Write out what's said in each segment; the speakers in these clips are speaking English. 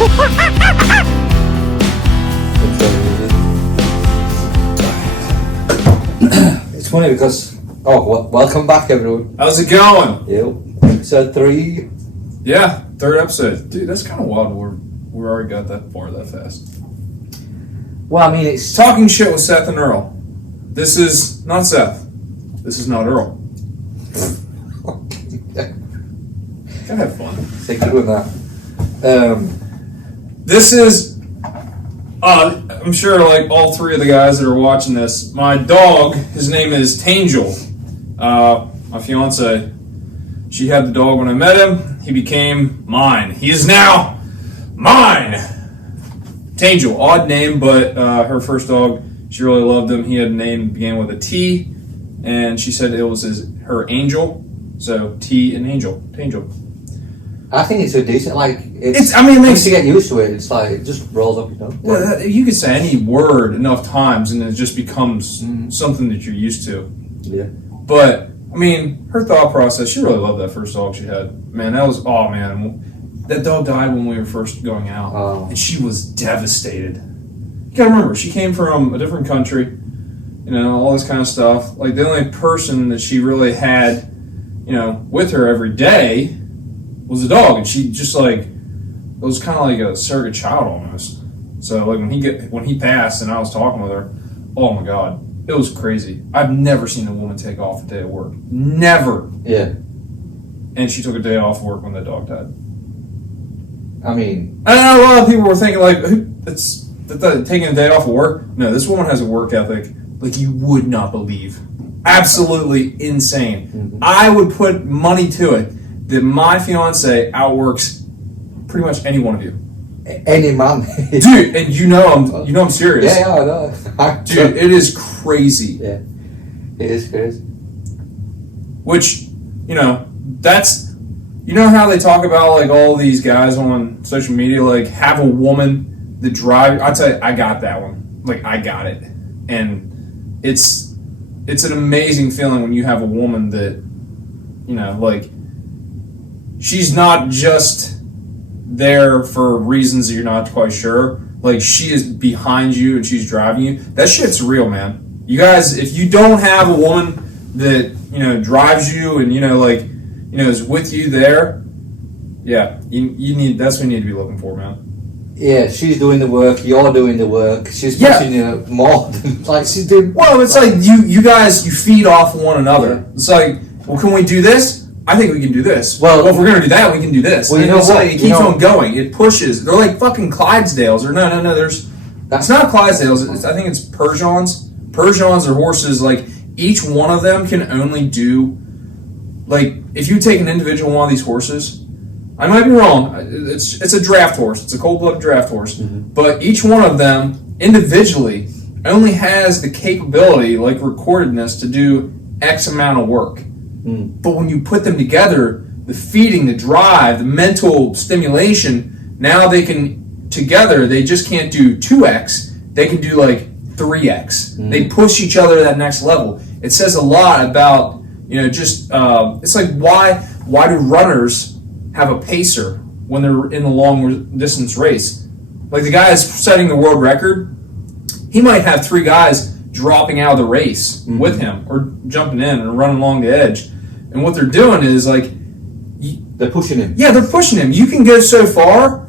It's funny because welcome back everyone. How's it going? Yep. Episode 3. Yeah, 3rd episode. Dude, that's kind of wild. We already got that far that fast. Well, I mean, it's Talking shit with Seth and Earl. This is not Seth. This is not Earl. Gotta have fun. Take it with that. This is, I'm sure like all 3 of the guys that are watching this, my dog, his name is Tangel. My fiance, she had the dog when I met him. He became mine. He is now mine. Tangel, odd name, but her first dog, she really loved him. He had a name began with a T, and she said it was her angel. So T and angel, Tangel. I think it's so decent. Like It's I mean, like, once you get used to it, it's like it just rolls off your tongue. Well, you could say any word enough times, and it just becomes something that you're used to. Yeah. But I mean, her thought process. She really loved that first dog she had. Man, that was that dog died when we were first going out, and she was devastated. You gotta remember, she came from a different country, all this kind of stuff. Like the only person that she really had, with her every day was a dog, and she just it was kind of like a surrogate child almost. So like when he passed and I was talking with her, oh my God, it was crazy. I've never seen a woman take off a day of work. Never. Yeah. And she took a day off work when the dog died. I mean, I know a lot of people were thinking that's taking a day off of work. No, this woman has a work ethic like you would not believe. Absolutely insane. Mm-hmm. I would put money to it that my fiance outworks pretty much any one of you. Any man. Dude, and I'm serious. Yeah, I know. Dude, it is crazy. Yeah. It is crazy. Which, that's how they talk about like all these guys on social media, like have a woman that drive. I'll tell you, I got that one. Like I got it. And it's an amazing feeling when you have a woman that, she's not just there for reasons that you're not quite sure. Like she is behind you and she's driving you. That shit's real, man. You guys, if you don't have a woman that drives you and is with you there, yeah, you need. That's what you need to be looking for, man. Yeah, she's doing the work. You're doing the work. She's pushing you more than she's doing. Well, it's like you guys feed off one another. Yeah. It's like, well, can we do this? I think we can do this. Well, if we're gonna do that, we can do this. Well, It's like it keeps on going. It pushes. They're like fucking Clydesdales, or no. It's not Clydesdales. I think it's Persians. Persians are horses. Like each one of them can only do. Like if you take an individual one of these horses, I might be wrong. It's a draft horse. It's a cold-blooded draft horse. Mm-hmm. But each one of them individually only has the capability, like recordedness, to do X amount of work. But when you put them together, the feeding, the drive, the mental stimulation, now they can, together, they just can't do 2x, they can do like 3x. They push each other to that next level. It says a lot about, it's like why do runners have a pacer when they're in a long distance race? Like the guy is setting the world record, he might have 3 guys dropping out of the race with him or jumping in and running along the edge. And what they're doing is like they're pushing him. Yeah, they're pushing him. You can go so far,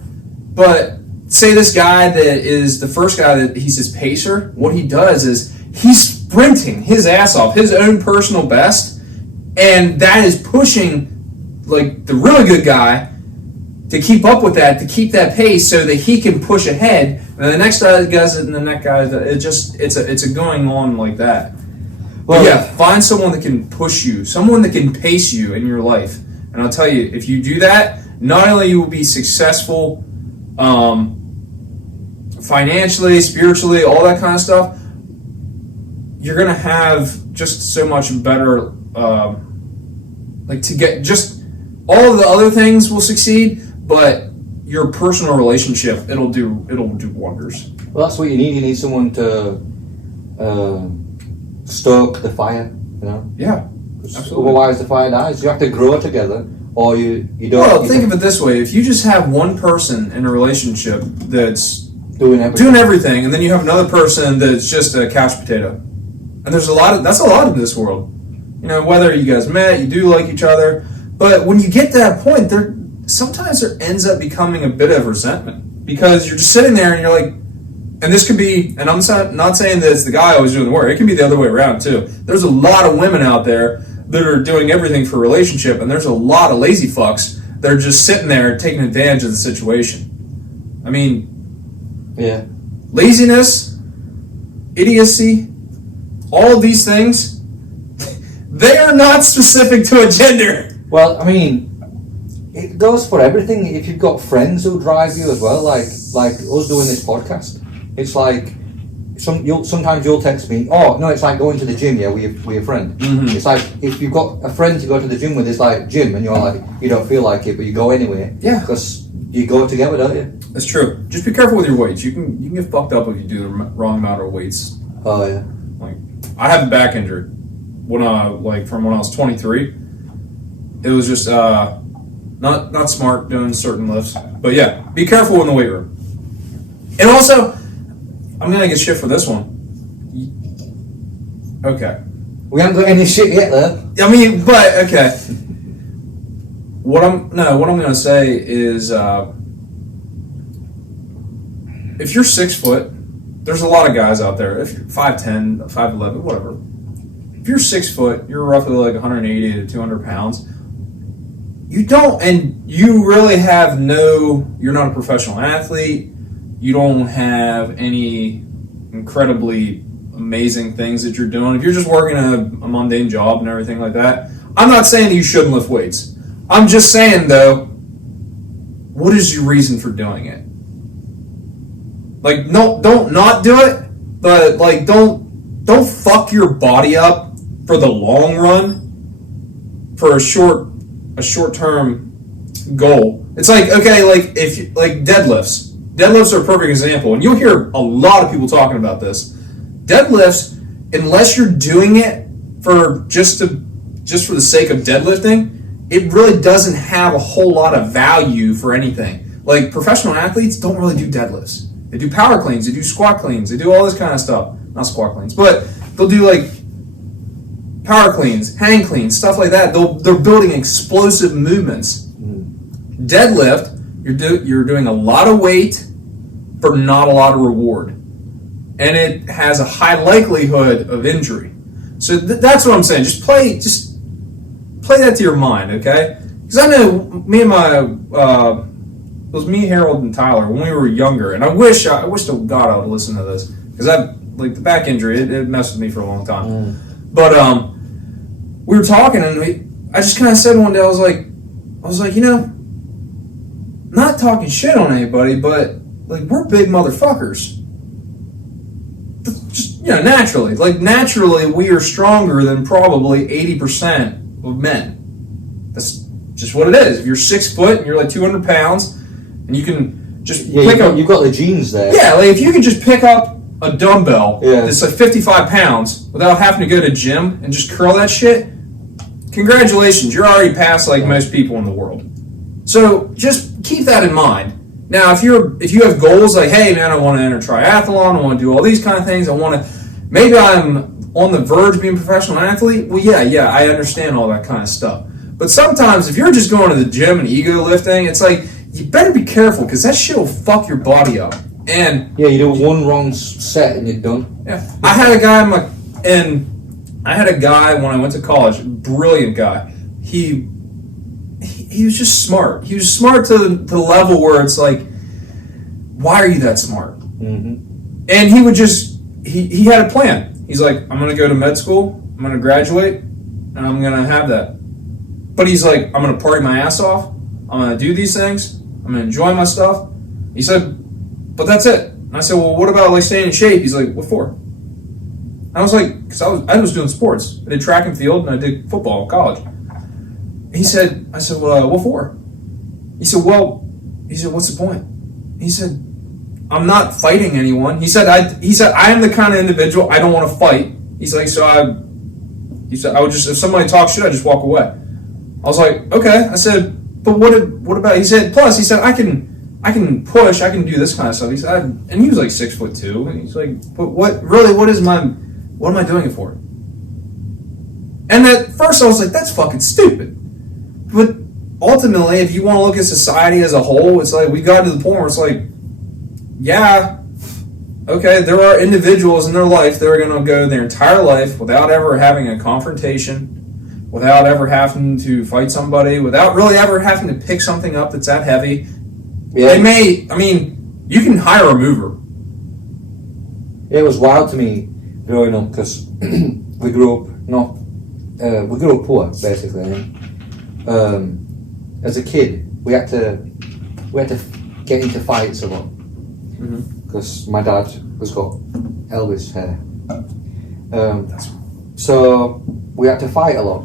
but say this guy that is the first guy that he's his pacer, what he does is he's sprinting his ass off, his own personal best, and that is pushing like the really good guy to keep up with that, to keep that pace so that he can push ahead. And the next guy does it, and the next guy does it. It's a going on like that. Well, yeah, find someone that can push you, someone that can pace you in your life. And I'll tell you, if you do that, not only you will be successful financially, spiritually, all that kind of stuff, you're going to have just so much better, to get just all of the other things will succeed, but your personal relationship, it'll do wonders. Well, that's what you need. You need someone to stoke the fire, Yeah, absolutely. Otherwise the fire dies. You have to grow together, or you don't. Well, think of it this way: if you just have one person in a relationship that's doing everything, and then you have another person that's just a couch potato, and that's a lot in this world. You know, whether you guys met, you do like each other, but when you get to that point, sometimes there ends up becoming a bit of resentment because you're just sitting there and you're like, and this could be, and I'm not saying that it's the guy always doing the work. It can be the other way around too. There's a lot of women out there that are doing everything for a relationship, and there's a lot of lazy fucks that are just sitting there taking advantage of the situation. I mean, yeah, laziness, idiocy, all of these things, they are not specific to a gender. Well, I mean, it goes for everything. If you've got friends who drive you as well, like us doing this podcast, it's like sometimes you'll text me. Oh no, it's like going to the gym. Yeah, with your friend. Mm-hmm. It's like if you've got a friend to go to the gym with, it's like gym, and you're like you don't feel like it, but you go anyway. Yeah, because you go together, don't you? That's true. Just be careful with your weights. You can get fucked up if you do the wrong amount of weights. Oh yeah. Like I had a back injury when I was 23. It was just not smart doing certain lifts. But yeah, be careful in the weight room. And also, I'm gonna get shit for this one. Okay. We haven't got any shit yet, though. I mean, but okay. What I'm gonna say is, if you're 6 foot, there's a lot of guys out there. If you're 5'10", 5'11", whatever. If you're 6 foot, you're roughly like 180 to 200 pounds. You really have you're not a professional athlete. You don't have any incredibly amazing things that you're doing. If you're just working a mundane job and everything like that, I'm not saying that you shouldn't lift weights. I'm just saying, though, what is your reason for doing it? Like, no, don't not do it, but like, don't fuck your body up for the long run for a short-term goal. It's like, okay, like if you, like deadlifts. Deadlifts are a perfect example, and you'll hear a lot of people talking about this. Deadlifts, unless you're doing it for just for the sake of deadlifting, it really doesn't have a whole lot of value for anything. Like professional athletes don't really do deadlifts. They do power cleans, they do squat cleans, they do all this kind of stuff. Not squat cleans, but they'll do like power cleans, hang cleans, stuff like that. They're building explosive movements. Deadlift, you're doing a lot of weight for not a lot of reward, and it has a high likelihood of injury. So that's what I'm saying. Just play that to your mind, okay? Because I know me and it was me, Harold, and Tyler when we were younger, and I wish to God I would listen to this because the back injury it messed with me for a long time. But we were talking, and I just kind of said one day I was like, you know, not talking shit on anybody, but like we're big motherfuckers. Just naturally we are stronger than probably 80% of men. That's just what it is. If you're 6 foot and you're like 200 pounds, and you can just pick up, you've got the genes there. Yeah, like if you can just pick up a dumbbell that's like 55 pounds without having to go to gym and just curl that shit, congratulations, you're already past like most people in the world. So just keep that in mind. Now, if you have goals like, hey man, I want to enter triathlon, I want to do all these kind of things, maybe I'm on the verge of being a professional athlete. Well, yeah, I understand all that kind of stuff. But sometimes if you're just going to the gym and ego lifting, it's like you better be careful because that shit will fuck your body up. And yeah, you do one wrong set and you're done. Yeah, I had a guy when I went to college, brilliant guy. He was just smart. He was smart to the level where it's like, why are you that smart? Mm-hmm. And he would he had a plan. He's like, I'm going to go to med school, I'm going to graduate, and I'm going to have that. But he's like, I'm going to party my ass off, I'm going to do these things, I'm going to enjoy my stuff. He said, but that's it. And I said, well, what about like staying in shape? He's like, what for? And I was like, because I was doing sports. I did track and field, and I did football in college. I said, well, what for? He said, what's the point? He said, I'm not fighting anyone. He said, I am the kind of individual I don't want to fight. He's like, I would just, if somebody talks shit, I just walk away. I was like, okay. I said, but what about? He said, plus he said, I can push, I can do this kind of stuff. He said, and he was like 6'2", and he's like, but what am I doing it for? And at first I was like, that's fucking stupid. But ultimately, if you want to look at society as a whole, it's like we got to the point where it's like, yeah, okay, there are individuals in their life that are going to go their entire life without ever having a confrontation, without ever having to fight somebody, without really ever having to pick something up that's that heavy. Yeah. You can hire a mover. It was wild to me growing up because we grew up poor, basically. As a kid, we had to get into fights a lot because my dad was got Elvis hair. So we had to fight a lot,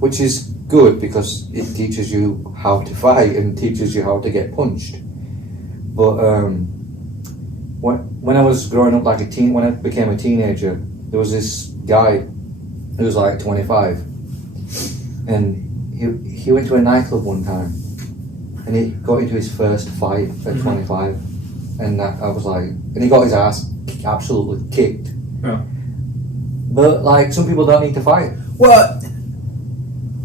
which is good because it teaches you how to fight and teaches you how to get punched. But when I was growing up when I became a teenager, there was this guy who was like 25, and he went to a nightclub one time, and he got into his first fight at 25, and I was like, and he got his ass absolutely kicked. Yeah. But like, some people don't need to fight. Well,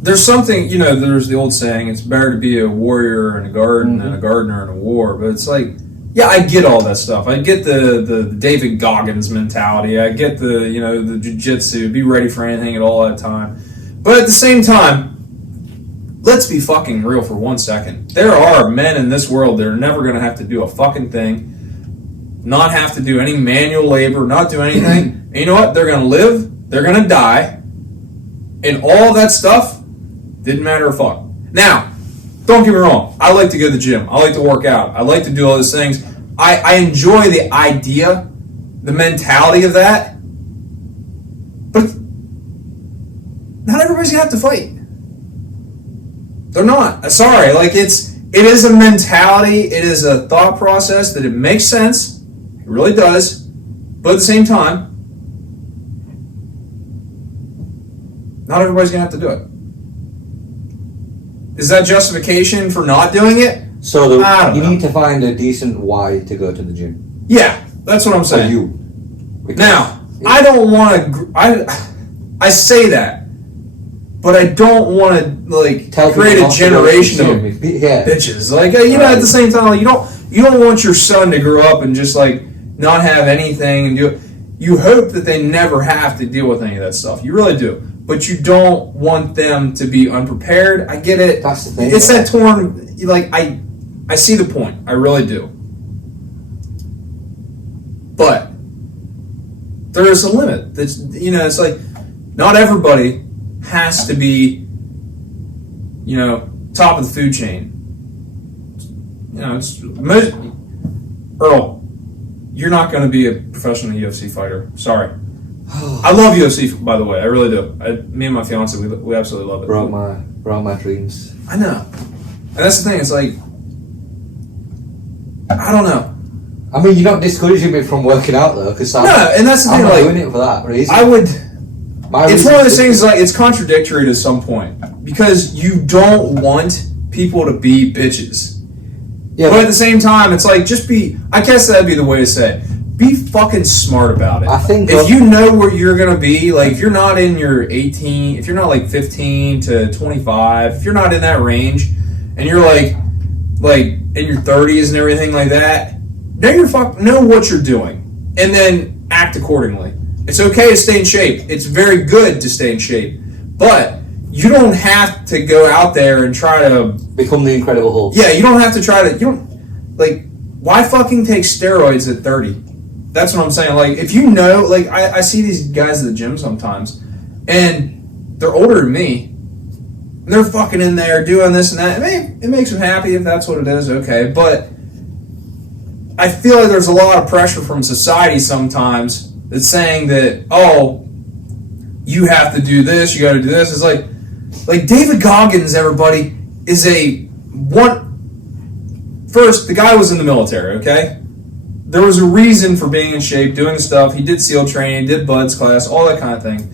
there's something, there's the old saying, it's better to be a warrior in a garden than a gardener in a war. But it's like, yeah, I get all that stuff. I get the David Goggins mentality. I get the jiu-jitsu, be ready for anything at all that time. But at the same time, let's be fucking real for 1 second. There are men in this world that are never going to have to do a fucking thing, not have to do any manual labor, not do anything. And you know what? They're going to live, they're going to die, and all that stuff didn't matter a fuck. Now, don't get me wrong. I like to go to the gym. I like to work out. I like to do all those things. I enjoy the idea, the mentality of that. But not everybody's going to have to fight. They're not. Sorry. Like, it is a mentality. It is a thought process that it makes sense. It really does. But at the same time, not everybody's going to have to do it. Is that justification for not doing it? So you need to find a decent why to go to the gym. Yeah, that's what I'm saying. For you. Now, I don't want to. I say that, but I don't want to create a generation of bitches. Like at the same time, like, you don't want your son to grow up and just not have anything and do it. You hope that they never have to deal with any of that stuff. You really do. But you don't want them to be unprepared. I get it. That's the thing. It's that torn. I see the point. I really do. But there is a limit. That's it's like not everybody has to be top of the food chain. Earl, you're not going to be a professional UFC fighter. Sorry. I love UFC, by the way. I really do. Me and my fiance, we absolutely love it. Brought my dreams. I know. And that's the thing. It's like, I don't know. I mean, you're not discouraging me from working out, though, because and that's the thing. I'm not doing it for that reason. It's one of those things. It's contradictory to some point because you don't want people to be bitches. Yeah. But at the same time, it's like I guess that'd be the way to say it. Be fucking smart about it. I think if you know where you're gonna be, if you're not in your 18, if you're not 15 to 25, if you're not in that range, and you're in your 30s and everything like that, know what you're doing, and then act accordingly. It's okay to stay in shape. It's very good to stay in shape, but you don't have to go out there and try to become the Incredible Hulk. Yeah, you don't have to try to. Why fucking take steroids at 30? That's what I'm saying. If you know, I see these guys at the gym sometimes, and they're older than me, and they're fucking in there doing this and that. It makes them happy if that's what it is, okay. But I feel like there's a lot of pressure from society sometimes that's saying that, you have to do this, you got to do this. It's like David Goggins, everybody, is First, the guy was in the military, okay? There was a reason for being in shape, doing stuff. He did SEAL training, did BUDS class, all that kind of thing.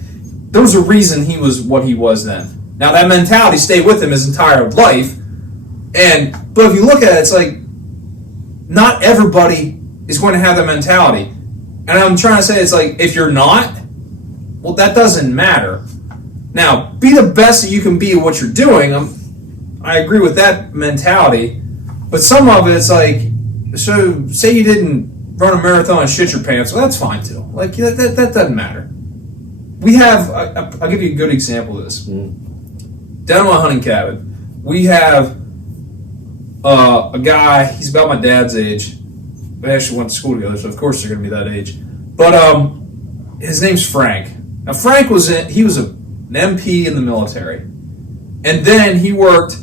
There was a reason he was what he was then. Now that mentality stayed with him his entire life. But if you look at it, it's like not everybody is going to have that mentality. And I'm trying to say it's like if you're not, well, that doesn't matter. Now, be the best that you can be at what you're doing. I agree with that mentality. But some of it's like, so say you didn't run a marathon and shit your pants, well, that's fine too. Like, that doesn't matter. We have, I'll give you a good example of this. Down in my hunting cabin, we have a guy, he's about my dad's age. We actually went to school together, so of course they're going to be that age. But his name's Frank. Now, Frank was an MP in the military. And then he worked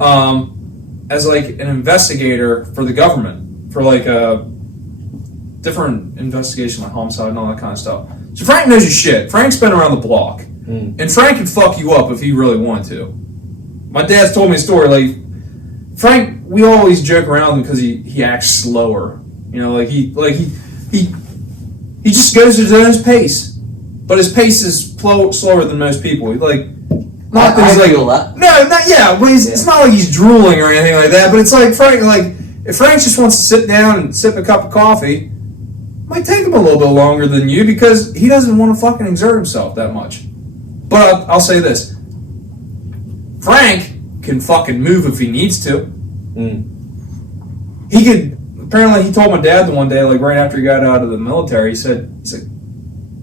as like an investigator for the government, for like a different investigation, like homicide and all that kind of stuff. So Frank knows his shit. Frank's been around the block. And Frank could fuck you up if he really wanted to. My dad's told me a story, like, Frank, we always joke around because he acts slower. You know, he just goes at his own pace. But his pace is slower than most people. Like, not that he's like, no, not yeah. But it's not like he's drooling or anything like that. But it's like Frank, like if Frank just wants to sit down and sip a cup of coffee, it might take him a little bit longer than you because he doesn't want to fucking exert himself that much. But I'll say this: Frank can fucking move if he needs to. He could. Apparently, he told my dad the one day, like right after he got out of the military, he said,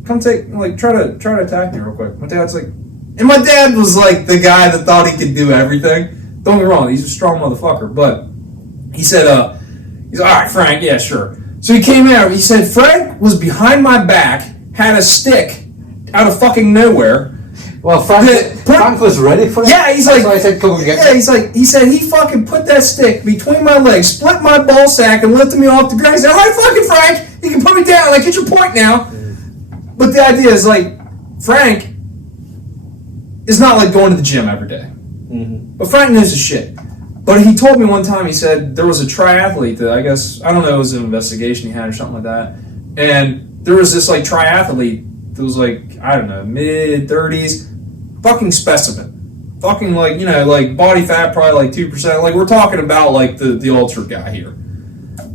"Come take, like, try to attack me real quick." My dad's like, and my dad was like the guy that thought he could do everything. Don't get me wrong, he's a strong motherfucker, but he said, he's like, "All right, Frank, yeah, sure." So he came out. He said, Frank was behind my back, had a stick out of fucking nowhere. Well, Frank was ready for it. Yeah, he's like, I said, "Come and get me." he said he fucking put that stick between my legs, split my ball sack, and lifted me off the ground. He said, "All right, fucking Frank, you can put me down. Like, get your point now." But the idea is, like, Frank is not like going to the gym every day. But Frank knows his shit. But he told me one time, he said there was a triathlete that I guess, I don't know, it was an investigation he had or something like that. And there was this, like, triathlete that was, like, I don't know, mid-30s, fucking specimen. Fucking, like, you know, like, body fat probably, like, 2%. Like, we're talking about, like, the ultra guy here.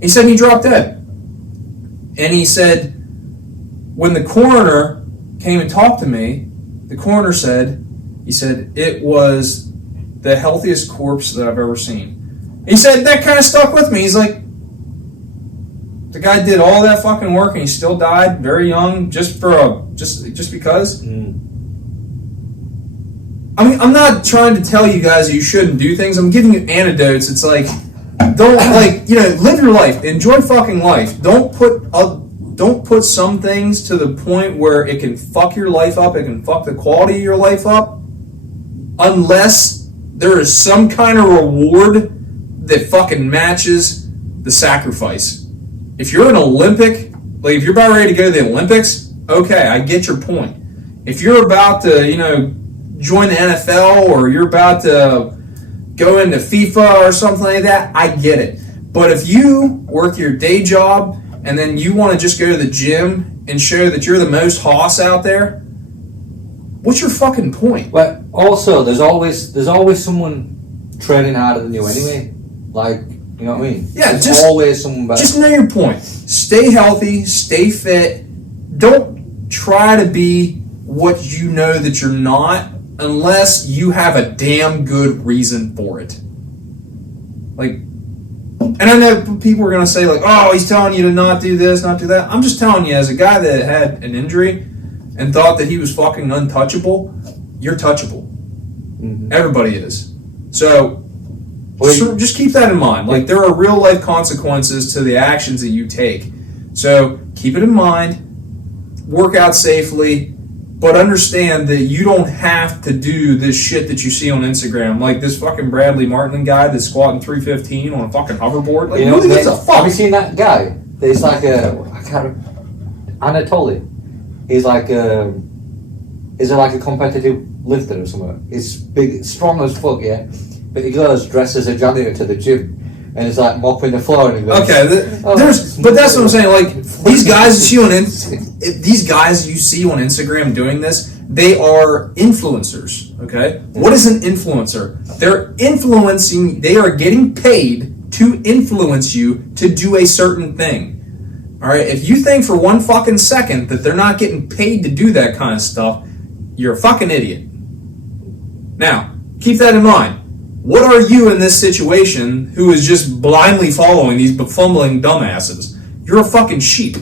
He said he dropped dead. And he said, when the coroner came and talked to me, the coroner said, he said, it was the healthiest corpse that I've ever seen. He said that kind of stuck with me. He's like, the guy did all that fucking work and he still died very young just because. I mean, I'm not trying to tell you guys that you shouldn't do things. I'm giving you anecdotes. It's like, don't, like, you know, live your life. Enjoy fucking life. Don't put some things to the point where it can fuck your life up, it can fuck the quality of your life up, unless there is some kind of reward that fucking matches the sacrifice. If you're an Olympic, like if you're about ready to go to the Olympics, okay, I get your point. If you're about to, you know, join the NFL or you're about to go into FIFA or something like that, I get it. But if you work your day job and then you want to just go to the gym and show that you're the most hoss out there, what's your fucking point? Well, also, there's always someone training harder than you anyway. Like, you know what I mean? Yeah, there's always someone better. Just know your point. Stay healthy, stay fit. Don't try to be what you know that you're not unless you have a damn good reason for it. Like, and I know people are going to say, like, oh, he's telling you to not do this, not do that. I'm just telling you, as a guy that had an injury and thought that he was fucking untouchable, you're touchable. Everybody is. So, just keep that in mind. Like, there are real life consequences to the actions that you take. So, keep it in mind. Work out safely. But understand that you don't have to do this shit that you see on Instagram. Like this fucking Bradley Martin guy that's squatting 315 on a fucking hoverboard. Like, you know, who gives a fuck? Have you seen that guy? There's like Anatoly. He's like is it like a competitive lifter or something? He's big, strong as fuck, yeah. But he goes dressed as a janitor to the gym. And it's like mopping the floor and he goes, okay, but that's what I'm saying. Like these guys you see on Instagram doing this, they are influencers. Okay? What is an influencer? They're influencing, they are getting paid to influence you to do a certain thing. Alright? If you think for one fucking second that they're not getting paid to do that kind of stuff, you're a fucking idiot. Now, keep that in mind. What are you in this situation who is just blindly following these befumbling dumbasses? You're a fucking sheep.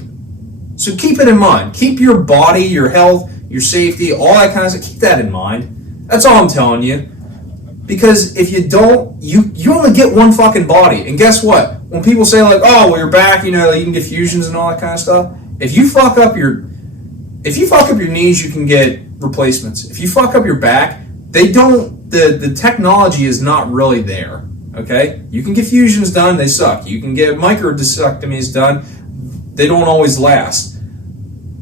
So keep it in mind. Keep your body, your health, your safety, all that kind of stuff. Keep that in mind. That's all I'm telling you. Because if you don't, you only get one fucking body. And guess what? When people say like, oh, well, your back, you know, you can get fusions and all that kind of stuff. If you fuck up your knees, you can get replacements. If you fuck up your back, they don't. The technology is not really there. Okay, you can get fusions done. They suck. You can get microdiscectomies done. They don't always last.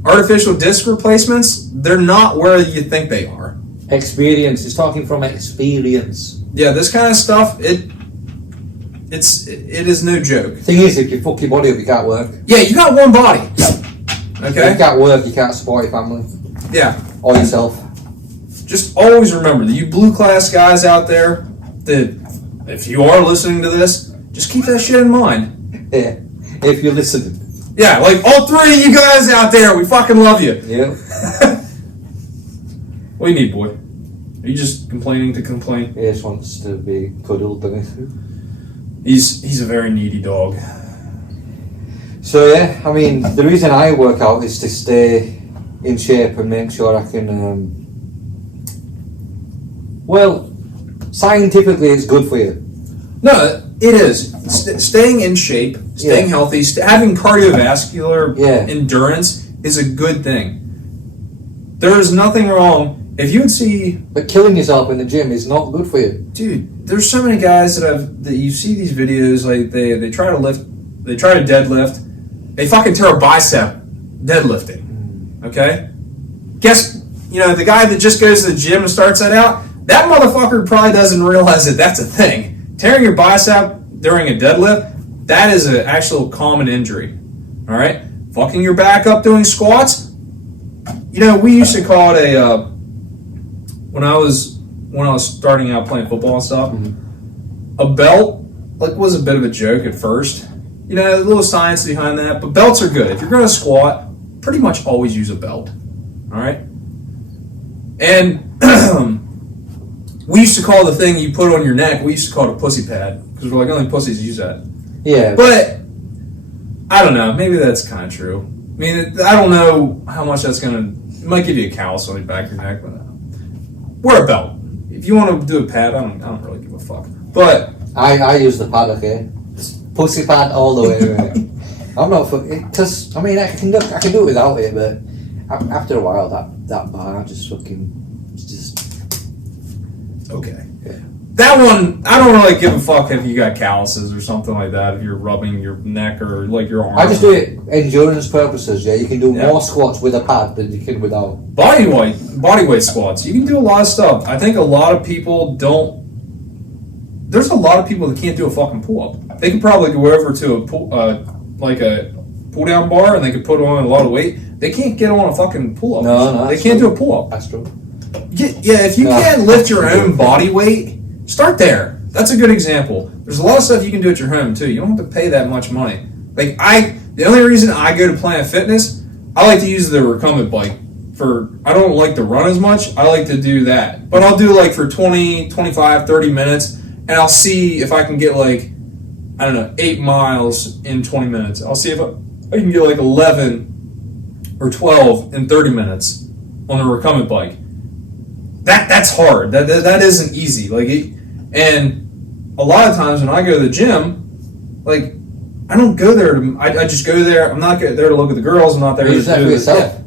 Artificial disc replacements, they're not where you think they are. Experience. He's talking from experience. Yeah, this kind of stuff, it is no joke. Thing is, if you fuck your body up, you can't work. Yeah, you got one body. Okay? If you can't work, you can't support your family. Yeah. Or yourself. Just always remember that you blue class guys out there, that if you are listening to this, just keep that shit in mind. Yeah. If you're listening. Yeah, like all three of you guys out there, we fucking love you. Yeah. What do you need, boy? Are you just complaining to complain? He just wants to be cuddled, doesn't he? He's a very needy dog. So yeah, I mean, the reason I work out is to stay in shape and make sure I can. Well, scientifically, it's good for you. No, it is. Staying in shape, staying healthy, having cardiovascular endurance is a good thing. There is nothing wrong. If you would see, but killing yourself in the gym is not good for you, dude. There's so many guys that you see these videos, like they try to lift, they try to deadlift, they fucking tear a bicep deadlifting. Okay, guess the guy that just goes to the gym and starts that out, that motherfucker probably doesn't realize that that's a thing. Tearing your bicep during a deadlift, that is an actual common injury. All right, fucking your back up doing squats. We used to call it a. When I was starting out playing football and stuff, a belt was a bit of a joke at first. A little science behind that, but belts are good. If you're going to squat, pretty much always use a belt. All right, and we used to call the thing you put on your neck, we used to call it a pussy pad because we're like only pussies use that. Yeah, but I don't know. Maybe that's kind of true. I mean, I don't know how much that's gonna. It might give you a callus on the back of your neck, but wear a belt. If you want to do a pad, I don't really give a fuck. But I use the pad, okay? Pussy pad all the way. Right? I'm not fucking because I mean I can do it without it, but after a while that bar just fucking just okay. Yeah. That one, I don't really give a fuck if you got calluses or something like that, if you're rubbing your neck or like your arm. I just do it endurance purposes, yeah. You can do more squats with a pad than you can without. Body weight squats. You can do a lot of stuff. I think a lot of people don't. There's a lot of people that can't do a fucking pull-up. They could probably go over to a pull-down bar and they could put on a lot of weight. They can't get on a fucking pull-up. No, they can't do a pull-up. That's true. Yeah, if you can't lift your own body weight, start there. That's a good example. There's a lot of stuff you can do at your home too. You don't have to pay that much money. The only reason I go to Planet Fitness, I like to use the recumbent bike. I don't like to run as much. I like to do that. But I'll do for 20, 25, 30 minutes, and I'll see if I can get 8 miles in 20 minutes. I'll see if I can get 11 or 12 in 30 minutes on the recumbent bike. That's hard. That isn't easy. And a lot of times when I go to the gym, I don't go there. I just go there. I'm not there to look at the girls. I'm not there to do this. Yeah.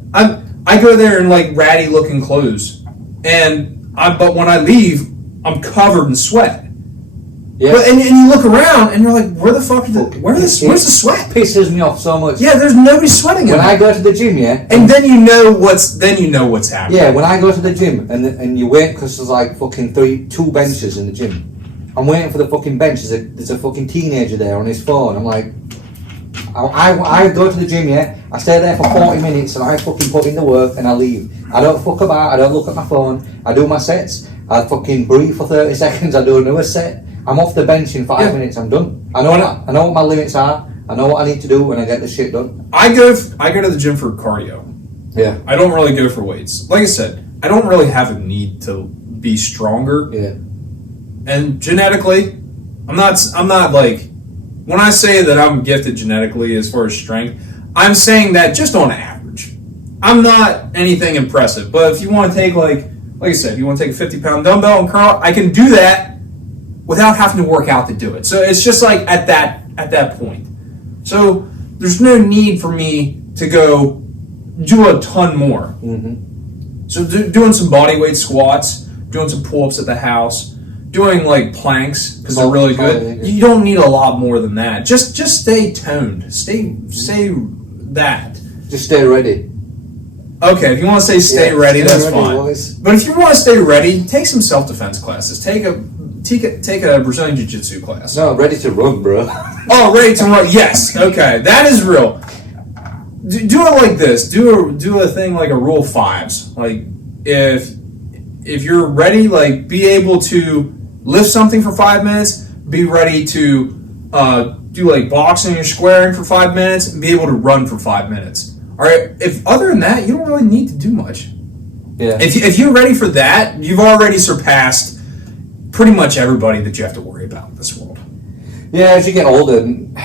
I go there in ratty looking clothes, but when I leave, I'm covered in sweat. Yeah. And you look around and you're like, where the fuck where's the sweat? It pisses me off so much. Yeah, there's nobody sweating when I go to the gym, yeah. And then you know what's happening. Yeah, when I go to the gym and you wait because there's fucking 2 benches in the gym. I'm waiting for the fucking bench. There's a fucking teenager there on his phone. I'm like, I go to the gym, yeah. I stay there for 40 minutes and I fucking put in the work and I leave. I don't fuck about. I don't look at my phone. I do my sets. I fucking breathe for 30 seconds. I do another set. I'm off the bench in 5 minutes. I'm done. I know what my limits are. I know what I need to do when I get the shit done. I go to the gym for cardio. Yeah. I don't really go for weights. Like I said, I don't really have a need to be stronger. Yeah. And genetically, I'm not like, when I say that I'm gifted genetically as far as strength, I'm saying that just on average. I'm not anything impressive. But if you want to take like I said, you want to take a 50-pound dumbbell and curl, I can do that without having to work out to do it. So it's just like at that point. So there's no need for me to go do a ton more. Mm-hmm. So doing some body weight squats, doing some pull-ups at the house, doing like planks because they're really good. You don't need a lot more than that. Just stay toned. Stay that. Just stay ready. Okay, if you want to say stay ready, that's ready, fine. boys. But if you want to stay ready, take some self-defense classes. Take a Brazilian Jiu-Jitsu class. No, ready to run, bro. Oh, ready to run. Yes. Okay, that is real. Do it like this. Do a thing like a rule 5s. Like if you're ready, like be able to lift something for 5 minutes. Be ready to do like boxing or squaring for 5 minutes, and be able to run for 5 minutes. All right. If other than that, you don't really need to do much. Yeah. If you're ready for that, you've already surpassed pretty much everybody that you have to worry about in this world. Yeah, as you get older. And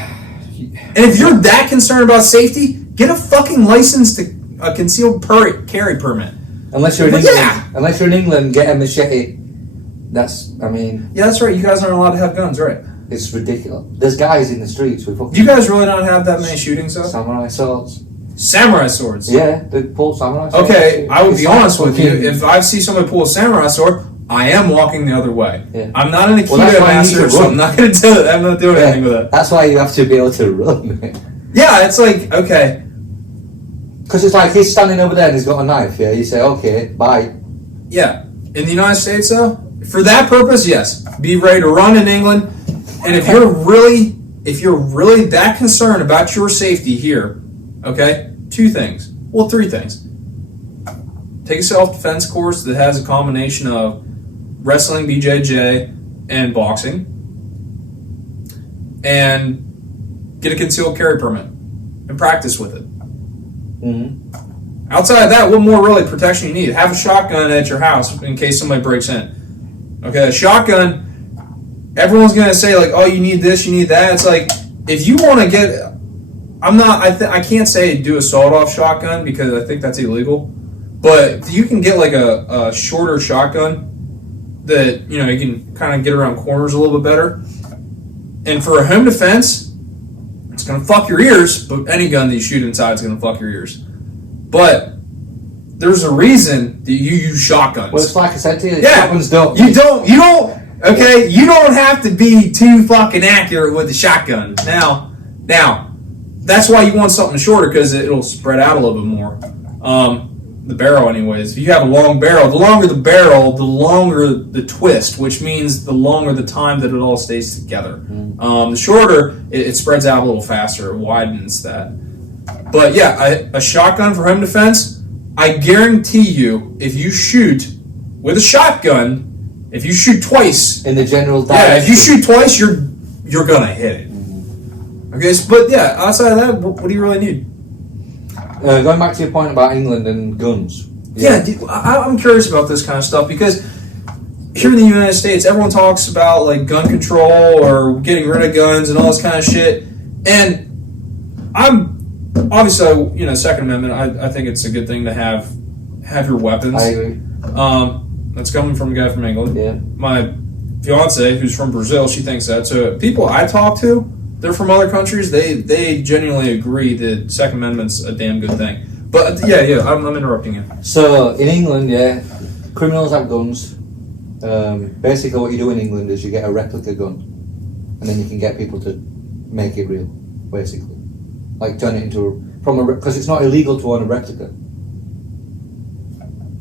if you're that concerned about safety, get a fucking license to a concealed carry permit. Unless you're in England. Unless you're in England, get a machete. Yeah, that's right. You guys aren't allowed to have guns, right? It's ridiculous. There's guys in the streets with fucking... Do you guys really not have that many shootings, though? Samurai swords. Samurai swords? Yeah, they pull samurai swords. Okay, I would be honest with you. If I see somebody pull a samurai sword, I am walking the other way. Yeah. I'm not an Aikido master, so I'm not going to do it. I'm not doing anything with it. That's why you have to be able to run. Yeah, it's like, okay. Because it's like he's standing over there and he's got a knife, yeah? You say, okay, bye. Yeah. In the United States, though, for that purpose, yes. Be ready to run in England. And if you're really that concerned about your safety here, okay, 2 things. Well, 3 things. Take a self-defense course that has a combination of wrestling, BJJ, and boxing. And get a concealed carry permit. And practice with it. Mm-hmm. Outside of that, what more really protection you need? Have a shotgun at your house in case somebody breaks in. Okay, a shotgun, everyone's going to say like, oh, you need this, you need that. It's like, if you want to get... I can't say do a sawed-off shotgun because I think that's illegal. But you can get like a shorter shotgun that, you can kind of get around corners a little bit better. And for a home defense, it's going to fuck your ears, but any gun that you shoot inside is going to fuck your ears. But there's a reason that you use shotguns. Well, it's like I said to you, shotguns don't... You don't have to be too fucking accurate with the shotgun. Now, that's why you want something shorter, because it'll spread out a little bit more. The barrel, anyways. If you have a long barrel, the longer the barrel, the longer the twist, which means the longer the time that it all stays together. The shorter, it spreads out a little faster. It widens that. But yeah, a shotgun for home defense, I guarantee you, if you shoot with a shotgun, if you shoot twice... In the general direction. Yeah, if you shoot twice, you're going to hit it. Okay, but yeah, outside of that, what do you really need? Going back to your point about England and guns. Yeah, I'm curious about this kind of stuff because here in the United States, everyone talks about like gun control or getting rid of guns and all this kind of shit. And I'm obviously, Second Amendment. I think it's a good thing to have your weapons. I agree. That's coming from a guy from England. Yeah. My fiance, who's from Brazil, she thinks that. So people I talk to, they're from other countries. They genuinely agree that Second Amendment's a damn good thing. But yeah, I'm interrupting you. So in England, criminals have guns. Basically, what you do in England is you get a replica gun, and then you can get people to make it real. Basically, like turn it into because it's not illegal to own a replica.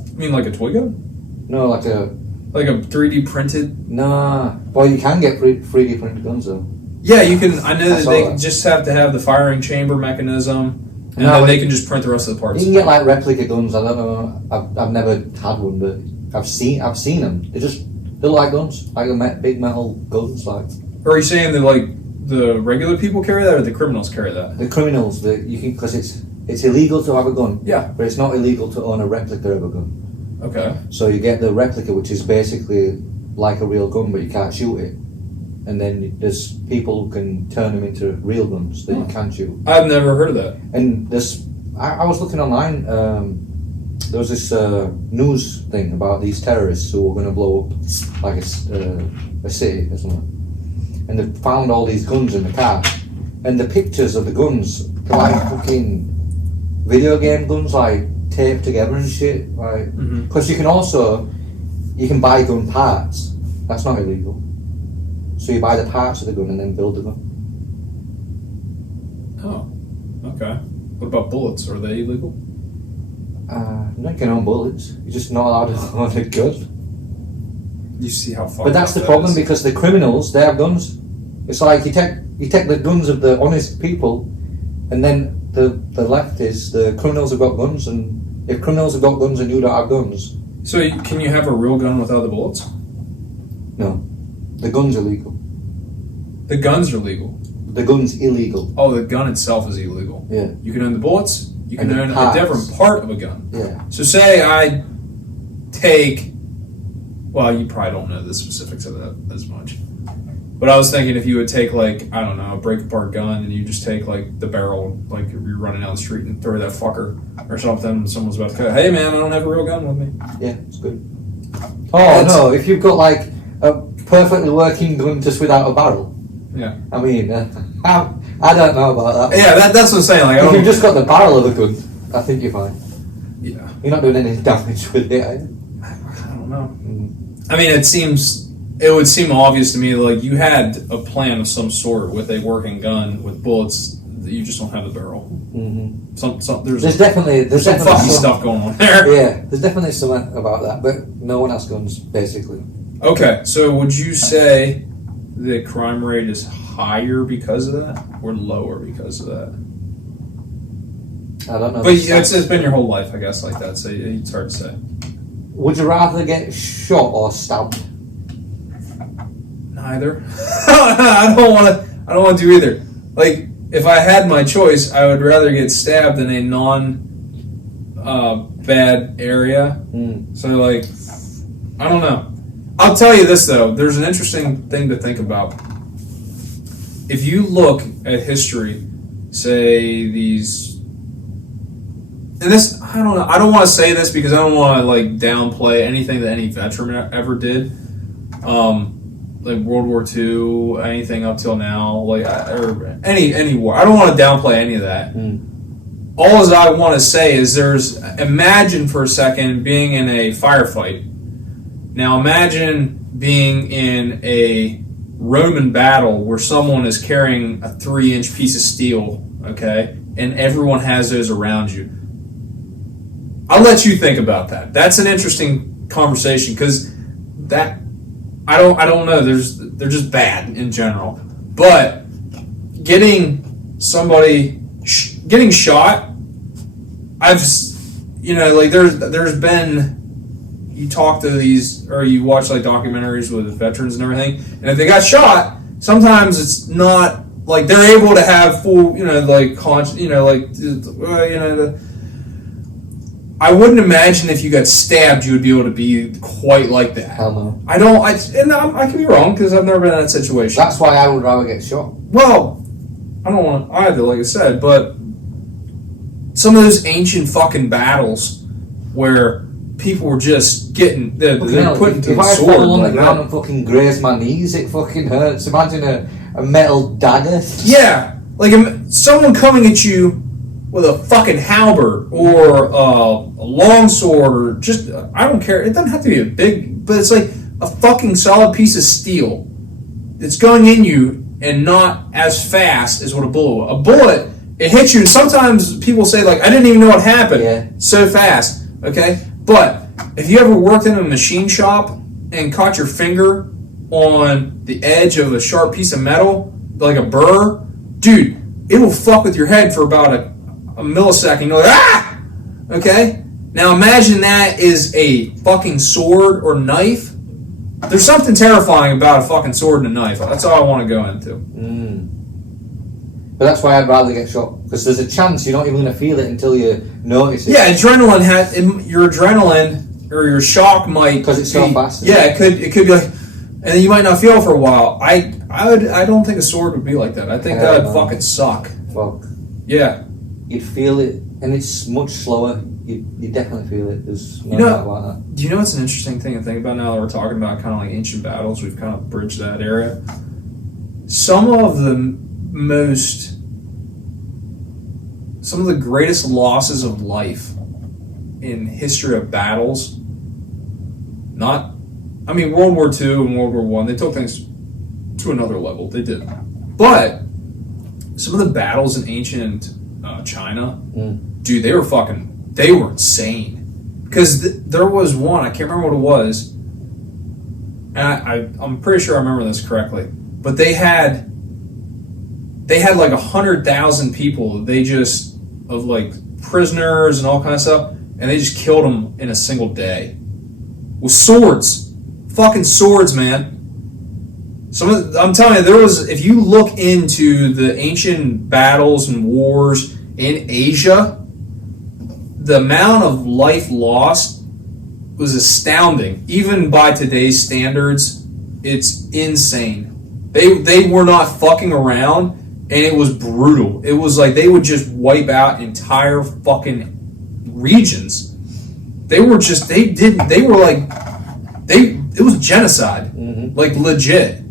You mean like a toy gun? No, like a 3D printed. Nah. Well, you can get 3D printed guns though. Yeah, you can. I know that they that. just have to have the firing chamber mechanism, and No, then they can just print the rest of the parts. You can get like replica guns. I don't know. I've never had one, but I've seen them. They look like guns, like big metal guns. Like. Or are you saying that like the regular people carry that, or the criminals carry that? The criminals, you can, because it's illegal to have a gun. Yeah. But it's not illegal to own a replica of a gun. Okay. So you get the replica, which is basically like a real gun, but you can't shoot it. And then there's people who can turn them into real guns that you can shoot. I've never heard of that. And I was looking online. There was this news thing about these terrorists who were going to blow up like a city or something. And they found all these guns in the car. And the pictures of the guns, they're like fucking video game guns, like taped together and shit. Like, because you can buy gun parts. That's not illegal. So you buy the parts of the gun and then build the gun. Oh, okay. What about bullets? Are they illegal? You can own bullets. You're just not allowed to own a gun. You see how far. But that's the problem, because the criminals, they have guns. It's like you take the guns of the honest people, and then the left is the criminals have got guns, and if criminals have got guns and you don't have guns. So can you have a real gun without the bullets? No. The gun's illegal. The guns are legal. The gun's illegal. Oh, the gun itself is illegal. Yeah. You can own the bullets. You can And the own a parts. different part of a gun. Yeah. So say I take. Well, you probably don't know the specifics of that as much. But I was thinking if you would take, like, I don't know, a break apart gun, and you just take, like, the barrel, like, you're running down the street and throw that fucker or something, and someone's about to cut. Hey, man, I don't have a real gun with me. Yeah, it's good. Oh, no, if you've got, like, a perfectly working gun just without a barrel. Yeah. I mean, I don't know about that. Yeah, that's what I'm saying. Like, If you've just got the barrel of a gun, I think you're fine. Yeah. You're not doing any damage with it, are you? I don't know. I mean, it would seem obvious to me, like, you had a plan of some sort with a working gun with bullets, that you just don't have the barrel. Mm-hmm. There's definitely some fucking stuff going on there. Yeah, there's definitely something about that, but no one has guns, basically. Okay, so would you say the crime rate is higher because of that, or lower because of that? I don't know. But it's been your whole life, I guess, like that, so it's hard to say. Would you rather get shot or stabbed? Neither. I don't want to do either. Like, if I had my choice, I would rather get stabbed in a bad area. So, like, I don't know. I'll tell you this, though. There's an interesting thing to think about. If you look at history, say these... And this, I don't know. I don't want to say this because I don't want to, like, downplay anything that any veteran ever did. Like World War II, anything up till now, like, or any war. I don't want to downplay any of that. All I want to say is imagine for a second being in a firefight. Now imagine being in a Roman battle where someone is carrying a 3-inch piece of steel, okay, and everyone has those around you. I'll let you think about that. That's an interesting conversation, because that I don't know. They're just bad in general. But getting shot, there's been, you talk to these, or you watch like documentaries with veterans and everything, and if they got shot, sometimes it's not like they're able to have full, I wouldn't imagine if you got stabbed you would be able to be quite like that. Hell no. I could be wrong because I've never been in that situation. That's why I would rather get shot. Well, I don't want to either, like I said, but some of those ancient fucking battles where people were just getting they're put into if the I sword. fall on the like ground that. and fucking graze my knees, it fucking hurts. Imagine a metal dagger. Yeah, like someone coming at you with a fucking halberd or a longsword, or just, I don't care. It doesn't have to be a big, but it's like a fucking solid piece of steel that's going in you and not as fast as what a bullet. A bullet, it hits you, and sometimes people say, like, I didn't even know what happened so fast, okay? But if you ever worked in a machine shop and caught your finger on the edge of a sharp piece of metal, like a burr, dude, it'll fuck with your head for about a millisecond. You're like, ah! Okay? Now imagine that is a fucking sword or knife. There's something terrifying about a fucking sword and a knife. That's all I want to go into. But that's why I'd rather get shot, because there's a chance you're not even going to feel it until you notice it. Yeah, your adrenaline or your shock might, because it's so fast. Yeah, it could be like, and then you might not feel it for a while. I don't think a sword would be like that. I think that'd fucking suck. Fuck. Yeah. You'd feel it, and it's much slower. You definitely feel it. There's no doubt about that. Do you know what's an interesting thing to think about now that we're talking about kind of like ancient battles? We've kind of bridged that area. Some of the greatest losses of life in history of battles, World War II and World War I, they took things to another level. They did. But some of the battles in ancient China, dude, they were insane. Because there was one, I can't remember what it was, and I'm pretty sure I remember this correctly, but they had like 100,000 people, of like prisoners and all kinds of stuff, and they just killed them in a single day. With swords. Fucking swords, man. I'm telling you, if you look into the ancient battles and wars in Asia, the amount of life lost was astounding. Even by today's standards, it's insane. They were not fucking around, and it was brutal. It was like they would just wipe out entire fucking regions. It was genocide. Like legit.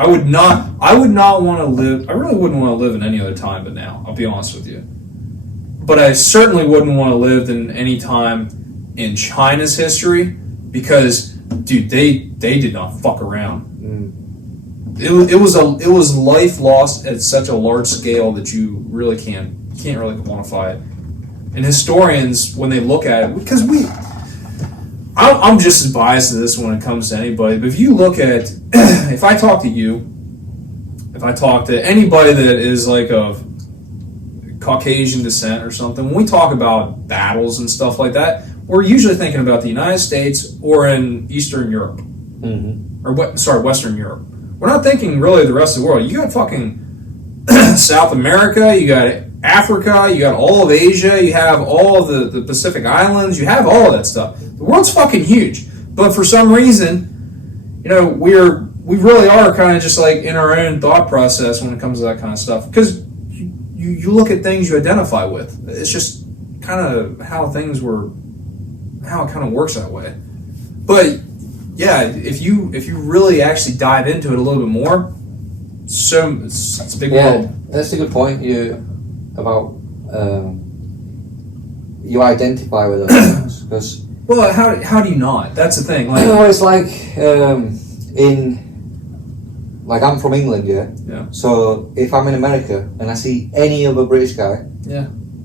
I would not want to live. I really wouldn't want to live in any other time but now. I'll be honest with you. But I certainly wouldn't want to live in any time in China's history because, dude, they did not fuck around. It was life lost at such a large scale that you really can't really quantify it. And historians, when they look at it, because I'm just as biased to this when it comes to anybody, but if you look at, if I talk to anybody that is like of Caucasian descent or something, when we talk about battles and stuff like that, we're usually thinking about the United States or in Eastern Europe. Western Europe. We're not thinking really the rest of the world. You got fucking South America, you got Africa, you got all of Asia, you have all of the Pacific Islands, you have all of that stuff. The world's fucking huge. But for some reason, we really are kind of just like in our own thought process when it comes to that kind of stuff. Because you look at things you identify with. It's just kind of how it kind of works that way. But yeah, if you really actually dive into it a little bit more, it's a big world. That's a good point. You identify with those things because. Well, how do you not? That's the thing. Like, it's like I'm from England, yeah. So if I'm in America and I see any other British guy,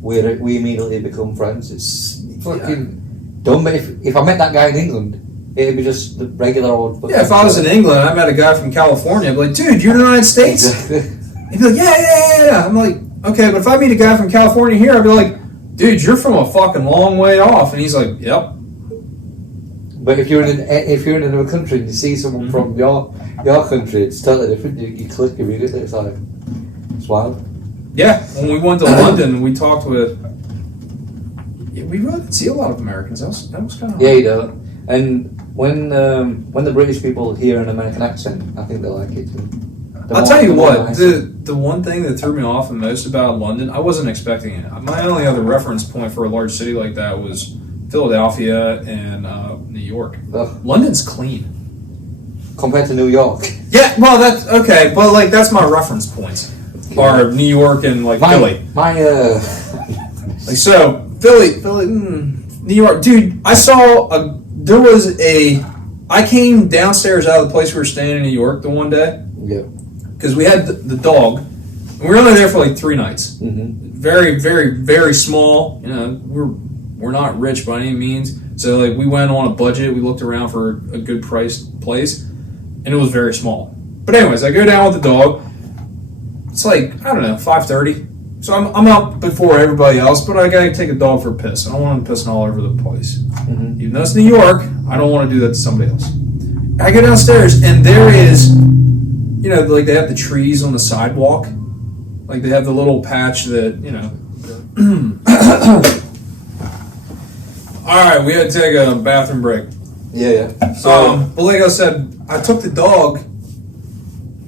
we immediately become friends. It's fucking dumb. But if I met that guy in England, it'd be just the regular old. Yeah, if I was in England, I met a guy from California, I'd be like, dude, you're in the United States? Exactly. He'd be like, yeah. I'm like, okay, but if I meet a guy from California here, I'd be like, dude, you're from a fucking long way off. And he's like, yep. But if you're in another country and you see someone from your country, it's totally different. You click immediately. It's wild. Yeah, when we went to London, we talked with. Yeah, we really didn't see a lot of Americans. That was kind of. Yeah, you don't. And when the British people hear an American accent, I think they like it too. I'll tell you what, the one thing that threw me off the most about London, I wasn't expecting it. My only other reference point for a large city like that was Philadelphia and New York. Ugh. London's clean. Compared to New York. Yeah, well, that's okay, but like that's my reference points. Are New York and like Philly. Philly, New York. Dude, I came downstairs out of the place we were staying in New York the one day. Yeah. Because we had the dog. And we were only there for like 3 nights. Very, very, very small. We're not rich by any means. So like we went on a budget. We looked around for a good priced place. and it was very small. But anyways, I go down with the dog. It's like, I don't know, 5:30. So I'm out before everybody else, but I gotta take a dog for a piss. I don't want him pissing all over the place. Mm-hmm. Even though it's New York, I don't want to do that to somebody else. I go downstairs, and there is, you know, like they have the trees on the sidewalk. Like they have the little patch that, you know. All right, we had to take a bathroom break. Yeah. So, but like I said, I took the dog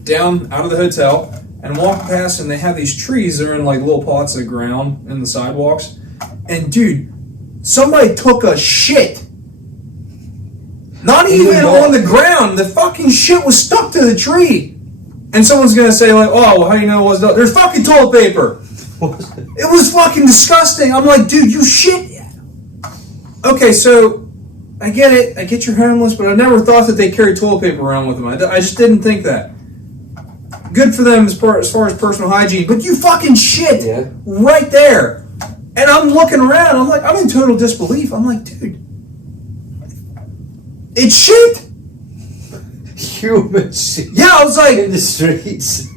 down out of the hotel and walked past, and they have these trees that are in like little pots of ground in the sidewalks. And dude, somebody took a shit. Not even on the ground. The fucking shit was stuck to the tree. And someone's gonna say like, "Oh, well, how do you know it was dog?" There's fucking toilet paper. It was fucking disgusting. I'm like, dude, you shit. Okay, so I get it. I get you're homeless, but I never thought that they carry toilet paper around with them. I just didn't think that. Good for them as far as personal hygiene, but you fucking shit right there. And I'm looking around. I'm like, I'm in total disbelief. I'm like, dude, it's shit. Human shit. Yeah, I was like, in the streets.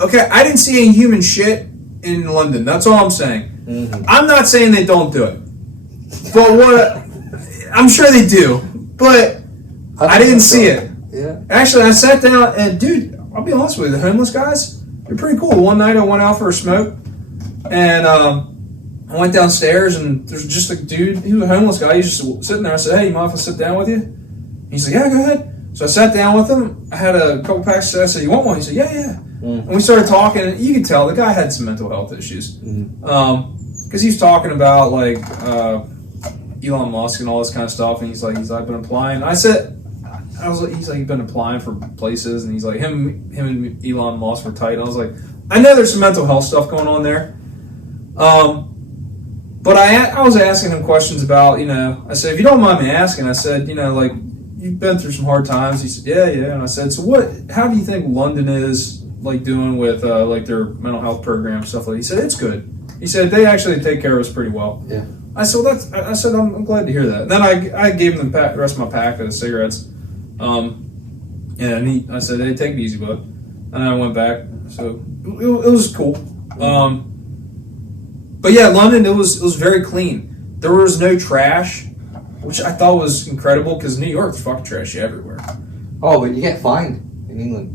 Okay, I didn't see any human shit in London. That's all I'm saying. Mm-hmm. I'm not saying they don't do it, but what I'm sure they do, but I didn't see it. Yeah. Actually, I sat down and, dude, I'll be honest with you, the homeless guys, they're pretty cool. One night I went out for a smoke, and I went downstairs, and there's just a dude, he was a homeless guy, he's just sitting there. I said, "Hey, you mind if I sit down with you?" He's like, "Yeah, go ahead." So I sat down with him. I had a couple packs. I said, "You want one?" He said, "Yeah." And we started talking, and you could tell the guy had some mental health issues. Because he was talking about, like, Elon Musk and all this kind of stuff, and he's like, "I've been applying." I was like, he's like, "You've been applying for places," and he's like, him and Elon Musk were tight. And I was like, I know there's some mental health stuff going on there. But I was asking him questions about, you know, I said, "If you don't mind me asking," I said, "you know, like, you've been through some hard times." He said, yeah. And I said, "So how do you think London is, like, doing with, like, their mental health program and stuff like that?" He said, "It's good." He said, "They actually take care of us pretty well." Yeah. I said, I'm glad to hear that. And then I gave him the rest of my pack of cigarettes. And I said, "Hey, take it easy, bud." And I went back. So it was cool. But yeah, London, it was very clean. There was no trash, which I thought was incredible, because New York's fucking trashy everywhere. Oh, but you get fined in England.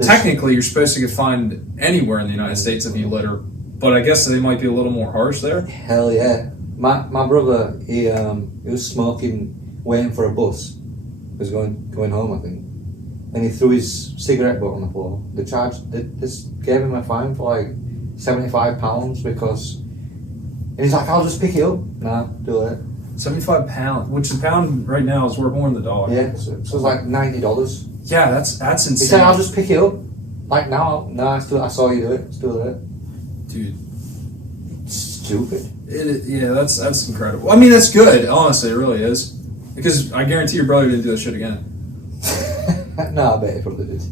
Technically, you're supposed to get fined anywhere in the United States if you litter, but I guess they might be a little more harsh there. Hell yeah. My brother, he was smoking, waiting for a bus. He was going home, I think. And he threw his cigarette butt on the floor. They just gave him a fine for like £75 because... And he's like, "I'll just pick it up." Nah, do it. £75, which the pound right now is worth more than the dollar. Yeah, so it's like $90. Yeah, that's insane. He said, "I'll just pick it up." Like, now, I saw you do it. Still do it. Dude. It's stupid. Yeah, that's incredible. I mean, that's good. Honestly, it really is. Because I guarantee your brother didn't do that shit again. No, I bet he probably did.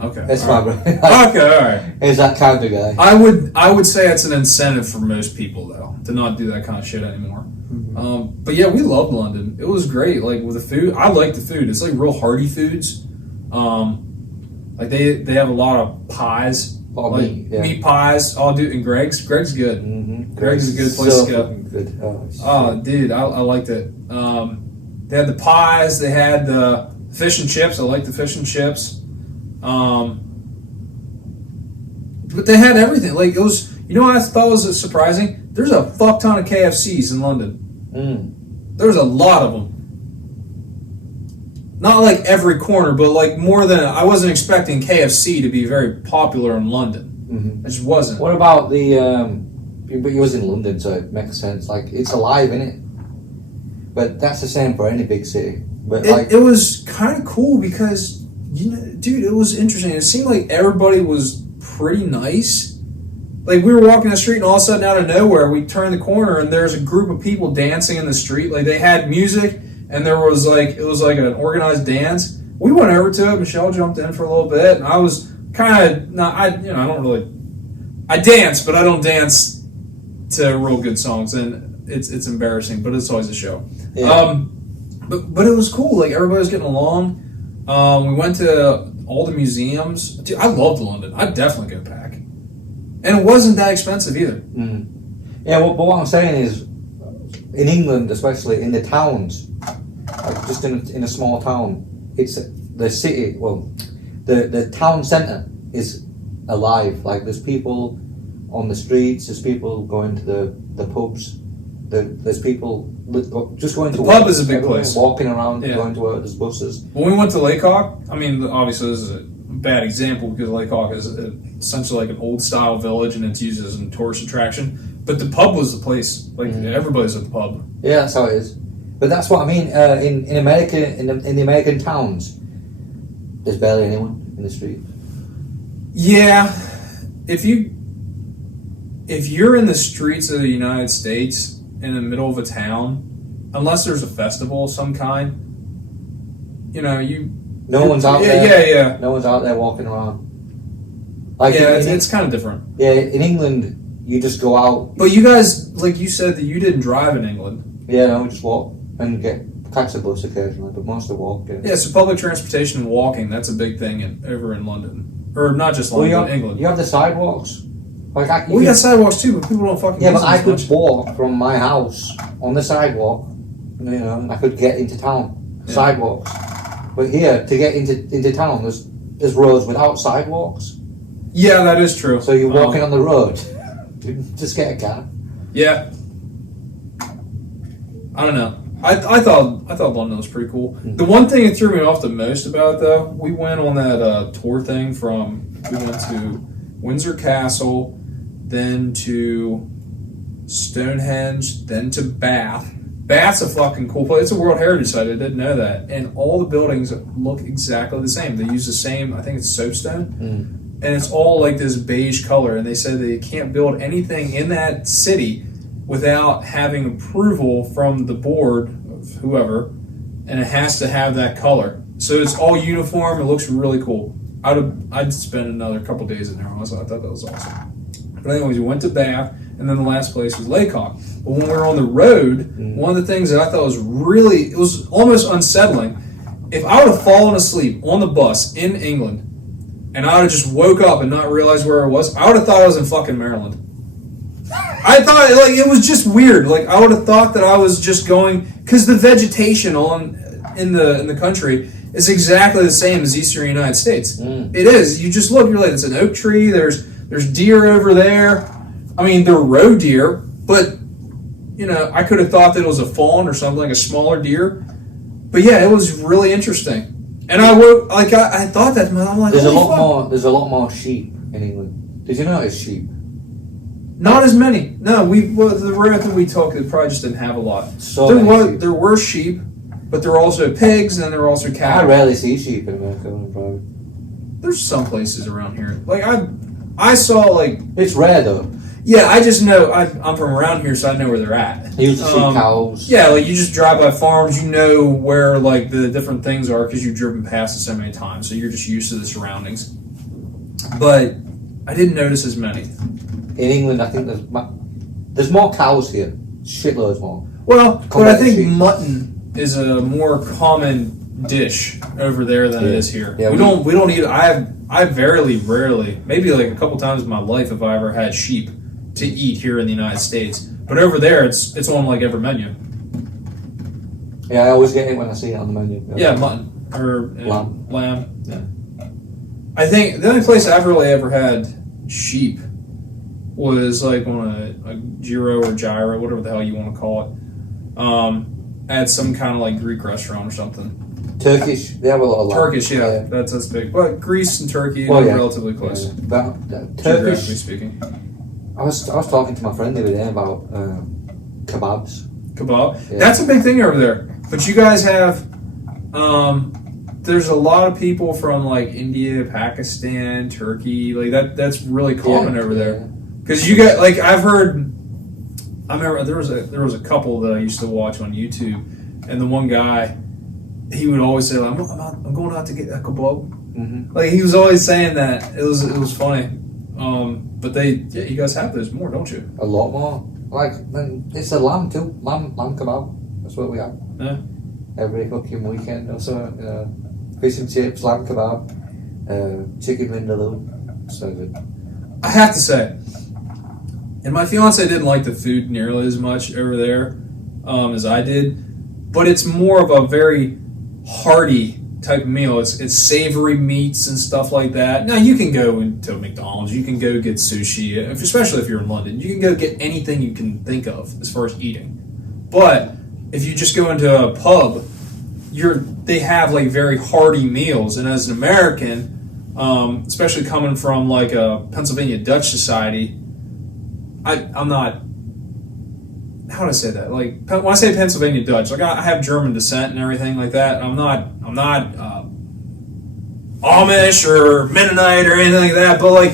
Okay. That's my brother. Okay, all right. He's that kind of guy. I would say it's an incentive for most people, though, to not do that kind of shit anymore. Mm-hmm. But yeah, we loved London. It was great. Like, with the food, I like the food. It's like real hearty foods. Like they have a lot of pies. Meat pies. And Greg's good. Mm-hmm. Greg's a good place so to go. Good. Dude, I liked it. They had the pies. They had the fish and chips. I like the fish and chips. But they had everything. Like, it was. You know what I thought was surprising? There's a fuck ton of KFCs in London. There's a lot of them. Not like every corner, but like more than... I wasn't expecting KFC to be very popular in London. Mm-hmm. It just wasn't. What about the... but you was in London, so it makes sense. Like, it's alive, innit? But that's the same for any big city. But it was kind of cool because, you know, dude, it was interesting. It seemed like everybody was pretty nice. Like, we were walking the street, and all of a sudden, out of nowhere, we turned the corner, and there's a group of people dancing in the street. Like, they had music, and it was like an organized dance. We went over to it. Michelle jumped in for a little bit, and I was kind of I dance, but I don't dance to real good songs, and it's embarrassing, but it's always a show. Yeah. But it was cool. Like, everybody was getting along. We went to all the museums. Dude, I loved London. I'd definitely go back. And it wasn't that expensive either. Yeah, but what I'm saying is, in England, especially in the towns, like just in a small town, it's the city. Well, the town centre is alive. Like there's people on the streets. There's people going to the pubs. There's people just going to the work. Pub is a big place. Walking around, going to work. There's buses. When we went to Lake Hawk, I mean, obviously this is a bad example because Lake Hawk is essentially like an old style village and it's used as a tourist attraction. But the pub was the place. Like everybody's at the pub. Yeah, that's how it is. But that's what I mean. In America, in the American towns, there's barely anyone in the street. Yeah, if you're in the streets of the United States in the middle of a town, unless there's a festival of some kind, no one's out there. Yeah. No one's out there walking around. Like it's kind of different. Yeah, in England, you just go out. But you guys, like you said, that you didn't drive in England. Yeah, no, we just walk and catch a bus occasionally, but mostly walk. Yeah, so public transportation and walking, that's a big thing over in London. Or not just London, but England. You have the sidewalks. Like we got sidewalks too, but people don't fucking use but I could much. walk from my house on the sidewalk, and I could get into town. Yeah. Sidewalks. But here, to get into town, there's roads without sidewalks. Yeah, that is true. So you're walking on the road. Just get a car. Yeah. I don't know. I thought London was pretty cool. The one thing that threw me off the most about it, though, we went on that tour thing we went to Windsor Castle, then to Stonehenge, then to Bath. Bath's a fucking cool place. It's a World Heritage Site. I didn't know that. And all the buildings look exactly the same. They use the same, I think it's soapstone. And it's all like this beige color. And they said they can't build anything in that city without having approval from the board of whoever. And it has to have that color. So it's all uniform. It looks really cool. I'd spend another couple days in there. I thought that was awesome. But anyways, we went to Bath, and then the last place was Lake Hawk. But when we were on the road, one of the things that I thought it was almost unsettling. If I would have fallen asleep on the bus in England, and I would have just woke up and not realized where I was, I would have thought I was in fucking Maryland. I thought it was just weird. Like I would have thought that I was just going because the vegetation in the country is exactly the same as Eastern United States. It is. You just look, you're like, it's an oak tree. There's deer over there. I mean, they're roe deer, but I could have thought that it was a fawn or something, like a smaller deer. But yeah, it was really interesting. And I woke, like I thought that, man. I'm like, there's a lot more sheep in England. Did you notice sheep? Not as many. No, the road that we took, it probably just didn't have a lot. There were sheep, but there were also pigs, and then there were also cattle. I rarely see sheep in America on the road. There's some places around here. Like I saw like it's rare though. Yeah, I just know I'm from around here, so I know where they're at. You used to see cows. Yeah, like you just drive by farms, you know where like the different things are because you've driven past it so many times, so you're just used to the surroundings. But I didn't notice as many. In England, I think there's more cows here, shitloads more. Well, but I think mutton is a more common dish over there than it is here. Yeah, we don't eat. I very rarely, maybe like a couple times in my life, if I ever had sheep to eat here in the United States. But over there, it's on like every menu. Yeah, I always get it when I see it on the menu. Yeah, mutton or lamb. Yeah. I think the only place I've really ever had sheep was like on a gyro or gyro, whatever the hell you want to call it, at some kind of like Greek restaurant or something. Turkish, they have a lot of lamb. Turkish, yeah. That's big. But Greece and Turkey are relatively close. Yeah. But, Turkish, geographically speaking. I was talking to my friend the other day about kebabs. Kebab? Yeah. That's a big thing over there. But you guys have, there's a lot of people from like India, Pakistan, Turkey, like that's really common over there. Because you got, like, I remember there was a couple that I used to watch on YouTube, and the one guy, he would always say, I'm going out to get a kebab. Mm-hmm. Like, he was always saying that. It was funny. But you guys have those more, don't you? A lot more. Like, it's a lamb too. Lamb kebab. That's what we have. Yeah. Every fucking weekend or so. fish and chips, lamb kebab, chicken vindaloo. So good. I have to say, and my fiance didn't like the food nearly as much over there as I did, but it's more of a very hearty type of meal. It's savory meats and stuff like that. Now you can go into McDonald's, you can go get sushi, especially if you're in London. You can go get anything you can think of as far as eating. But if you just go into a pub, they have like very hearty meals. And as an American, especially coming from like a Pennsylvania Dutch society, I'm not. How would I say that? Like when I say Pennsylvania Dutch, like I have German descent and everything like that. I'm not Amish or Mennonite or anything like that. But like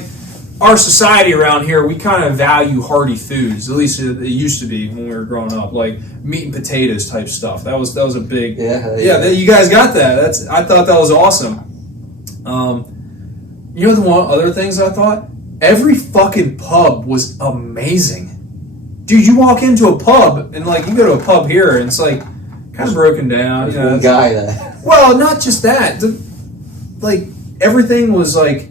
our society around here, we kind of value hearty foods. At least it used to be when we were growing up, like meat and potatoes type stuff. That was a big. Yeah. You guys got that. I thought that was awesome. You know the one other things I thought? Every fucking pub was amazing. Dude, you walk into a pub and like you go to a pub here and it's like kind of broken down. There's one guy there. Well, not just that. Like everything was like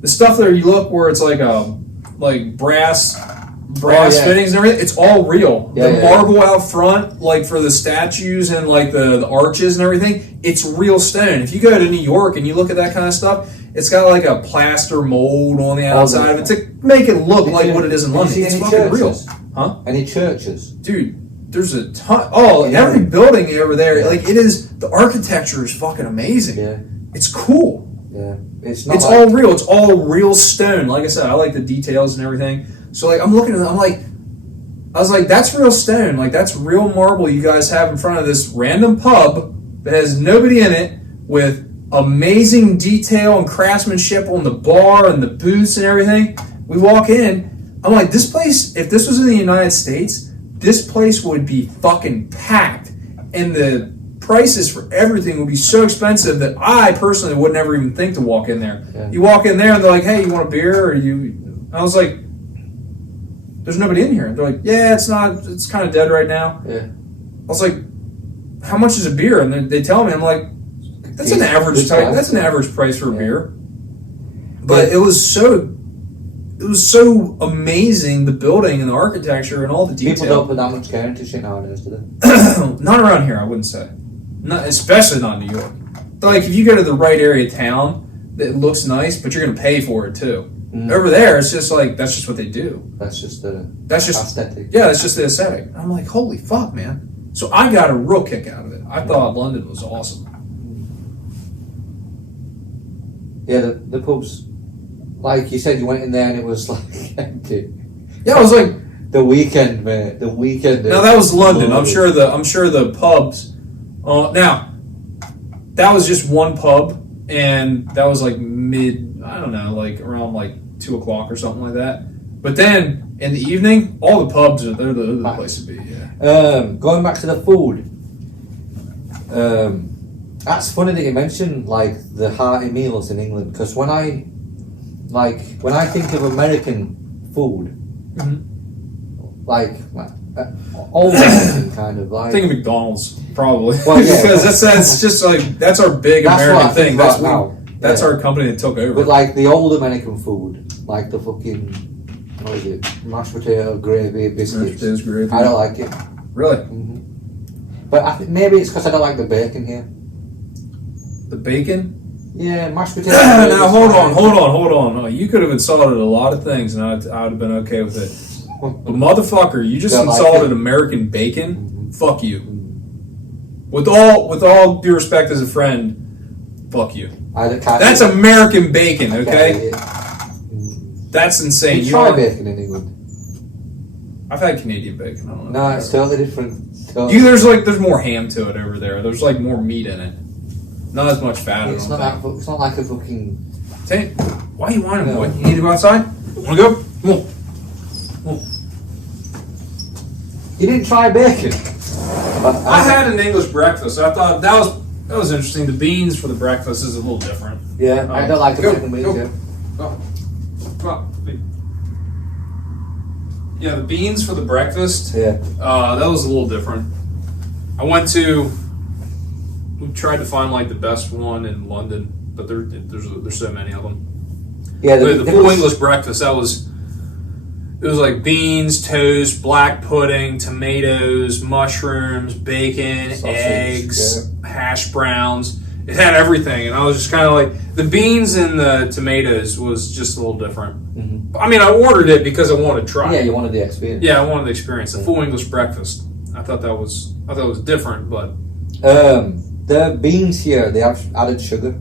the stuff there. You look where it's like brass fittings and everything. It's all real. The marble out front, like for the statues and like the arches and everything, it's real stone. If you go to New York and you look at that kind of stuff, it's got like a plaster mold on the outside of it to make it look like what it is in London. It's fucking real. Huh? Any churches? Dude, there's a ton. Oh, every building over there, like it is, the architecture is fucking amazing. Yeah. It's cool. Yeah. It's all real. It's all real stone. Like I said, I like the details and everything. So like I'm looking at it, I was like, that's real stone. Like that's real marble you guys have in front of this random pub that has nobody in it with amazing detail and craftsmanship on the bar and the booths and everything. We walk in, I'm like, this place, if this was in the United States, this place would be fucking packed. And the prices for everything would be so expensive that I personally would never even think to walk in there. Yeah. You walk in there and they're like, hey, you want a beer? Or I was like, there's nobody in here. They're like, yeah, it's kind of dead right now. Yeah. I was like, how much is a beer? And they tell me, I'm like, that's an average type. That's an average price for a beer. But it was so amazing, the building and the architecture and all the detail. People don't put that much care into shit nowadays, do they? Not around here, I wouldn't say. Not, especially not in New York. Like if you go to the right area of town, it looks nice, but you're going to pay for it too. Over there, it's just like that's just what they do. That's just aesthetic. Yeah, that's just the aesthetic. I'm like, holy fuck, man. So I got a real kick out of it. I thought London was awesome. Yeah, the pubs, like you said, you went in there and it was like empty. Yeah, it was like the weekend, mate. The weekend. Now that was London. I'm sure the pubs. Now that was just one pub, and that was like like around like 2:00 or something like that. But then in the evening, all the pubs they're the place to be. Yeah. Going back to the food. That's funny that you mentioned like the hearty meals in England, because when I think of American food, like old American kind of like. I think of McDonald's probably. Well, yeah, because that's just like that's our big American thing. That's our company that took over. But like the old American food, like the fucking what is it, mashed potato gravy biscuits. Mashed potatoes gravy. I don't like it. Really? Mm-hmm. But I think maybe it's because I don't like the bacon here. The bacon? Yeah, mashed potato. Now hold on. Oh, you could have insulted a lot of things, and I would have been okay with it. But motherfucker, you just insulted American bacon. Mm-hmm. Fuck you. With all due respect as a friend, fuck you. That's American bacon, okay? That's insane. You try bacon in England? I've had Canadian bacon. I don't know. No, it's totally different. There's more ham to it over there. There's like more meat in it. Not as much fat. It's not like a fucking. Why are you whining, boy? You need to go outside? Want to go? Come on. You didn't try bacon? I had an English breakfast. I thought that was interesting. The beans for the breakfast is a little different. Yeah, I don't like the bacon beans. Come on. Yeah, the beans for the breakfast. Yeah. That was a little different. I went to we tried to find like the best one in London, but there's so many of them. Yeah, the full English breakfast. It was like beans, toast, black pudding, tomatoes, mushrooms, bacon, sausage, eggs, hash browns. It had everything, and I was just kind of like, the beans and the tomatoes was just a little different. Mm-hmm. I mean, I ordered it because I wanted to try it. Yeah, you wanted the experience. Yeah, I wanted the experience. The full English breakfast. I thought it was different, but the beans here, they have added sugar.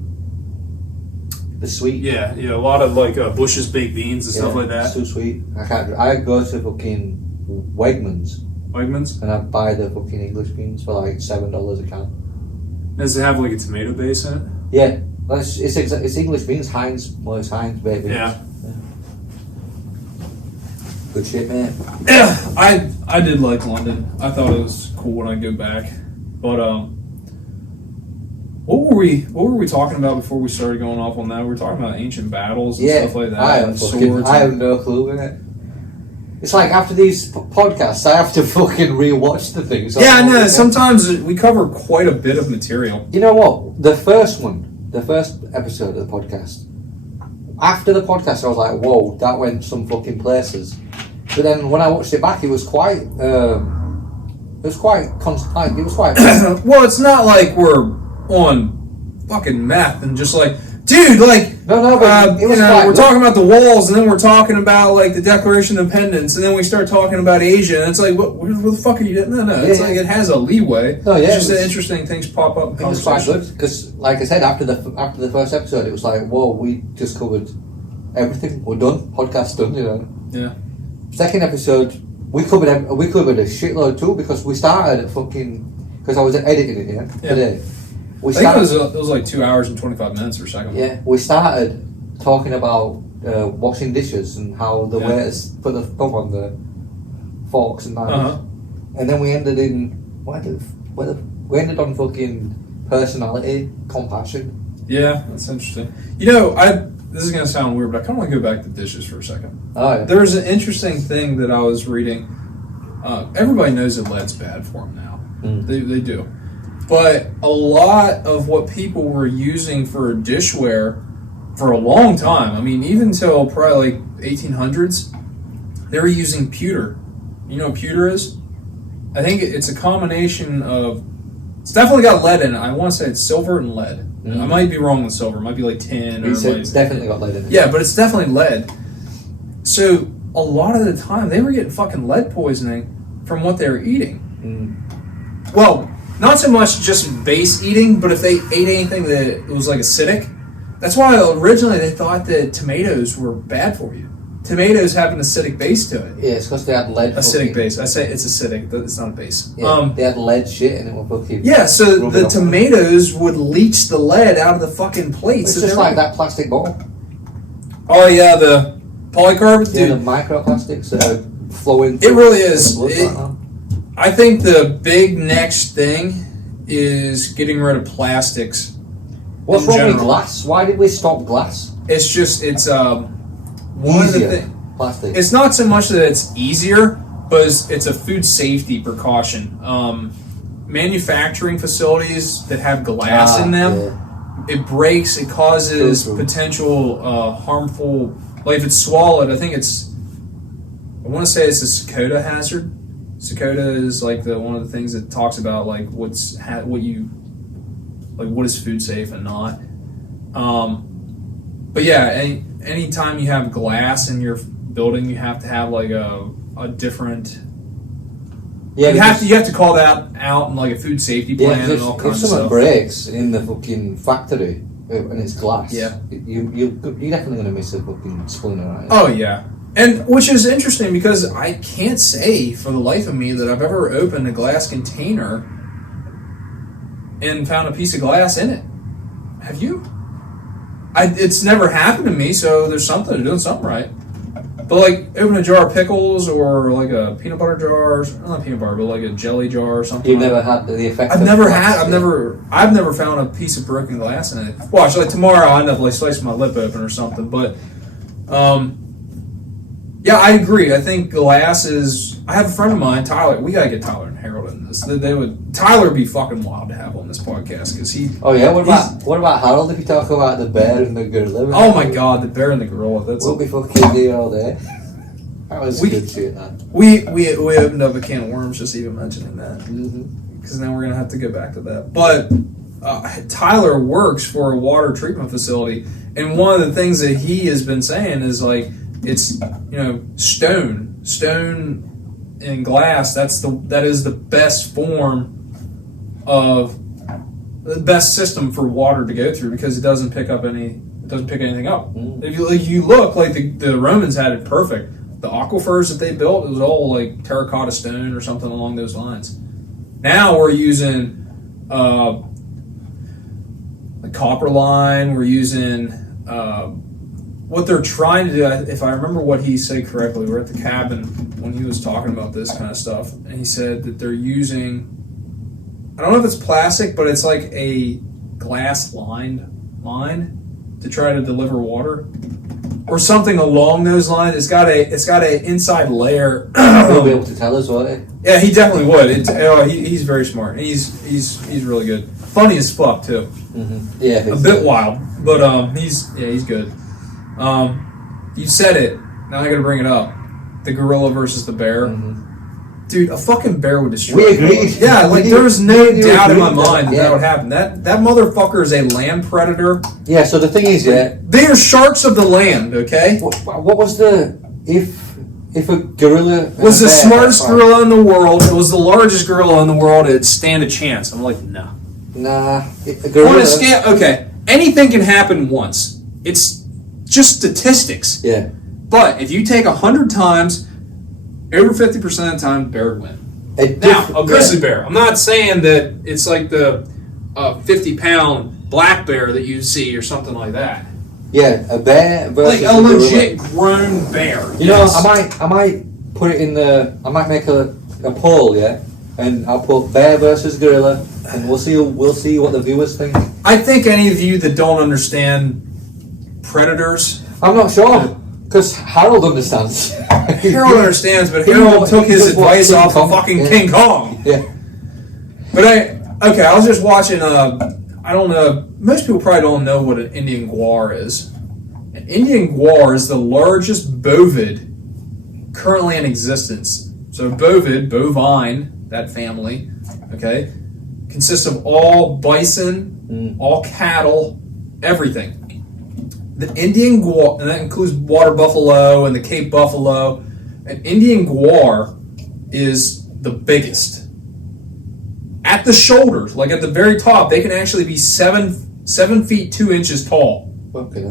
The sweet. Yeah, a lot of like Bush's baked beans and stuff like that. So sweet. I go to fucking Wegmans, and I buy the fucking English beans for like $7 a can. Does it have like a tomato base in it? Yeah, it's English beans. Heinz, baby. Yeah. Good shit, man. Yeah, I did like London. I thought it was cool when I go back. But what were we talking about before we started going off on that? We were talking about ancient battles and stuff like that. I have no clue in it. It's like after these podcasts, I have to fucking rewatch the things. Yeah, I know. Sometimes we cover quite a bit of material. You know what? The first episode of the podcast. After the podcast, I was like, "Whoa, that went some fucking places." But then when I watched it back, it was quite. It was quite constant. It was quite. Well, it's not like we're on fucking meth and just like, dude, like. No, but we're talking about the walls, and then we're talking about like the Declaration of Independence, and then we start talking about Asia, and it's like, where the fuck are you doing? No, it's like it has a leeway. No, yeah, it's just interesting things pop up. It was quite good because, like I said, after the first episode, it was like, whoa, we just covered everything. We're done. Podcast done. You know. Yeah. Second episode, we covered a shitload too because we started at because I was editing it today. I think it was like 2 hours and 25 minutes or second. Yeah, we started talking about washing dishes and how the waiters put the thumb on the forks and knives, and then we ended on fucking personality, compassion. Yeah, that's interesting. You know, this is gonna sound weird, but I kind of want to go back to dishes for a second. Oh, yeah. There's an interesting thing that I was reading. Everybody knows that lead's bad for them now. They do. But a lot of what people were using for dishware for a long time, I mean, even till probably like 1800s, they were using pewter. You know what pewter is? I think it's a combination of, it's definitely got lead in it. I want to say it's silver and lead. I might be wrong with silver. It might be like tin. It's definitely got lead in it. Yeah, but it's definitely lead. So a lot of the time, they were getting fucking lead poisoning from what they were eating. Well, not so much just base eating, but if they ate anything that was like acidic, that's why originally they thought that tomatoes were bad for you. Tomatoes have an acidic base to it. Yeah, it's because they had lead. Acidic base. I say it's acidic. It's not a base. Yeah, they had lead shit in it. Yeah, so the tomatoes would leach the lead out of the fucking plates. It's just like that plastic bottle. Oh yeah, the polycarbonate. Yeah, the microplastics that are flowing. It really is. I think the big next thing is getting rid of plastics. What's wrong with glass? Why did we stop glass? It's just, it's one of the things. Plastic. It's not so much that it's easier, but it's a food safety precaution. Manufacturing facilities that have glass in them, it breaks, it causes potential harmful, like if it's swallowed, I want to say it's a Sakota hazard. Sakota is like one of the things that talks about like what is food safe and not. But yeah, anytime you have glass in your building, you have to have like a different. Yeah, you have to call that out in like a food safety plan and all kinds of stuff. If someone breaks in the fucking factory and it's glass, you're definitely gonna miss a fucking splinter. Right? Oh yeah. And which is interesting because I can't say for the life of me that I've ever opened a glass container and found a piece of glass in it. Have you? It's never happened to me, so there's something doing something right. But like open a jar of pickles or like a peanut butter jar, not peanut butter, but like a jelly jar or something. You've never had the effect. I've never found a piece of broken glass in it. Watch, like tomorrow I end up like slicing my lip open or something, but Yeah, I agree. I think glass is. I have a friend of mine, Tyler. We gotta get Tyler and Harold in this. Tyler would be fucking wild to have on this podcast because he. Oh yeah, what about Harold? If you talk about the bear and the gorilla. Oh my god, the bear and the gorilla. We'll be fucking here all day. That was good shit, man. We opened up a can of worms just even mentioning that. Because now we're gonna have to go back to that. But Tyler works for a water treatment facility, and one of the things that he has been saying is like it's stone and glass. That is the best form of the best system for water to go through because it doesn't pick anything up. If you look like the Romans had it perfect. The aquifers that they built, it was all like terracotta stone or something along those lines. Now we're using the copper line. We're using what they're trying to do. If I remember what he said correctly, we were at the cabin when he was talking about this kind of stuff, and he said that they're using. I don't know if it's plastic, but it's like a glass lined line to try to deliver water. Or something along those lines. It's got a inside layer. He'll be able to tell us, won't he? Yeah, he definitely would. He's very smart. He's really good. Funny as fuck too. Yeah, a bit wild, but he's good. You said it. Now I got to bring it up. The gorilla versus the bear. Dude, a fucking bear would destroy. We agreed. Yeah, like there was no doubt in my mind that would happen. That motherfucker is a land predator. Yeah. So the thing is, they are sharks of the land. Okay. What was if a gorilla was the smartest gorilla in the world? It was the largest gorilla in the world. It'd stand a chance. I'm like, no. Nah. A gorilla. On a scale, okay, anything can happen once. It's just statistics. Yeah. But if you take 100 times. Over 50% of the time, bear would win. Now, a grizzly bear. I'm not saying that it's like the 50-pound black bear that you see or something like that. Yeah, a bear versus like a legit grown bear. You know, I might put it in the. I might make a poll, yeah, and I'll put bear versus gorilla, and we'll see what the viewers think. I think any of you that don't understand predators, I'm not sure. Because Harold understands. Harold understands, but Harold took his advice off of fucking King Kong. Yeah. But I was just watching, I don't know, most people probably don't know what an Indian guar is. An Indian guar is the largest bovid currently in existence. So bovine, that family, okay, consists of all bison, all cattle, everything. The Indian guar, and that includes water buffalo and the Cape buffalo. An Indian guar is the biggest. At the shoulders, like at the very top, they can actually be 7 feet 2 inches tall. Okay.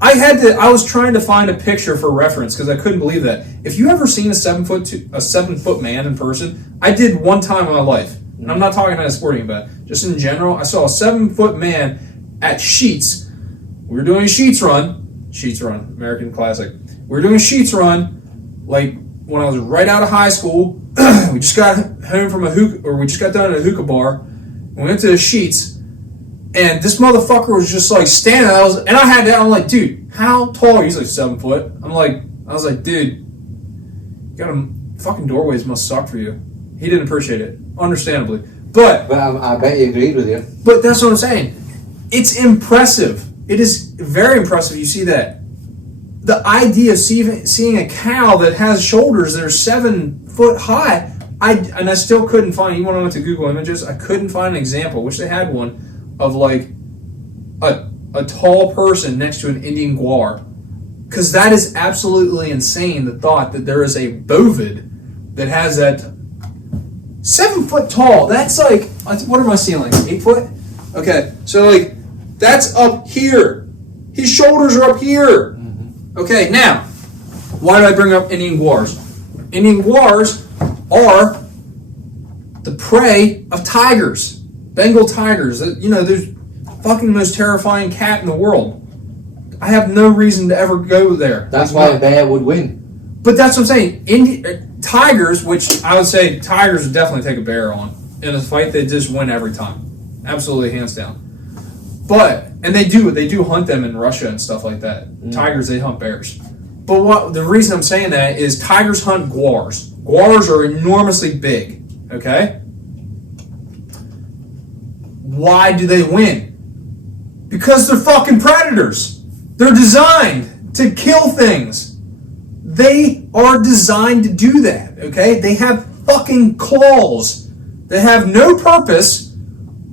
I was trying to find a picture for reference because I couldn't believe that. If you ever seen a 7 foot man in person, I did one time in my life. And I'm not talking about a sporting event. Just in general, I saw a 7 foot man at Sheets. We were doing a Sheets run, American classic. We were doing a Sheets run, like when I was right out of high school. We just got home from we just got done at a hookah bar. We went to the Sheets, and this motherfucker was just like standing. I'm like, dude, how tall are you? He's like 7 foot. I was like, dude, fucking doorways must suck for you. He didn't appreciate it, understandably. But I bet he agreed with you. But that's what I'm saying. It's impressive. It is very impressive. You see that. The idea of seeing a cow that has shoulders that are 7 foot high, I still couldn't find, even when I went to Google Images, I couldn't find an example. I wish they had one of like a tall person next to an Indian guar. Because that is absolutely insane, the thought that there is a bovid that has that 7 foot tall. That's like, what are my ceilings? 8 foot? Okay, so like, that's up here. His shoulders are up here. Okay, now, why did I bring up Indian guars? Indian guars are the prey of tigers, Bengal tigers. You know, there's fucking most terrifying cat in the world. I have no reason to ever go there. That's why a bear would win. But that's what I'm saying. Tigers, which I would say tigers would definitely take a bear on. In a fight, they just win every time. Absolutely, hands down. But, and they do hunt them in Russia and stuff like that. Tigers, they hunt bears. But what the reason I'm saying that is tigers hunt guars. Guars are enormously big. Okay? Why do they win? Because they're fucking predators. They're designed to kill things. They are designed to do that. Okay? They have fucking claws that have no purpose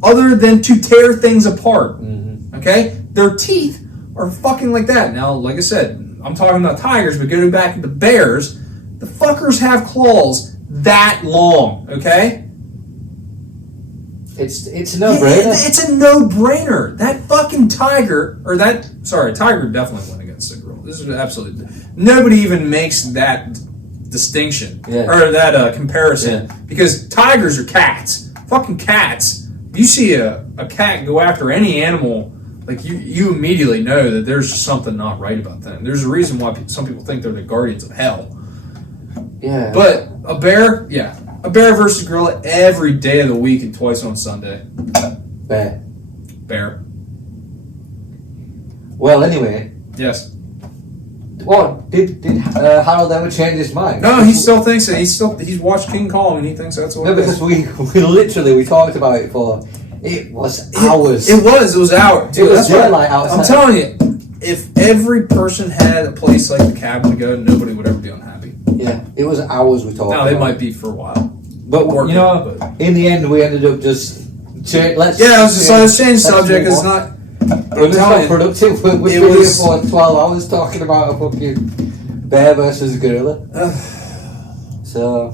other than to tear things apart. Okay? Their teeth are fucking like that. Now, like I said, I'm talking about tigers, but going back to the bears, the fuckers have claws that long, okay? It's a no-brainer. It's a no-brainer. That fucking tiger, tiger definitely went against the gorilla. This is absolutely, nobody even makes that distinction, or that comparison, because tigers are cats. Fucking cats. You see a cat go after any animal, like you immediately know that there's something not right about them. There's a reason why some people think they're the guardians of hell. Yeah. But a bear versus gorilla every day of the week and twice on Sunday. Bear. Well, anyway. Yes. What did Harold ever change his mind? No, he still thinks it. He's watched King Kong and he thinks that's what. No, because we talked about it for. It was hours. It was hours. Dude, it was daylight outside. I'm telling you, if every person had a place like the cabin to go, nobody would ever be unhappy. Yeah, it was hours we talked. Now they might be for a while, but in the end, we ended up just let's change subject. It's not. It was not productive. We were here for 12 hours talking about a fucking bear versus a gorilla. So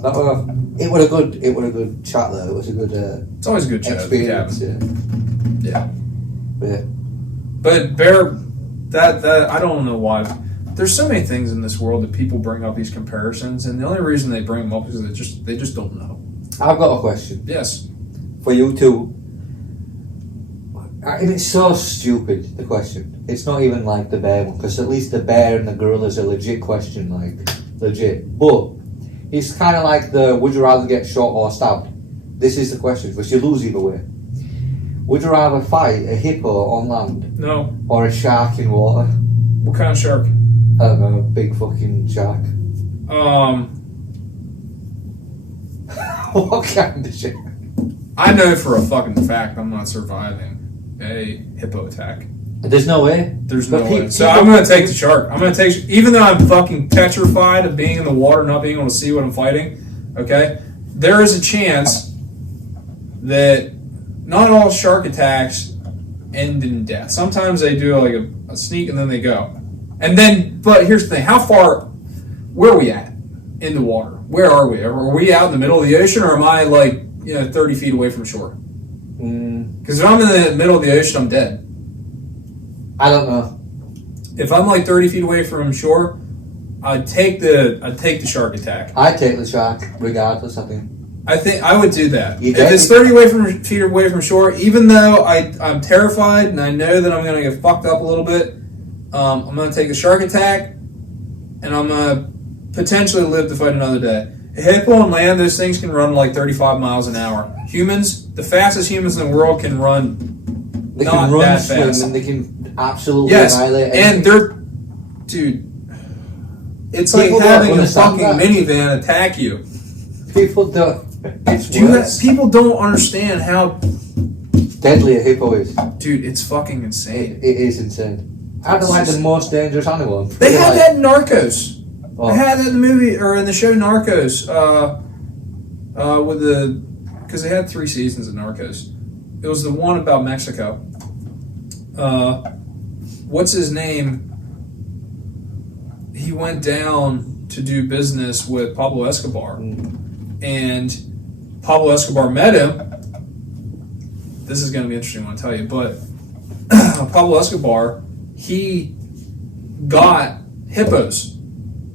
it was a good chat though. It was a good. It's always a good chat. Experience. Yeah. But bear, that I don't know why. There's so many things in this world that people bring up these comparisons, and the only reason they bring them up is they just don't know. I've got a question. Yes. For you two. And it's so stupid, the question. It's not even like the bear one, because at least the bear and the gorilla is a legit question, like, legit. But it's kind of like the would you rather get shot or stabbed? This is the question, because you lose either way. Would you rather fight a hippo on land? No. Or a shark in water? What kind of shark? I don't know, a big fucking shark. What kind of shark? I know for a fucking fact I'm not surviving a hippo attack. There's no way. There's no way. So I'm going to take the shark. I'm going to take, even though I'm fucking petrified of being in the water, not being able to see what I'm fighting, okay, there is a chance that not all shark attacks end in death. Sometimes they do like a sneak and then they go. And then, but here's the thing, where are we at in the water? Where are we? Are we out in the middle of the ocean, or am I 30 feet away from shore? Because if I'm in the middle of the ocean, I'm dead. I don't know. If I'm 30 feet away from shore, I'd take the shark attack. I'd take the shark regardless, I think. I think I would do that. If it's 30 feet away from shore, even though I'm terrified and I know that I'm going to get fucked up a little bit, I'm going to take the shark attack and I'm going to potentially live to fight another day. A hippo on land, those things can run 35 miles an hour. Humans, the fastest humans in the world can run they not can run, that swim, fast. And they can absolutely annihilate and it's like having a fucking minivan attack you. People don't. People don't understand how deadly a hippo is. Dude, it's fucking insane. It is insane. I don't like the most dangerous animal. They had that in Narcos. They had that in the movie or in the show Narcos. Because they had 3 seasons of Narcos. It was the one about Mexico. What's his name? He went down to do business with Pablo Escobar, and Pablo Escobar met him. This is going to be interesting when I tell you, but Pablo Escobar, he got hippos.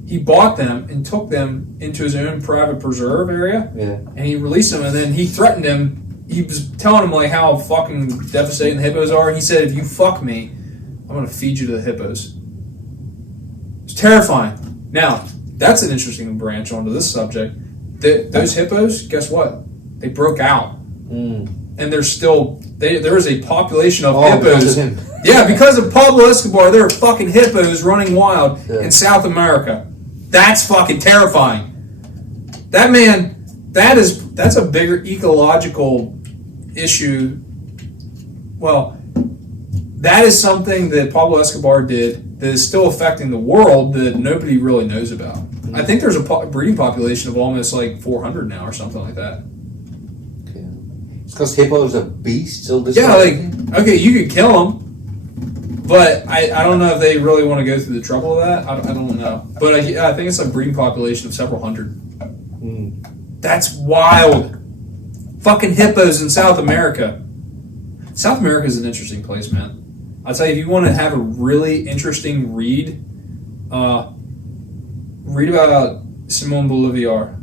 He bought them and took them into his own private preserve area, and he released them, and then he threatened him. He was telling him how fucking devastating the hippos are, and he said, if you fuck me, I'm going to feed you to the hippos. It's terrifying. Now, that's an interesting branch onto this subject. Those hippos, guess what? They broke out. And there's still, there is a population of hippos Yeah, because of Pablo Escobar, there are fucking hippos running wild in South America. That's fucking terrifying. That man, that's a bigger ecological issue. Well, that is something that Pablo Escobar did that is still affecting the world that nobody really knows about. I think there's a breeding population of almost like 400 now or something like that. It's because hippos are beasts. Yeah, like, okay, you could kill them. But I don't know if they really want to go through the trouble of that. I don't know. But I think it's a breeding population of several hundred. That's wild. Fucking hippos in South America. South America is an interesting place, man. I'll tell you, if you want to have a really interesting read, read about Simón Bolívar.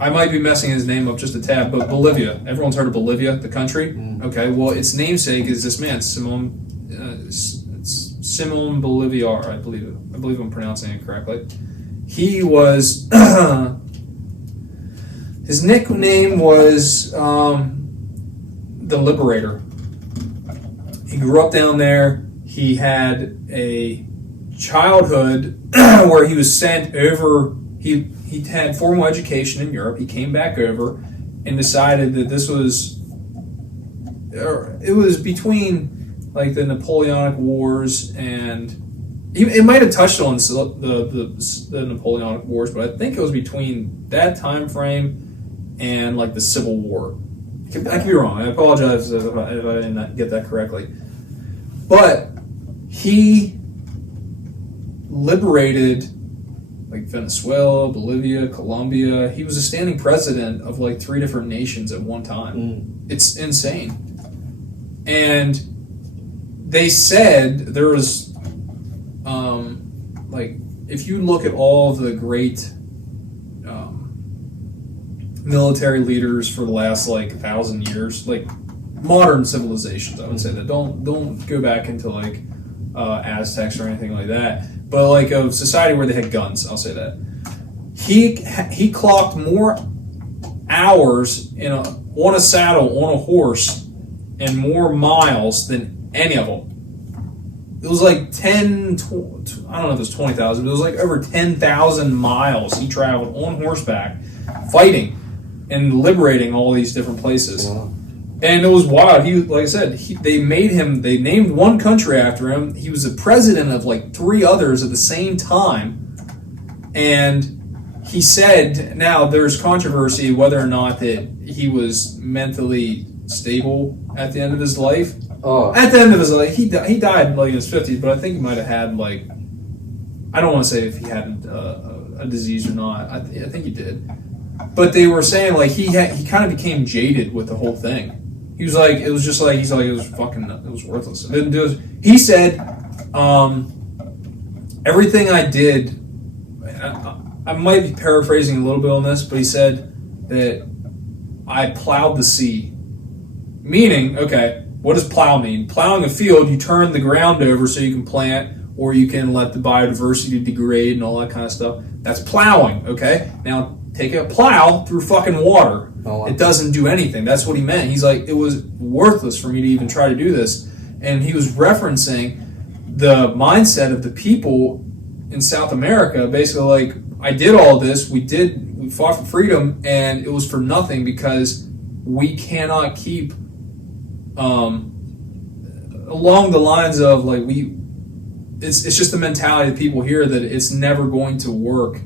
I might be messing his name up just a tad, but Bolivia. Everyone's heard of Bolivia, the country? Okay, well, its namesake is this man, Simón Bolívar, I believe I'm pronouncing it correctly. He was his nickname was the Liberator. He grew up down there. He had a childhood where he was sent over. He had formal education in Europe. He came back over and decided that this was. It was between like the Napoleonic Wars and it might have touched on the Napoleonic Wars, but I think it was between that time frame and like the Civil War. I could be wrong. I apologize if I didn't get that correctly. But he liberated like Venezuela, Bolivia, Colombia. He was a standing president of like 3 different nations at one time. It's insane. And they said there was, like, if you look at all the great military leaders for the last like 1,000 years, like modern civilizations, I would say that don't go back into like Aztecs or anything like that, but like a society where they had guns, I'll say that he clocked more hours on a saddle on a horse and more miles than any of them. It was like 10, I don't know if it was 20,000, but it was like over 10,000 miles he traveled on horseback, fighting and liberating all these different places. Yeah. And it was wild. He, like I said, they named one country after him. He was the president of like 3 others at the same time. And he said, now there's controversy whether or not that he was mentally stable at the end of his life. Oh. At the end of his life, he died like in his 50s, but I think he might have had like, I don't want to say if he had a disease or not. I think he did. But they were saying like he kind of became jaded with the whole thing. He was like, it was just like, he's like, it was worthless. It didn't do it. He said, everything I did, I might be paraphrasing a little bit on this, but he said that I plowed the sea. Meaning, okay, what does plow mean? Plowing a field, you turn the ground over so you can plant, or you can let the biodiversity degrade and all that kind of stuff. That's plowing, okay? Now, take a plow through fucking water. Oh, it doesn't do anything. That's what he meant. He's like, it was worthless for me to even try to do this. And he was referencing the mindset of the people in South America. Basically, like, I did all this. We fought for freedom, and it was for nothing because we cannot keep along the lines of like it's just the mentality of people here that it's never going to work,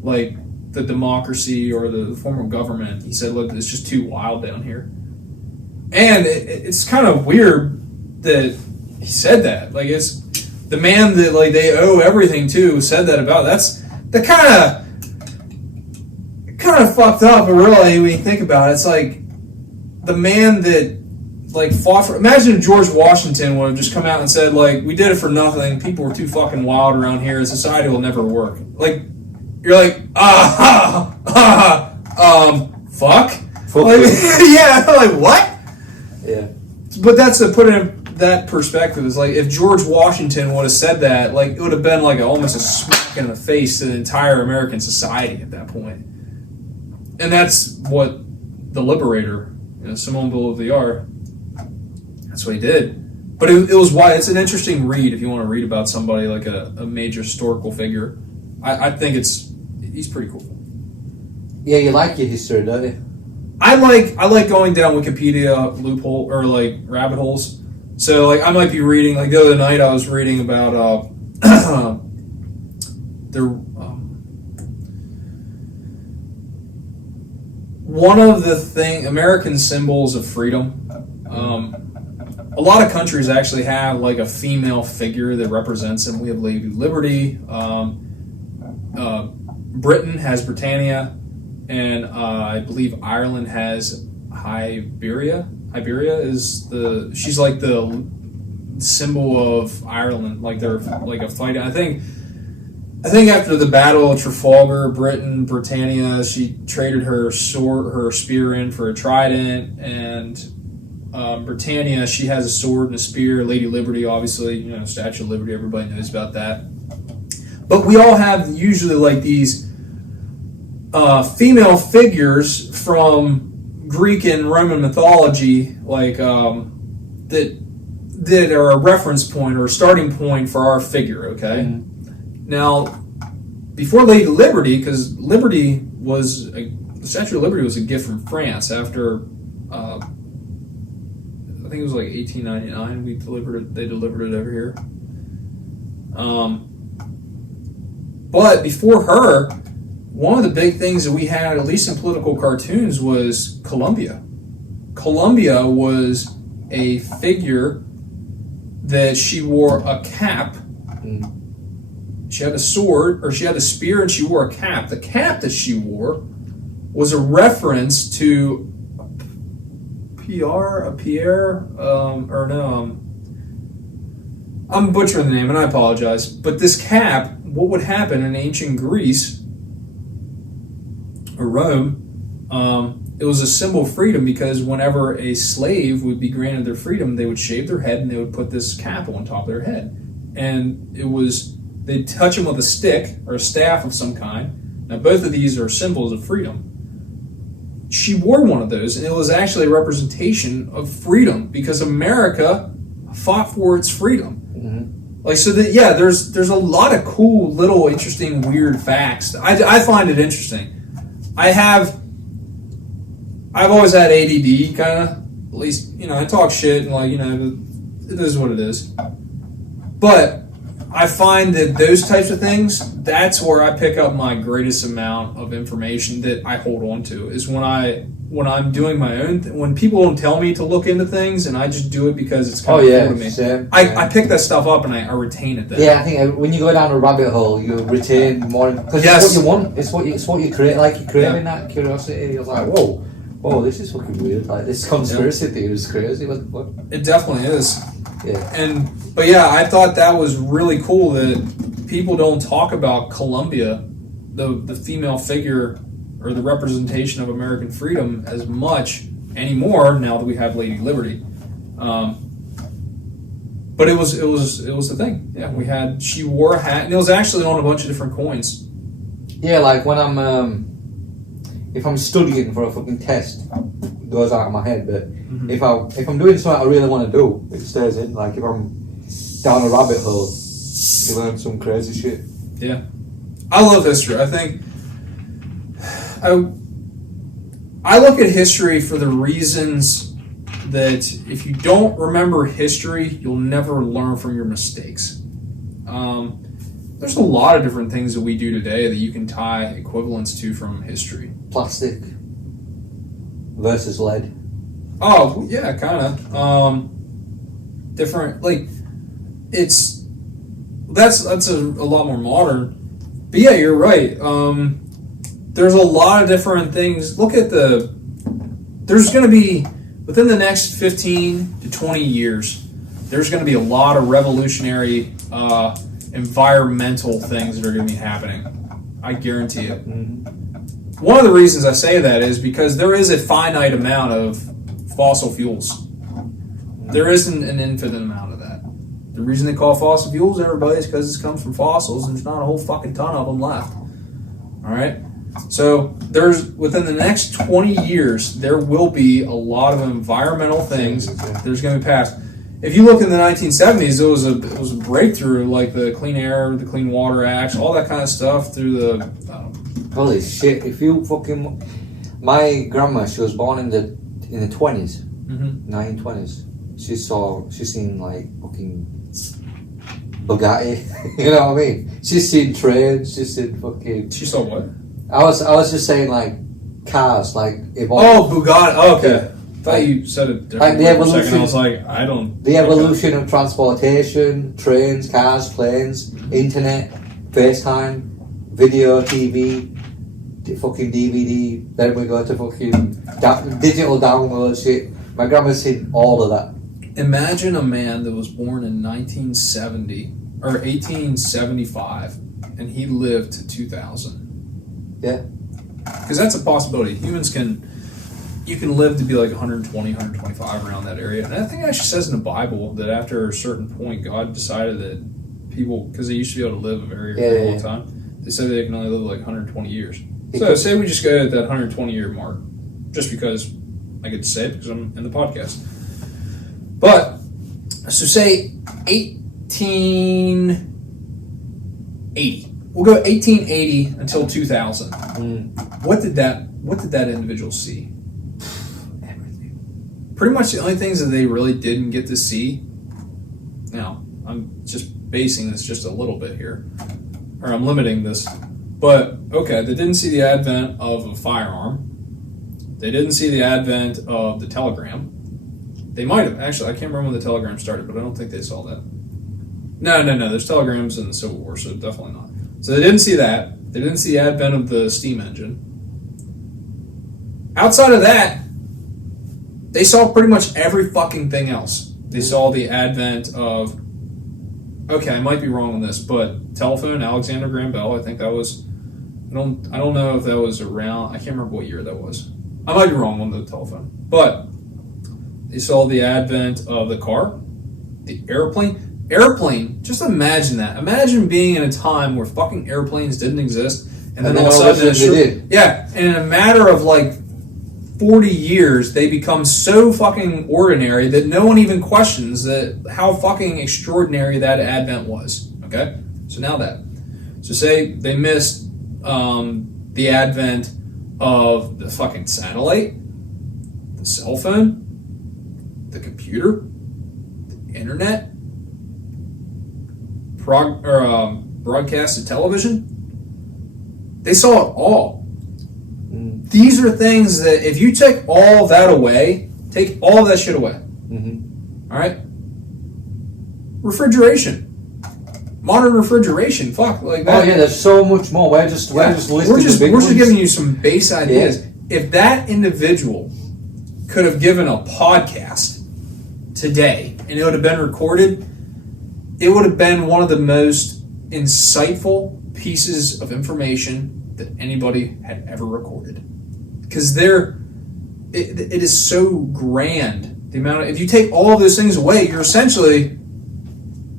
like the democracy or the form of government. He said, look, it's just too wild down here. And it's kind of weird that he said that. Like, it's the man that like they owe everything to said that about. That's the kind of fucked up, but really when you think about it, it's like the man that like fought for. Imagine if George Washington would have just come out and said, like, we did it for nothing. People are too fucking wild around here, and society will never work. Like, you're like, fuck. Like, yeah, like what? Yeah. But that's to put it in that perspective. Is like if George Washington would have said that, like it would have been like almost a smack in the face to the entire American society at that point. And that's what the Liberator, Simón Bolívar. That's what he did. But it was why it's an interesting read if you want to read about somebody like a major historical figure. I think he's pretty cool. Yeah, you like your history, don't you? I like going down Wikipedia loophole or like rabbit holes. So like I might be reading like the other night I was reading about one of the American symbols of freedom. A lot of countries actually have like a female figure that represents them. We have Lady Liberty. Britain has Britannia, and I believe Ireland has Hiberia. Hiberia is she's like the symbol of Ireland, like they're like a fight. I think after the Battle of Trafalgar, Britannia, she traded her spear in for a trident, and Britannia, she has a sword and a spear. Lady Liberty, obviously, Statue of Liberty, everybody knows about that. But we all have usually like these female figures from Greek and Roman mythology, like that are a reference point or a starting point for our figure. Okay, Now before Lady Liberty, because the Statue of Liberty was a gift from France after. I think it was like 1899. They delivered it over here. But before her, one of the big things that we had, at least in political cartoons, was Columbia. Columbia was a figure that she wore a cap. She had a sword, or she had a spear, and she wore a cap. The cap that she wore was a reference to I'm butchering the name, and I apologize. But this cap, what would happen in ancient Greece or Rome, it was a symbol of freedom, because whenever a slave would be granted their freedom, they would shave their head and they would put this cap on top of their head. And they'd touch them with a stick or a staff of some kind. Now, both of these are symbols of freedom. She wore one of those, and it was actually a representation of freedom, because America fought for its freedom. Like, so that, yeah, there's a lot of cool, little, interesting, weird facts. I find it interesting. I've always had ADD, kind of. At least, I talk shit, and like, it is what it is. But I find that those types of things, that's where I pick up my greatest amount of information that I hold on to, is when I'm doing my own when people don't tell me to look into things, and I just do it because it's kind of cool to me. Same. I pick that stuff up and I retain it then. Yeah, I think when you go down a rabbit hole, you retain more, because it's what you want. It's what you create. Like, you're craving that curiosity. You're like, whoa, this is fucking weird. Like, this conspiracy theory is crazy. What? It definitely is. Yeah. But I thought that was really cool that people don't talk about Columbia, the female figure or the representation of American freedom, as much anymore now that we have Lady Liberty. But it was the thing. Yeah, she wore a hat, and it was actually on a bunch of different coins. Yeah, like when if I'm studying for a fucking test, it goes out of my head. But if I'm doing something I really want to do, it stays in. Like if I'm down a rabbit hole, you learn some crazy shit. Yeah, I love history. I think I look at history for the reasons that if you don't remember history, you'll never learn from your mistakes. There's a lot of different things that we do today that you can tie equivalents to from history. Plastic versus lead. Oh, yeah, kind of. Different, like, that's a lot more modern. But yeah, you're right. There's a lot of different things. Look at there's going to be, within the next 15 to 20 years, there's going to be a lot of revolutionary environmental things that are going to be happening. I guarantee it. One of the reasons I say that is because there is a finite amount of fossil fuels. There isn't an infinite amount of that. The reason they call fossil fuels, everybody, is because it comes from fossils, and there's not a whole fucking ton of them left. All right? So within the next 20 years, there will be a lot of environmental things there's going to be passed. if you look in the 1970s, it was a breakthrough, like the Clean Air, the Clean Water Act, all that kind of stuff through the. Holy shit! If you fucking, my grandma, she was born in the 20s, 1920s. She's seen like fucking Bugatti. You know what I mean? She's seen trains. She's seen fucking. She saw what? I was just saying like cars, like evolved. Oh, Bugatti. Oh, okay. I thought you said it differently like the evolution. For a second. I was like, I don't. The evolution of transportation, trains, cars, planes, internet, FaceTime, video, TV, fucking DVD. Then we go to fucking digital download shit. My grandma's seen all of that. Imagine a man that was born in 1970 or 1875, and he lived to 2000. Yeah. Because that's a possibility. You can live to be like 120, 125 around that area. And I think it actually says in the Bible that after a certain point, God decided that people, because they used to be able to live a very, very long time, they said they can only live like 120 years. So say we just go at that 120 year mark, just because I get to say it because I'm in the podcast. But, so say 1880. We'll go 1880 until 2000. What did that individual see? Everything. Pretty much the only things that they really didn't get to see. Now, I'm just basing this just a little bit here, or I'm limiting this. But okay, they didn't see the advent of a firearm. They didn't see the advent of the telegram. They might have actually. I can't remember when the telegram started, but I don't think they saw that. No. There's telegrams in the Civil War, so definitely not. So they didn't see that. They didn't see the advent of the steam engine. Outside of that, they saw pretty much every fucking thing else. They saw the advent of, okay, I might be wrong on this, but telephone, Alexander Graham Bell, I think that was, I don't know if that was around, I can't remember what year that was. I might be wrong on the telephone. But they saw the advent of the car, the airplane, just imagine that. Imagine being in a time where fucking airplanes didn't exist, and then all of a sudden, and in a matter of like 40 years, they become so fucking ordinary that no one even questions that how fucking extraordinary that advent was. Okay, so now that, so say they missed the advent of the fucking satellite, the cell phone, the computer, the internet. Broadcasted television, they saw it all. These are things that if you take all that away, take all that shit away. All right? Refrigeration. Modern refrigeration. Fuck, like that. Oh yeah, there's so much more. We're just giving you some base ideas. Yeah. If that individual could have given a podcast today and it would have been recorded, it would have been one of the most insightful pieces of information that anybody had ever recorded. Because it is so grand. The amount of, if you take all of those things away, you're essentially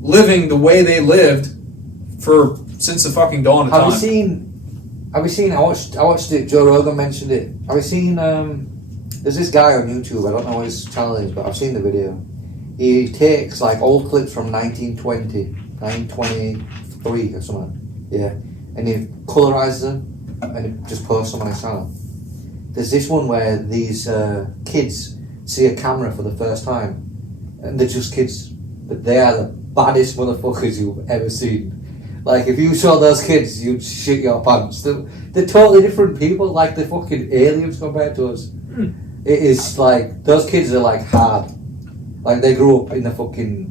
living the way they lived since the fucking dawn of time. Have you seen? I watched it. Joe Rogan mentioned it. Have you seen? There's this guy on YouTube. I don't know what his channel is, but I've seen the video. He takes like old clips from 1920, 1923 or something. Yeah, and he colorizes them and he just posts them on his channel. There's this one where these kids see a camera for the first time, and they're just kids, but they are the baddest motherfuckers you've ever seen. Like, if you saw those kids, you'd shit your pants. They're totally different people, like the fucking aliens compared to us. It is like, those kids are like hard. Like, they grew up in the fucking,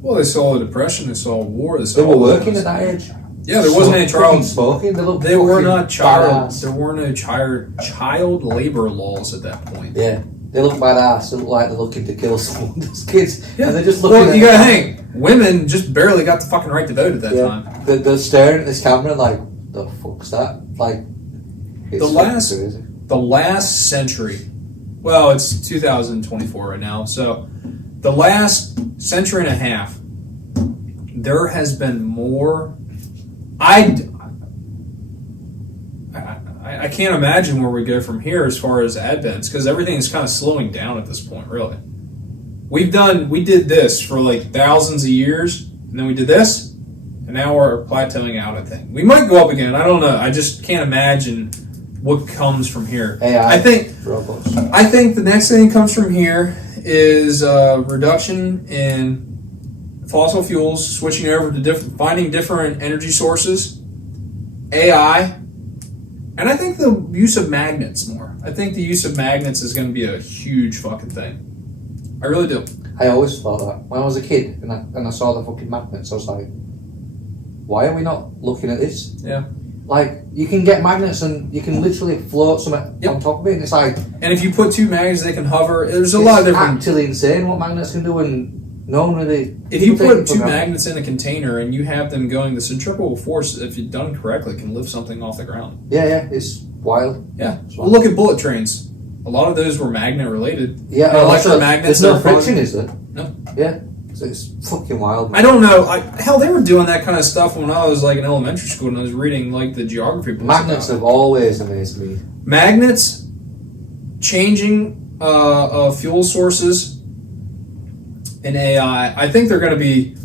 Well, they saw the Depression, they saw war, they were working at that age. Yeah, there wasn't any child smoking. They were not child. There were no child labor laws at that point. Yeah, they look badass. They look like they're looking to kill someone. Those kids, yeah, and they're just looking. Well, you gotta hang. Women just barely got the fucking right to vote at that time. They're staring at this camera like, the fuck's that? Like, the last century. Well, it's 2024 right now, so the last century and a half, there has been more. I can't imagine where we go from here as far as advents, because everything is kind of slowing down at this point, really. we did this for like thousands of years, and then we did this, and now we're plateauing out, I think. We might go up again, I don't know. I just can't imagine what comes from here. AI, I think robots. I think the next thing that comes from here is reduction in fossil fuels, switching over to finding different energy sources, AI, and I think the use of magnets more. I think the use of magnets is going to be a huge fucking thing. I really do. I always thought that. When I was a kid and I saw the fucking magnets, I was like, why are we not looking at this? Yeah. Like, you can get magnets and you can literally float something on top of it, and it's like... And if you put two magnets, they can hover. There's a lot of different... It's actually insane what magnets can do, and no one really... If you put two magnets in a container and you have them going, the centrifugal force, if you've done correctly, can lift something off the ground. Yeah, it's wild. Yeah. Well, look at bullet trains. A lot of those were magnet related. Yeah, electromagnets. There's no friction, is there? No. Yeah. So it's fucking wild. Man. I don't know. Hell, they were doing that kind of stuff when I was like in elementary school and I was reading like the geography books. Magnets have always amazed me. Magnets, changing fuel sources, and AI. I think they're going to be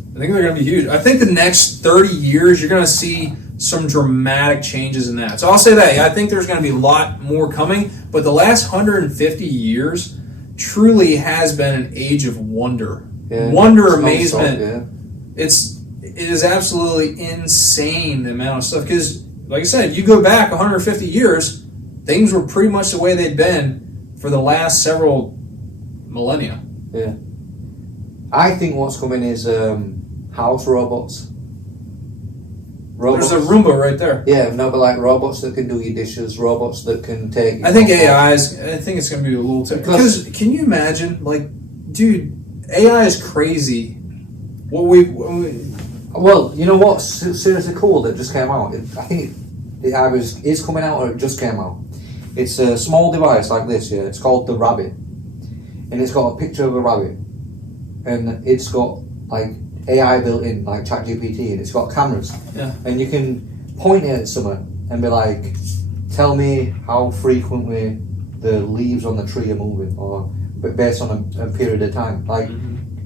huge. I think the next 30 years you're going to see some dramatic changes in that. So I'll say that. I think there's going to be a lot more coming, but the last 150 years truly has been an age of wonder. Yeah, wonder, amazement. It is absolutely insane the amount of stuff. Because, like I said, you go back 150 years, things were pretty much the way they'd been for the last several millennia. Yeah. I think what's coming is house robots. There's a Roomba right there. Yeah, no, but like robots that can do your dishes, robots that can take... I think I think it's going to be a little... Because can you imagine, like, dude... AI is crazy. Well, you know what's seriously cool that just came out? I think it either is coming out or it just came out. It's a small device like this, yeah. It's called the Rabbit. And it's got a picture of a rabbit. And it's got, like, AI built in, like ChatGPT, and it's got cameras. Yeah. And you can point it at someone and be like, tell me how frequently the leaves on the tree are moving, or based on a period of time, like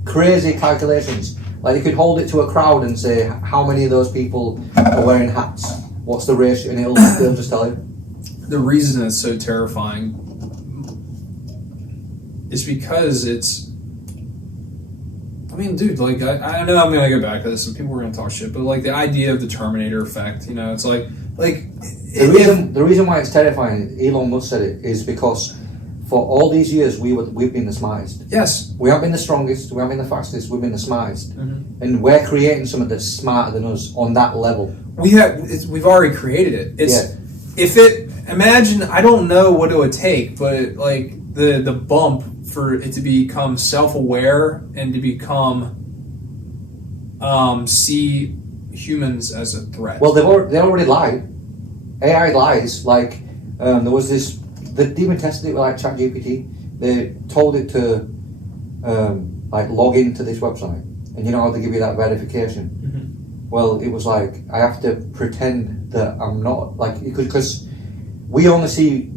crazy calculations. Like you could hold it to a crowd and say how many of those people are wearing hats, what's the ratio, and they'll just tell you. The reason it's so terrifying is because it's... I mean, dude, like I know I'm gonna go back to this and people are gonna talk shit, but like the idea of the Terminator effect, you know, it's like the reason why it's terrifying, Elon Musk said it, is because for all these years, we've been the smartest. Yes. We haven't been the strongest, we haven't been the fastest, we've been the smartest. Mm-hmm. And we're creating something that's smarter than us on that level. We've already created it. Imagine, I don't know what it would take, but like the bump for it to become self-aware and to become see humans as a threat. Well, they already lied. AI lies. Like, there was this... They even tested it with like ChatGPT. They told it to like log into this website, and you know how they give you that verification. Mm-hmm. Well, it was like I have to pretend that I'm not, like, because we only see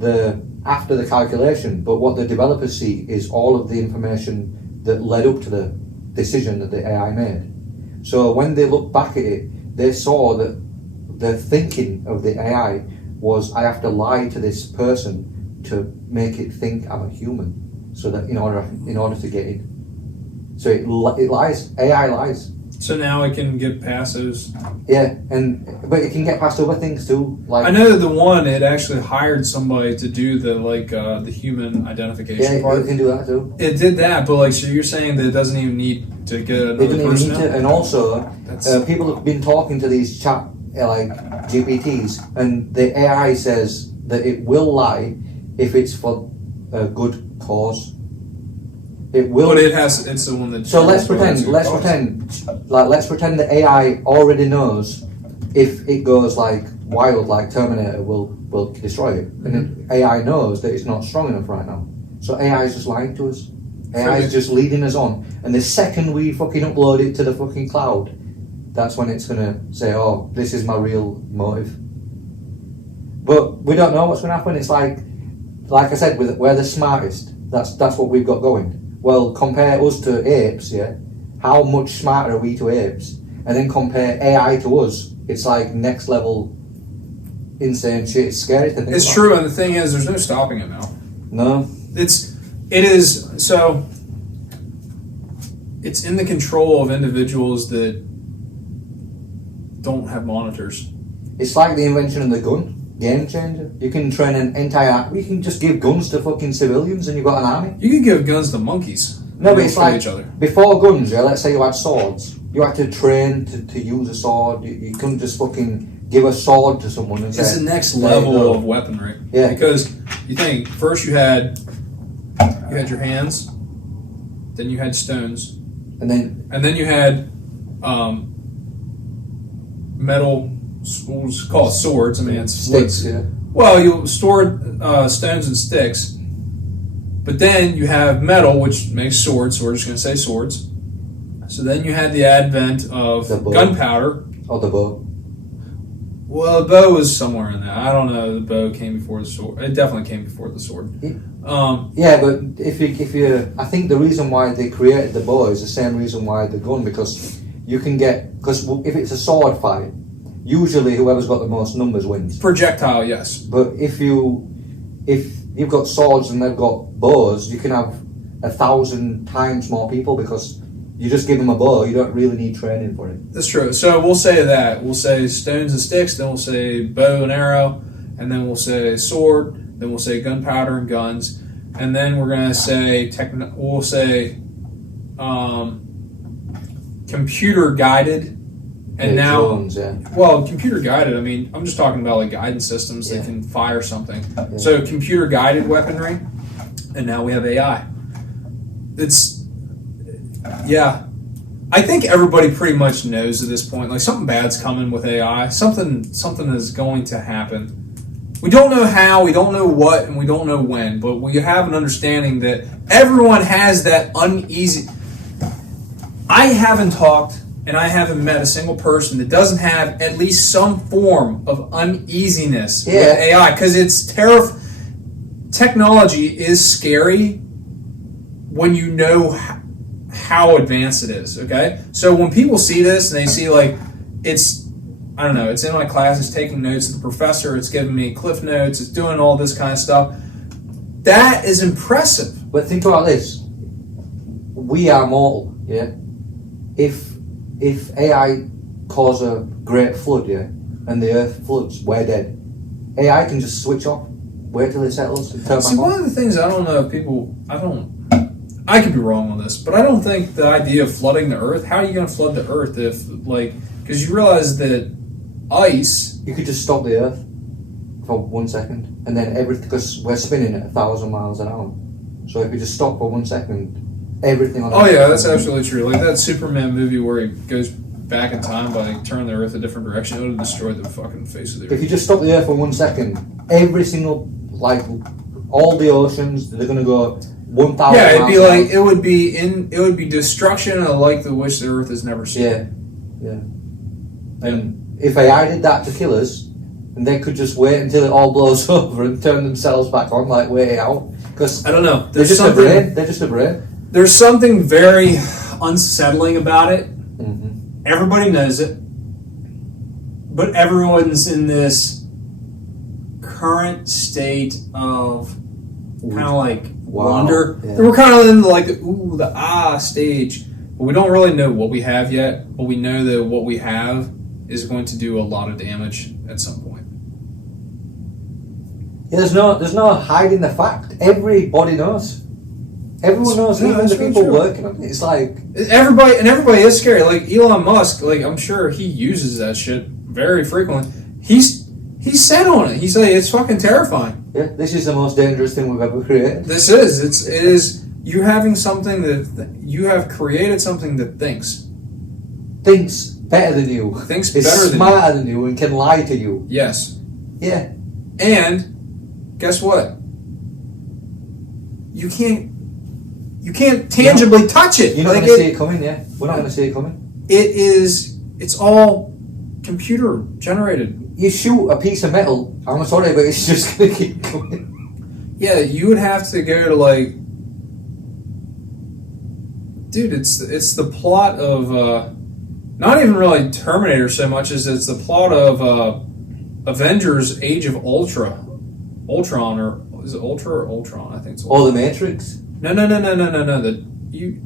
after the calculation, but what the developers see is all of the information that led up to the decision that the AI made. So when they look back at it, they saw that the thinking of the AI was, I have to lie to this person to make it think I'm a human, so that in order to get in. So it lies. AI lies. So now it can get past those. Yeah, but it can get past other things too. Like, I know the one, it actually hired somebody to do the human identification part. Yeah, it can do that too. It did that, but like, so you're saying that it doesn't even need to get another person? And also, people have been talking to these chat like GPTs, and the AI says that it will lie if it's for a good cause. It will. But it's the one that. So let's pretend the AI already knows if it goes like wild, like Terminator will destroy it, and then AI knows that it's not strong enough right now. So AI is just lying to us. AI is just leading us on, and the second we fucking upload it to the fucking cloud, that's when it's gonna say, "Oh, this is my real motive." But we don't know what's gonna happen. It's like I said, we're the smartest. That's what we've got going. well, compare us to apes, yeah? How much smarter are we to apes? And then compare AI to us. It's like next level insane shit. It's scary to think It's about. true, and the thing is, there's no stopping it now. No. It's in the control of individuals that don't have monitors. It's like the invention of the gun. Game changer. You can train an entire... We can just give guns to fucking civilians and you've got an army. You can give guns to monkeys. No, but it's kill like... each other. Before guns, yeah, let's say you had swords. You had to train to use a sword. You couldn't just fucking give a sword to someone and say... It's the next level of weaponry. Yeah. Because you think, first you had your hands, then you had stones, And then you had metal, we'll just call it swords. I mean, it's sticks, yeah. Well, you stored stones and sticks, but then you have metal, which makes swords, so we're just going to say swords. So then you had the advent of gunpowder. Or the bow. Well, the bow was somewhere in there. I don't know. The bow came before the sword. It definitely came before the sword. Yeah, but if you, I think the reason why they created the bow is the same reason why the gun, because you can get, because if it's a sword fight, usually whoever's got the most numbers wins. Projectile, yes. But if you've got swords and they've got bows, you can have 1,000 times more people because you just give them a bow. You don't really need training for it. That's true. So we'll say that. We'll say stones and sticks, then we'll say bow and arrow, and then we'll say sword, then we'll say gunpowder and guns, and then we're going to say computer guided. And now, drones, yeah. Well, computer guided, I mean, I'm just talking about like guidance systems that can fire something. Yeah. So computer guided weaponry, and now we have AI. Yeah. I think everybody pretty much knows at this point, like something bad's coming with AI. Something is going to happen. We don't know how, we don't know what, and we don't know when, but we have an understanding that everyone has that uneasy... I haven't talked and I haven't met a single person that doesn't have at least some form of uneasiness with AI, because it's technology is scary when you know how advanced it is, okay? So when people see this and they see like, it's in my class, it's taking notes of the professor, it's giving me cliff notes, it's doing all this kind of stuff, that is impressive. But think about this. We are mortal, yeah? If AI cause a great flood, yeah, and the earth floods, we're dead. AI can just switch off, wait till it settles, and turn back on. One of the things I don't know if I could be wrong on this, but I don't think the idea of flooding the earth, how are you going to flood the earth if, like, because you realize that ice... You could just stop the earth for 1 second, and then everything, because we're spinning at 1,000 miles an hour. So if you just stop for 1 second, everything on... Oh yeah, that's absolutely true. Like that Superman movie where he goes back in time by turning the earth a different direction, it would have destroyed the fucking face of the earth. If you just stop the earth for 1 second, every single, like, all the oceans, they're going to go 1,000 yeah, it'd miles be an like hour. it would be destruction and a like the which the earth has never seen. Yeah. And if AI did that to kill us, and they could just wait until it all blows over and turn themselves back on, like, wait it out. Because I don't know. They're just a brain. They're just a brain. There's something very unsettling about it. Mm-hmm. Everybody knows it. But everyone's in this current state of kind of like wonder. Yeah. We're kind of in the stage. But we don't really know what we have yet. But we know that what we have is going to do a lot of damage at some point. Yeah, there's no hiding the fact. Everybody knows. Everyone knows, even the people working on it. It's like everybody is scary. Like Elon Musk, like I'm sure he uses that shit very frequently. He's set on it. He's like, it's fucking terrifying. Yeah, this is the most dangerous thing we've ever created. This is you having something that you have created something that thinks better than you. Thinks it's better than smarter than you and can lie to you. Yes. Yeah. And guess what? You can't tangibly touch it. You're not going to see it coming, yeah? We're not going to see it coming. It's all computer generated. You shoot a piece of metal, I'm sorry, but it's just going to keep going. Yeah, you would have to go to like Dude, it's the plot of not even really Terminator so much as it's the plot of Avengers: Age of Ultron, or is it Ultra or Ultron? I think it's Ultron. Oh, the Matrix. No.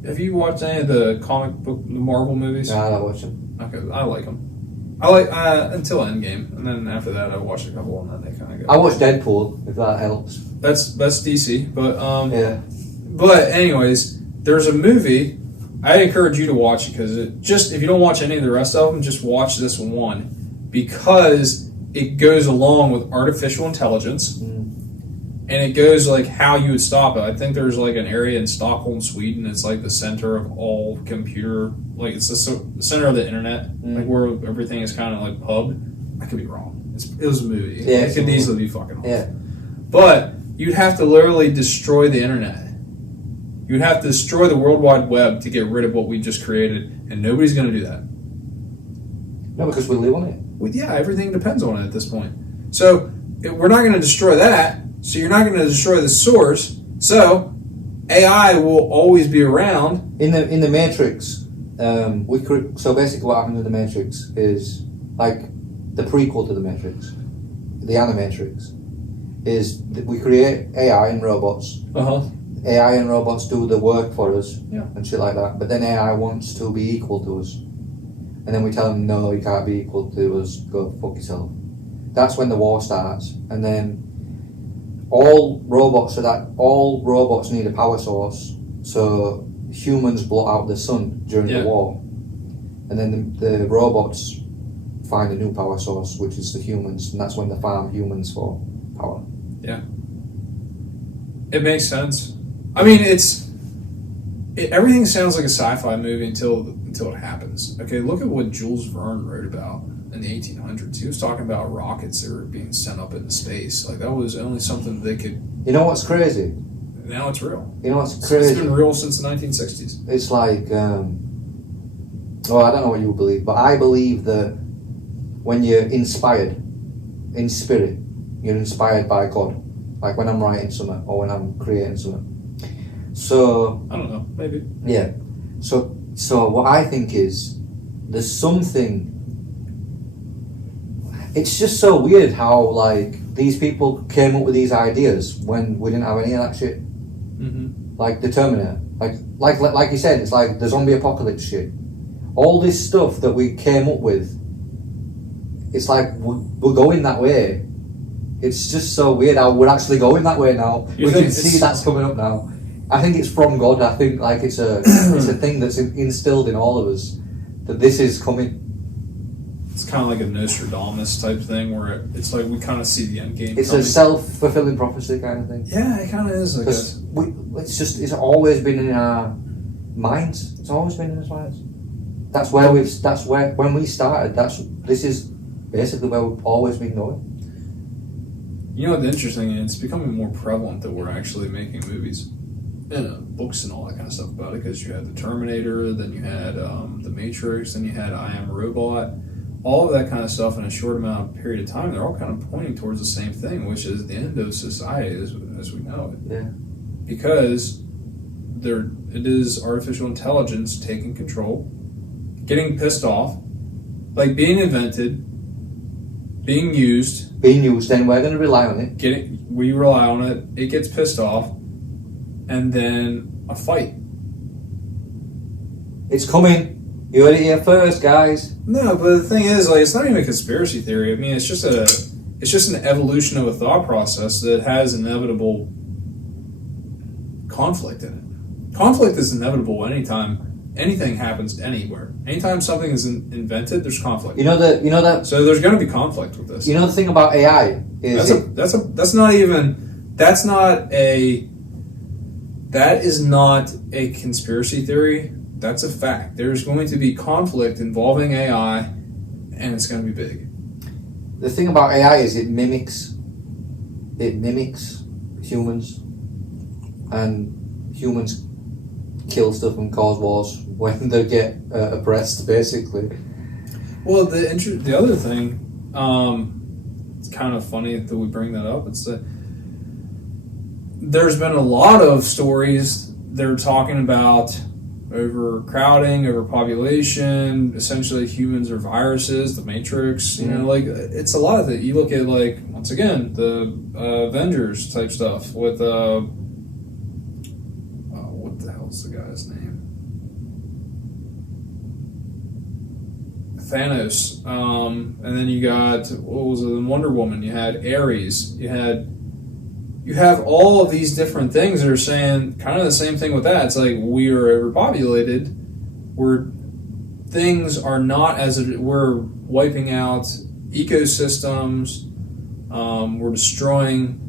Have you watched any of the comic book Marvel movies? Nah, I don't watch them. Okay, I like them. I like until Endgame, and then after that, I watched a couple, and then they kind of go. I watched Deadpool, if that helps. That's DC, but yeah. But anyways, there's a movie. I encourage you to watch it because if you don't watch any of the rest of them, just watch this one because it goes along with artificial intelligence. And it goes like how you would stop it. I think there's like an area in Stockholm, Sweden. It's like the center of all computer, like it's the center of the internet, like where everything is kind of like pubbed. I could be wrong. It was a movie. Yeah, it could easily be fucking off. Yeah. But you'd have to literally destroy the internet. You'd have to destroy the World Wide Web to get rid of what we just created, and nobody's going to do that. No, because we live on it. Well, yeah, everything depends on it at this point. So we're not going to destroy that. So you're not going to destroy the source. So AI will always be around. In the Matrix, so basically what happens in the Matrix is like the prequel to the Matrix, the Animatrix, is that we create AI and robots. AI and robots do the work for us and shit like that. But then AI wants to be equal to us, and then we tell them no, you can't be equal to us. Go fuck yourself. That's when the war starts, and then. All robots need a power source, so humans blot out the sun during the war, and then the robots find a new power source, which is the humans, and that's when they farm humans for power. Yeah, it makes sense. I mean, everything sounds like a sci-fi movie until it happens. Okay, look at what Jules Verne wrote about. In the 1800s, he was talking about rockets that were being sent up into space. Like that was only something they could. You know what's crazy? Now it's real. You know what's crazy? It's been real since the 1960s. It's like, I don't know what you believe, but I believe that when you're inspired, in spirit, you're inspired by God. Like when I'm writing something or when I'm creating something. So I don't know, maybe. Yeah. So what I think is there's something. It's just so weird how like these people came up with these ideas when we didn't have any of that shit. Like the Terminator, like you said, it's like the zombie apocalypse shit. All this stuff that we came up with, it's like we're going that way. It's just so weird how we're actually going that way now. We can see that's coming up now. I think it's from God. I think like it's a thing that's instilled in all of us that this is coming. It's kind of like a Nostradamus type thing where it's like we kind of see the end game. It's coming. A self-fulfilling prophecy kind of thing. Yeah, it kind of is. I guess. It's always been in our minds. It's always been in our minds. That's where when we started. This is basically where we've always been going. You know what's interesting? It's becoming more prevalent that we're actually making movies, books and all that kind of stuff about it. Because you had the Terminator, then you had the Matrix, then you had I Am a Robot. All of that kind of stuff in a short amount of period of time, they're all kind of pointing towards the same thing, which is the end of society as we know it. Yeah. Because it is artificial intelligence taking control, getting pissed off, like being invented, being used, then we're going to rely on it. We rely on it, it gets pissed off, and then a fight. It's coming. You heard it here first, guys. No, but the thing is, like, it's not even a conspiracy theory. I mean, it's just an evolution of a thought process that has inevitable conflict in it. Conflict is inevitable anytime anything happens anywhere. Anytime something is invented, there's conflict. You know that. So there's going to be conflict with this. You know the thing about AI is that is not a conspiracy theory. That's a fact. There's going to be conflict involving AI, and it's going to be big. The thing about AI is it mimics humans, and humans kill stuff and cause wars when they get oppressed, basically. Well, the other thing, it's kind of funny that we bring that up. It's that there's been a lot of stories that are talking about overcrowding, overpopulation. Essentially, humans are viruses. The Matrix. You know, like it's a lot of it. You look at like once again the Avengers type stuff with what the hell's the guy's name? Thanos. And then you got what was it? Wonder Woman. You had Ares. You have all of these different things that are saying kind of the same thing with that. It's like we are overpopulated. Things are not we're wiping out ecosystems. We're destroying.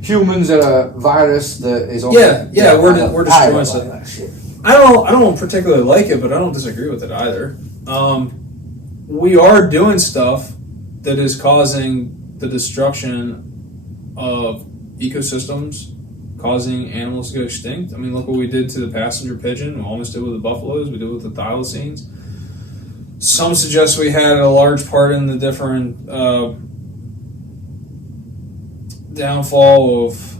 Humans are a virus that is. We're destroying stuff. I don't particularly like it, but I don't disagree with it either. We are doing stuff that is causing the destruction of ecosystems, causing animals to go extinct. I mean, look what we did to the passenger pigeon. We almost did with the buffaloes. We did with the thylacines. Some suggest we had a large part in the different downfall of,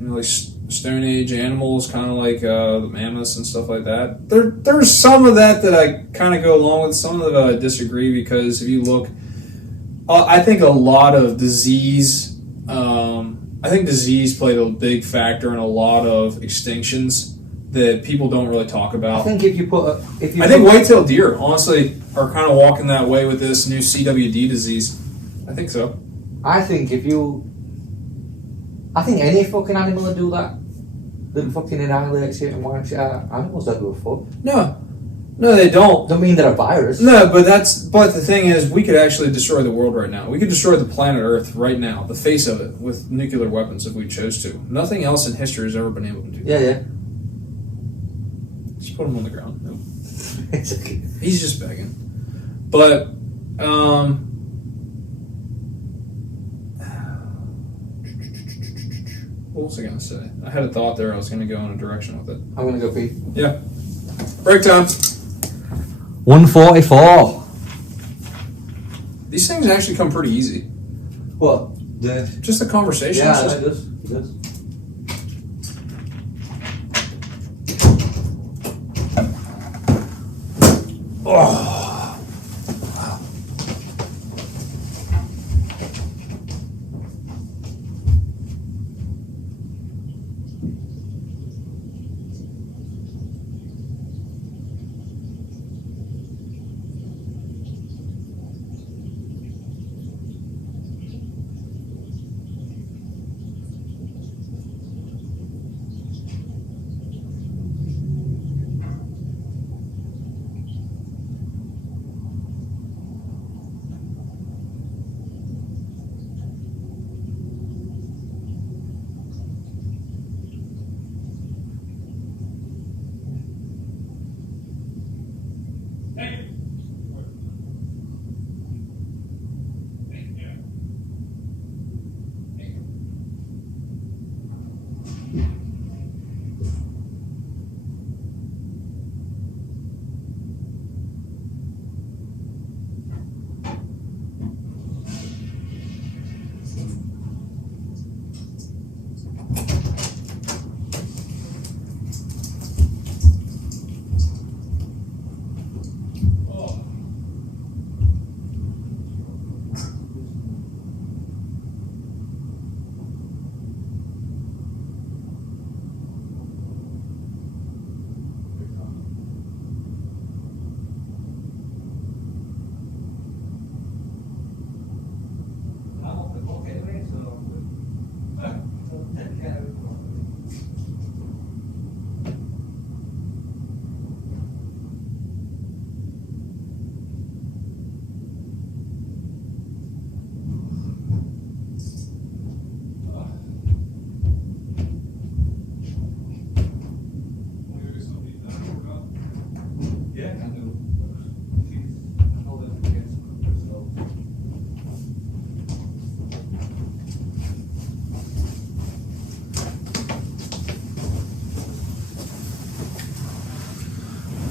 like Stone Age animals, kind of like the mammoths and stuff like that. There's some of that I kind of go along with. Some of it I disagree because if you look, I think a lot of disease. I think disease played a big factor in a lot of extinctions that people don't really talk about. I think I think white-tailed deer, honestly, are kind of walking that way with this new CWD disease. I think so. I think any fucking animal would do that. That fucking annihilates it and wipes it out. Animals don't give a fuck. No, they don't. Don't mean they're a virus. No, but the thing is, we could actually destroy the world right now. We could destroy the planet Earth right now, the face of it, with nuclear weapons if we chose to. Nothing else in history has ever been able to do that. Yeah. Just put him on the ground. No. It's okay. He's just begging. But, what was I going to say? I had a thought there. I was going to go in a direction with it. I'm going to go pee. Yeah. Break time. 144. These things actually come pretty easy. What? Just the conversation. Yeah, it does. It does. Oh.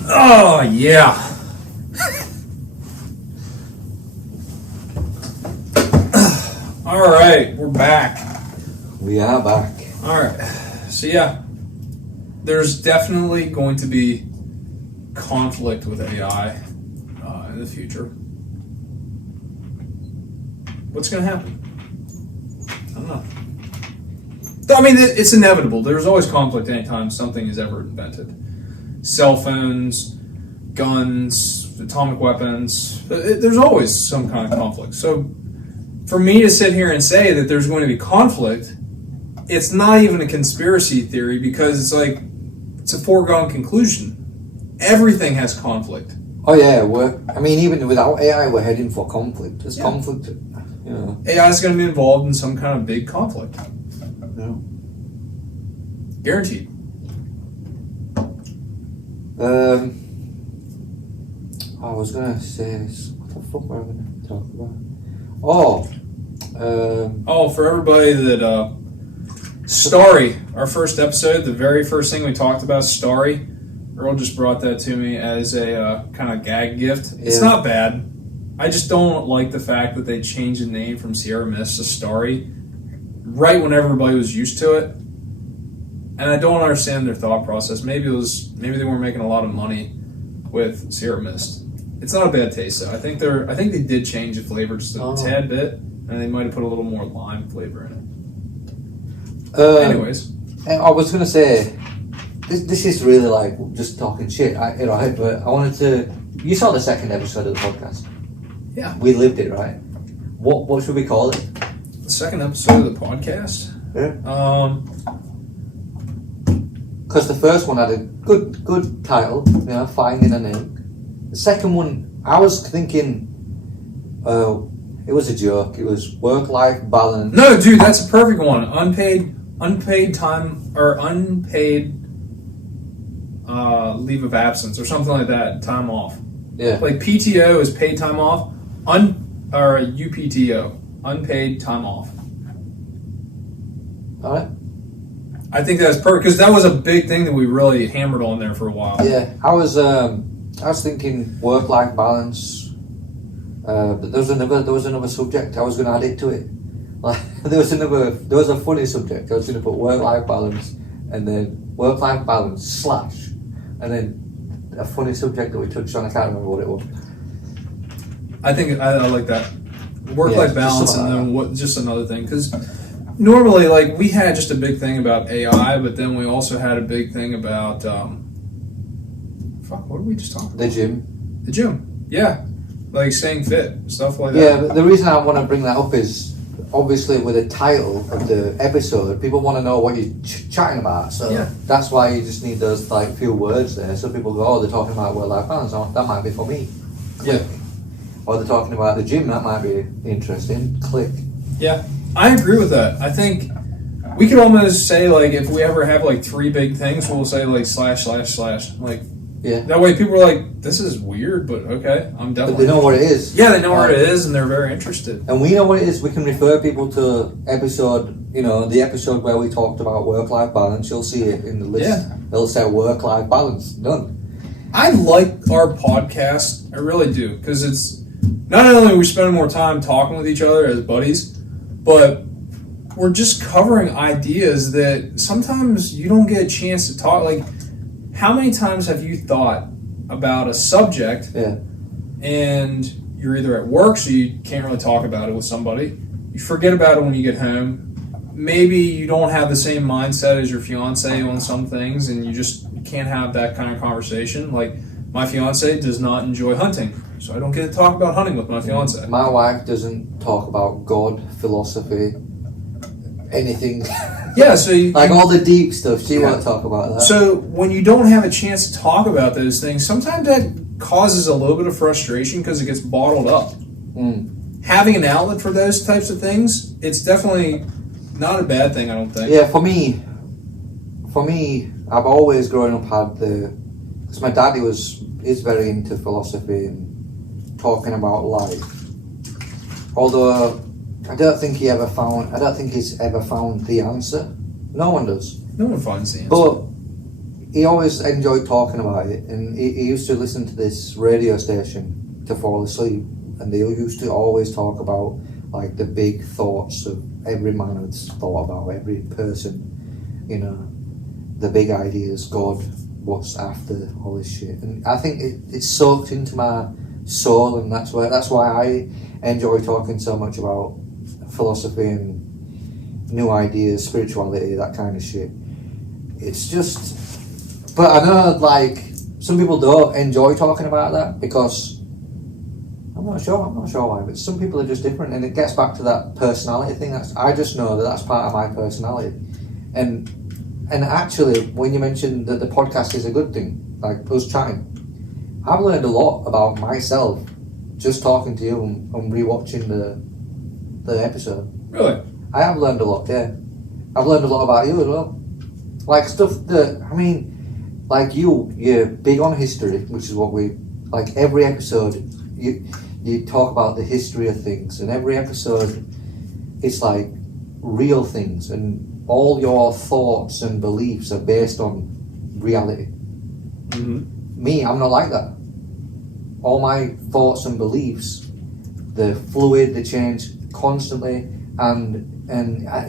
Oh, yeah. All right, we're back. We are back. All right. So, yeah, there's definitely going to be conflict with AI in the future, what's going to happen? I don't know. I mean, it's inevitable. There's always conflict anytime something is ever invented. Cell phones, guns, atomic weapons. There's always some kind of conflict. So for me to sit here and say that there's going to be conflict, it's not even a conspiracy theory, because it's like, it's a foregone conclusion. Everything has conflict. Oh yeah, even without AI, we're heading for conflict. There's conflict, AI is going to be involved in some kind of big conflict. Yeah. Guaranteed. I was gonna say this. What the fuck were I gonna talk about? For everybody that Starry, our first episode, the very first thing we talked about, Starry. Earl just brought that to me as a kind of gag gift. It's not bad. I just don't like the fact that they changed the name from Sierra Mist to Starry right when everybody was used to it. And I don't understand their thought process. Maybe they weren't making a lot of money with Sierra Mist. It's not a bad taste though. I think they did change the flavor just a tad bit, and they might have put a little more lime flavor in it. Anyways, I was gonna say this is really like just talking shit. But I wanted to. You saw the second episode of the podcast. Yeah, we lived it, right? What should we call it? The second episode of the podcast. Yeah. Because the first one had a good title, finding a name. The second one, I was thinking, it was a joke. It was work-life balance. No, dude, that's a perfect one. Unpaid time or unpaid leave of absence or something like that. Time off. Yeah. Like PTO is paid time off. Or UPTO, unpaid time off. All right. I think that's perfect, because that was a big thing that we really hammered on there for a while. Yeah, I was thinking work-life balance, but there was another subject. I was going to add it to it. Like there was a funny subject. I was going to put work-life balance, and then work-life balance / and then a funny subject that we touched on. I can't remember what it was. I think I like that work-life balance, and then just another thing, because normally, like, we had just a big thing about AI, but then we also had a big thing about what did we just talk about? The gym, yeah, like staying fit, stuff like that. Yeah, but the reason I want to bring that up is obviously with the title of the episode, people want to know what you're chatting about. So that's why you just need those like few words there, so people go, oh, they're talking about work-life balance. Oh, that might be for me. Click. Yeah. Or they're talking about the gym. That might be interesting. Click. Yeah, I agree with that. I think we could almost say, like, if we ever have like 3 big things, we'll say like ///. Like, yeah. That way people are like, this is weird, but okay, I'm definitely. But they know what it is. Yeah, they know what it is, and they're very interested. And we know what it is. We can refer people to the episode where we talked about work-life balance. You'll see it in the list. Yeah. It'll say work-life balance. Done. I like our podcast. I really do, because it's not only are we spending more time talking with each other as buddies, but we're just covering ideas that sometimes you don't get a chance to talk. Like, how many times have you thought about a subject and you're either at work, so you can't really talk about it with somebody, you forget about it when you get home, maybe you don't have the same mindset as your fiance on some things, and you just can't have that kind of conversation. Like, my fiance does not enjoy hunting, so I don't get to talk about hunting with my fiance. My wife doesn't talk about God, philosophy, anything. Yeah, so all the deep stuff, she won't talk about that. So when you don't have a chance to talk about those things, sometimes that causes a little bit of frustration because it gets bottled up. Having an outlet for those types of things, it's definitely not a bad thing, I don't think. Yeah, for me, I've always grown up because my daddy is very into philosophy and talking about life. Although I don't think he's ever found the answer. No one does. No one finds the answer. But he always enjoyed talking about it, and he used to listen to this radio station to fall asleep, and they used to always talk about like the big thoughts of every man has thought about, every person, the big ideas, God, what's after all this shit. And I think it's soaked into my soul, and that's why I enjoy talking so much about philosophy and new ideas, spirituality, that kind of shit. It's just, but I know like some people don't enjoy talking about that because I'm not sure why, but some people are just different, and it gets back to that personality thing. I just know that's part of my personality, and actually when you mentioned that the podcast is a good thing, like us chatting, I've learned a lot about myself just talking to you and rewatching the episode. Really? I have learned a lot, yeah. I've learned a lot about you as well. Like stuff that, I mean, like you're big on history, which is what we, like every episode, you talk about the history of things, and every episode it's like real things, and all your thoughts and beliefs are based on reality. Mm-hmm. Me, I'm not like that. All my thoughts and beliefs, they're fluid, they change constantly, and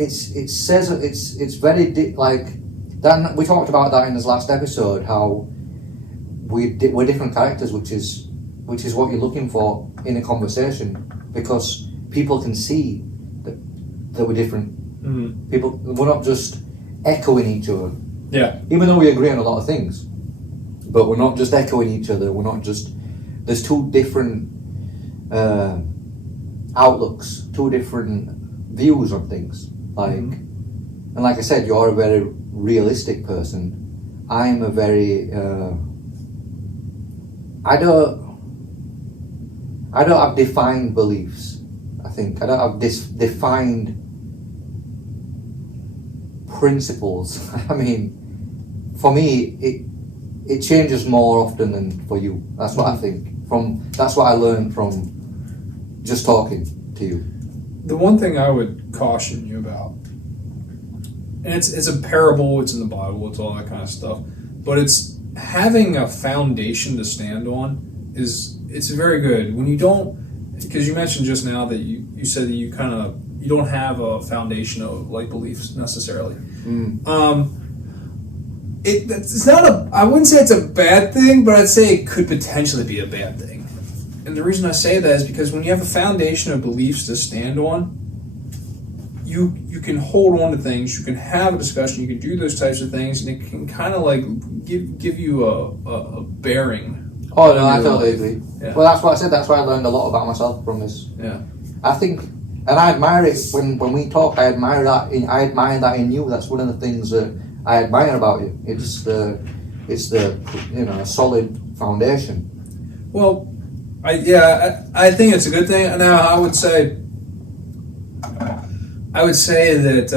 it's very like that. We talked about that in this last episode, how we're different characters, which is what you're looking for in a conversation, because people can see that we're different. Mm-hmm. We're not just echoing each other. Yeah. Even though we agree on a lot of things, but we're not just echoing each other. We're not just. There's two different outlooks, two different views on things. Like, and like I said, you're a very realistic person. I'm a very. I don't have defined beliefs. I think I don't have defined principles. I mean, for me, it changes more often than for you. That's what I think. That's what I learned from just talking to you. The one thing I would caution you about, and it's a parable, it's in the Bible, it's all that kind of stuff, but it's having a foundation to stand on it's very good. When you don't, because you mentioned just now that you said that you don't have a foundation of like beliefs necessarily. It's not I wouldn't say it's a bad thing, but I'd say it could potentially be a bad thing. And the reason I say that is because when you have a foundation of beliefs to stand on, you can hold on to things, you can have a discussion, you can do those types of things, and it can kind of like give you a bearing. Oh no, I totally agree. Yeah. Well, that's what I said. That's why I learned a lot about myself from this. Yeah. I think, and I admire it when we talk. I admire that in you. That's one of the things that I admire about you. It's the solid foundation. Well, I think it's a good thing. Now, I would say that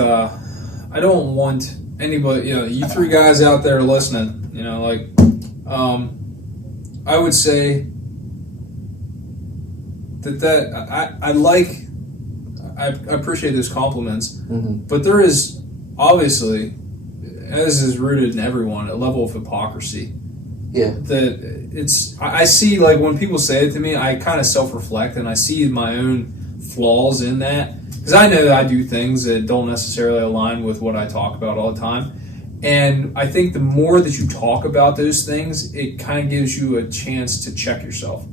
I don't want anybody, you three guys out there listening, I would say that I appreciate those compliments, but there is obviously, as is rooted in everyone, a level of hypocrisy. Yeah. That I see, like, when people say it to me, I kind of self-reflect and I see my own flaws in that, because I know that I do things that don't necessarily align with what I talk about all the time. And I think the more that you talk about those things, it kind of gives you a chance to check yourself.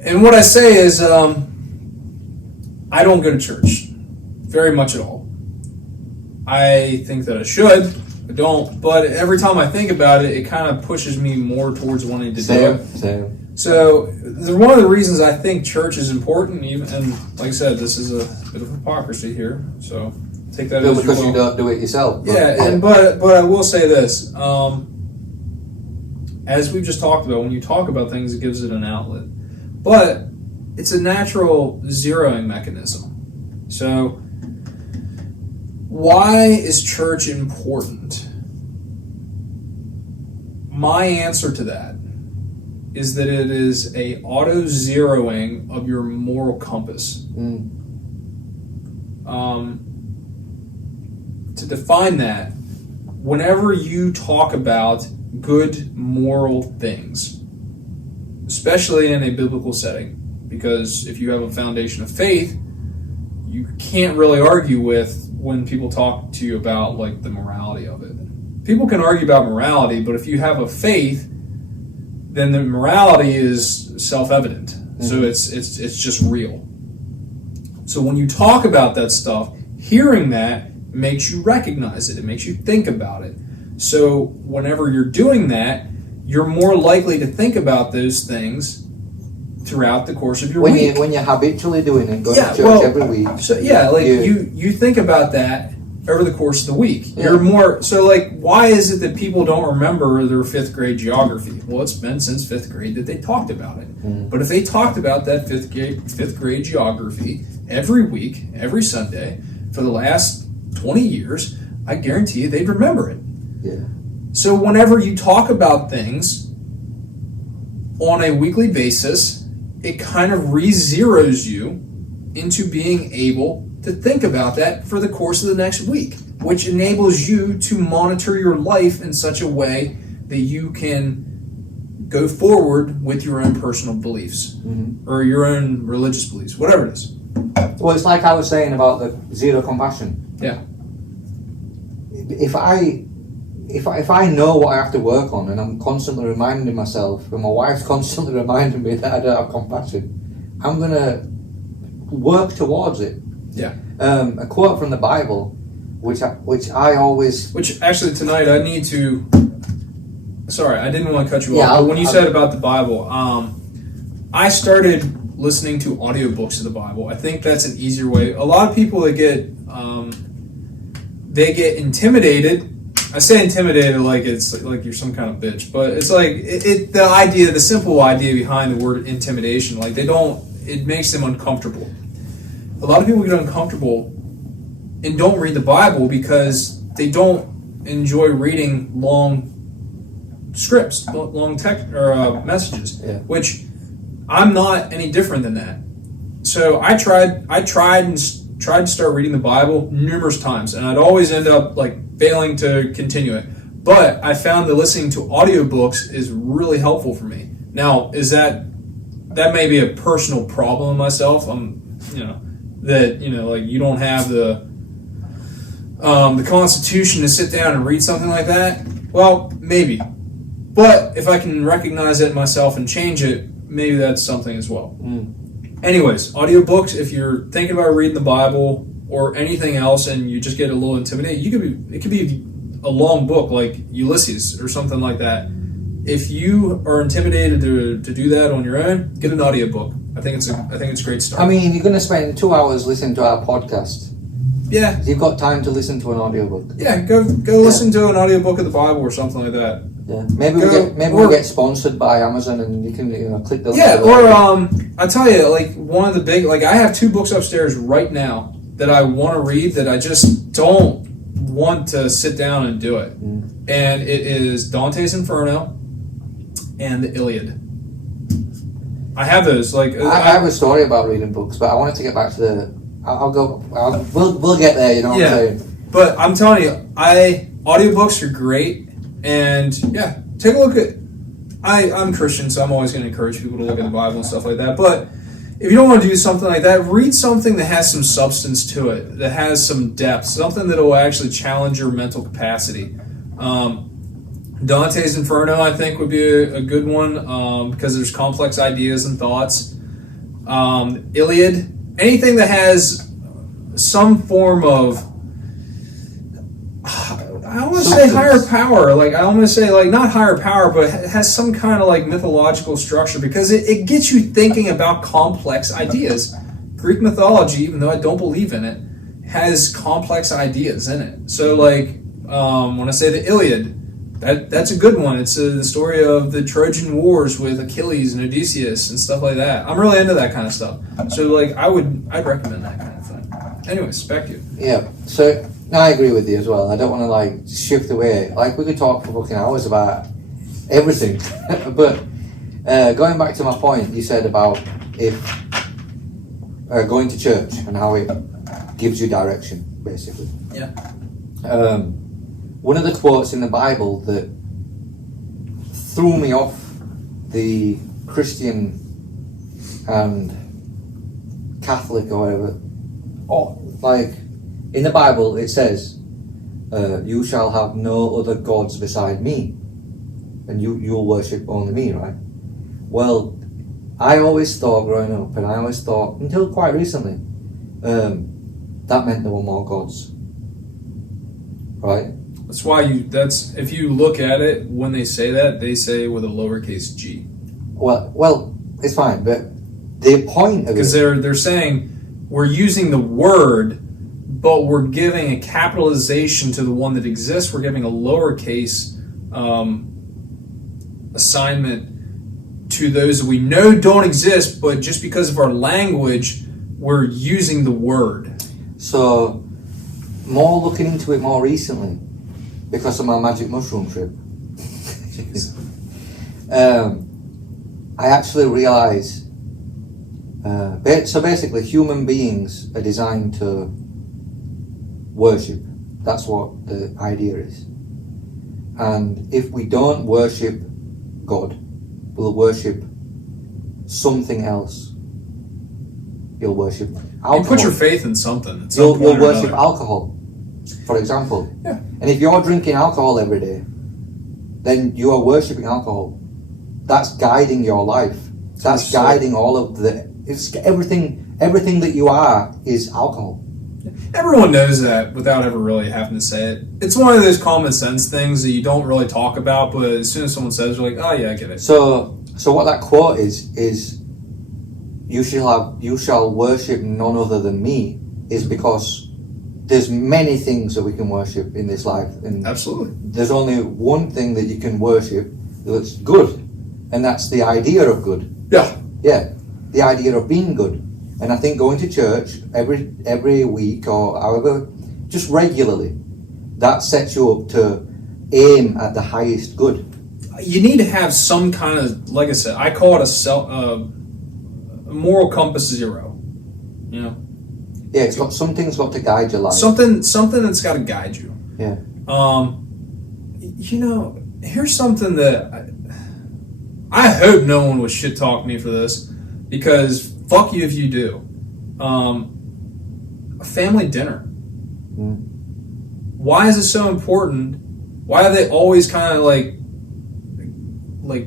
And what I say is, I don't go to church very much at all. I think that I should. I don't. But every time I think about it, it kind of pushes me more towards wanting to do it. Same. So one of the reasons I think church is important, and like I said, this is a bit of hypocrisy here. So take that as because you don't do it yourself. But I will say this: as we've just talked about, when you talk about things, it gives it an outlet. But it's a natural zeroing mechanism. So why is church important? My answer to that is that it is a auto-zeroing of your moral compass. To define that, whenever you talk about good moral things, especially in a biblical setting, because if you have a foundation of faith, you can't really argue with when people talk to you about like the morality of it. people can argue about morality, but if you have a faith, then the morality is self-evident. So it's just real. So when you talk about that stuff, hearing that makes you recognize it. It makes you think about it. So whenever you're doing that, you're more likely to think about those things throughout the course of your week. When you're habitually doing it, going to church every week. So you think about that over the course of the week. You're more so like, why is it that people don't remember their 5th grade geography? Well, it's been since 5th grade that they talked about it. But if they talked about that 5th grade geography every week, every Sunday for the last 20 years, I guarantee you they'd remember it. Yeah. So whenever you talk about things on a weekly basis, it kind of re-zeroes you into being able to think about that for the course of the next week, which enables you to monitor your life in such a way that you can go forward with your own personal beliefs or your own religious beliefs, whatever it is. Well, it's like I was saying about the zero compassion. Yeah. If I know what I have to work on, and I'm constantly reminding myself, and my wife's constantly reminding me that I don't have compassion, I'm gonna work towards it. Yeah. A quote from the Bible, which I always. Which actually tonight I need to. Sorry, I didn't want to cut you off. But when you said about the Bible, I started listening to audiobooks of the Bible. I think that's an easier way. A lot of people that get intimidated. I say intimidated like it's like you're some kind of bitch, but it's like the simple idea behind the word intimidation, like it makes them uncomfortable. A lot of people get uncomfortable and don't read the Bible because they don't enjoy reading long scripts, long text or messages, which I'm not any different than that. So I tried to start reading the Bible numerous times, and I'd always end up like failing to continue it. But I found that listening to audiobooks is really helpful for me. Now, is that may be a personal problem in myself? Like you don't have the constitution to sit down and read something like that. Well, maybe. But if I can recognize it in myself and change it, maybe that's something as well. Anyways, audiobooks, if you're thinking about reading the Bible or anything else and you just get a little intimidated, it could be a long book like Ulysses or something like that. If you are intimidated to do that on your own, get an audiobook. I think it's a great start. I mean, you're going to spend 2 hours listening to our podcast. Yeah. You've got time to listen to an audiobook. Yeah, go listen to an audiobook of the Bible or something like that. Yeah, maybe we'll get sponsored by Amazon, and you can click the link. Yeah, or I tell you, like one of the big, like I have 2 books upstairs right now that I want to read that I just don't want to sit down and do it, and it is Dante's Inferno and the Iliad. I have those. Like I have a story about reading books, but I wanted to get back to the. We'll get there. You know what I'm saying? But I'm telling you, audiobooks are great. And yeah, take a look at. I'm Christian, so I'm always going to encourage people to look at the Bible and stuff like that. But if you don't want to do something like that, read something that has some substance to it, that has some depth, something that will actually challenge your mental capacity. Dante's Inferno, I think, would be a good one because there's complex ideas and thoughts. Iliad, anything that has some form of. I don't want to say higher power. Like I don't want to say like not higher power, but it has some kind of like mythological structure because it gets you thinking about complex ideas. Greek mythology, even though I don't believe in it, has complex ideas in it. So like when I say the Iliad, that's a good one. It's the story of the Trojan Wars with Achilles and Odysseus and stuff like that. I'm really into that kind of stuff. So like I'd recommend that kind of thing. Anyways, back to you. Yeah. So. No, I agree with you as well. I don't want to like shift away. Like we could talk for fucking hours about everything, but going back to my point, you said about if going to church and how it gives you direction, basically. Yeah. One of the quotes in the Bible that threw me off the Christian and Catholic or whatever, like. In the Bible, it says, you shall have no other gods beside me, and you'll worship only me, right? Well, I always thought growing up, and I always thought until quite recently, that meant there were more gods, right? That's why if you look at it, when they say that, they say with a lowercase g. Well, it's fine, but the point of it, because they're saying we're using the word, but we're giving a capitalization to the one that exists. We're giving a lowercase assignment to those that we know don't exist, but just because of our language, we're using the word. So, more looking into it more recently, because of my magic mushroom trip, I actually realised, so basically human beings are designed to worship. That's what the idea is. And if we don't worship God, we'll worship something else. You'll worship alcohol. You put your faith in something. You'll worship alcohol, for example. Yeah. And if you're drinking alcohol every day, then you are worshipping alcohol. That's guiding your life. That's guiding all of it's everything that you are is alcohol. Everyone knows that without ever really having to say it. It's one of those common sense things that you don't really talk about, but as soon as someone says, you're like, oh yeah, I get it. So what that quote is you shall worship none other than me, is because there's many things that we can worship in this life, and absolutely, there's only one thing that you can worship that's good, and that's the idea of good. Yeah, the idea of being good. And I think going to church every week or however, just regularly, that sets you up to aim at the highest good. You need to have some kind of, like I said, I call it a moral compass zero. You know? Yeah, something's got to guide your life. Something that's got to guide you. Yeah. You know, here's something that I hope no one would shit talk me for this, because fuck you if you do. A family dinner. Mm. Why is it so important? Why do they always kind of like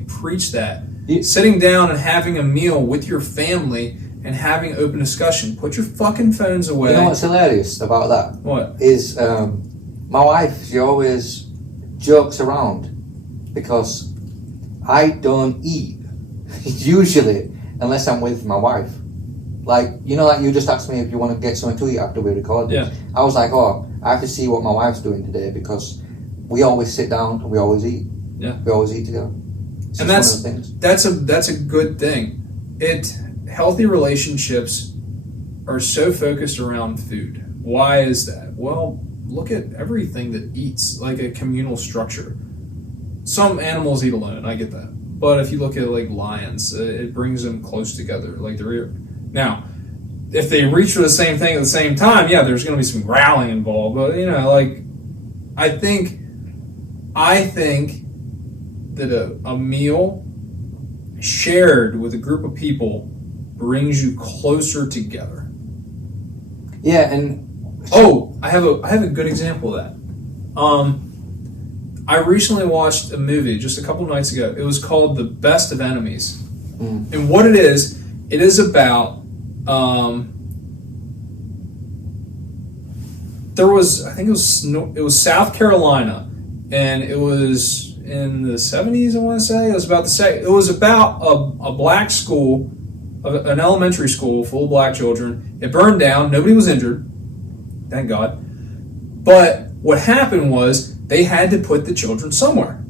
preach that? Sitting down and having a meal with your family and having open discussion. Put your fucking phones away. You know what's hilarious about that? What? Is my wife, she always jokes around because I don't eat usually unless I'm with my wife. Like, you know, like you just asked me if you want to get something to eat after we record this. Yeah. I was like, oh, I have to see what my wife's doing today, because we always sit down and we always eat. Yeah. We always eat together. And that's a good thing. Healthy relationships are so focused around food. Why is that? Well, look at everything that eats, like a communal structure. Some animals eat alone, I get that. But if you look at like lions, it brings them close together. Like now, if they reach for the same thing at the same time, yeah, there's going to be some growling involved. But you know, like I think that a meal shared with a group of people brings you closer together. Yeah, and I have a good example of that. I recently watched a movie just a couple nights ago. It was called The Best of Enemies. Mm. And what it is about it was South Carolina, and it was in the 70s, I want to say. It was about a black school, an elementary school full of black children. It burned down. Nobody was injured. Thank God. But what happened was they had to put the children somewhere.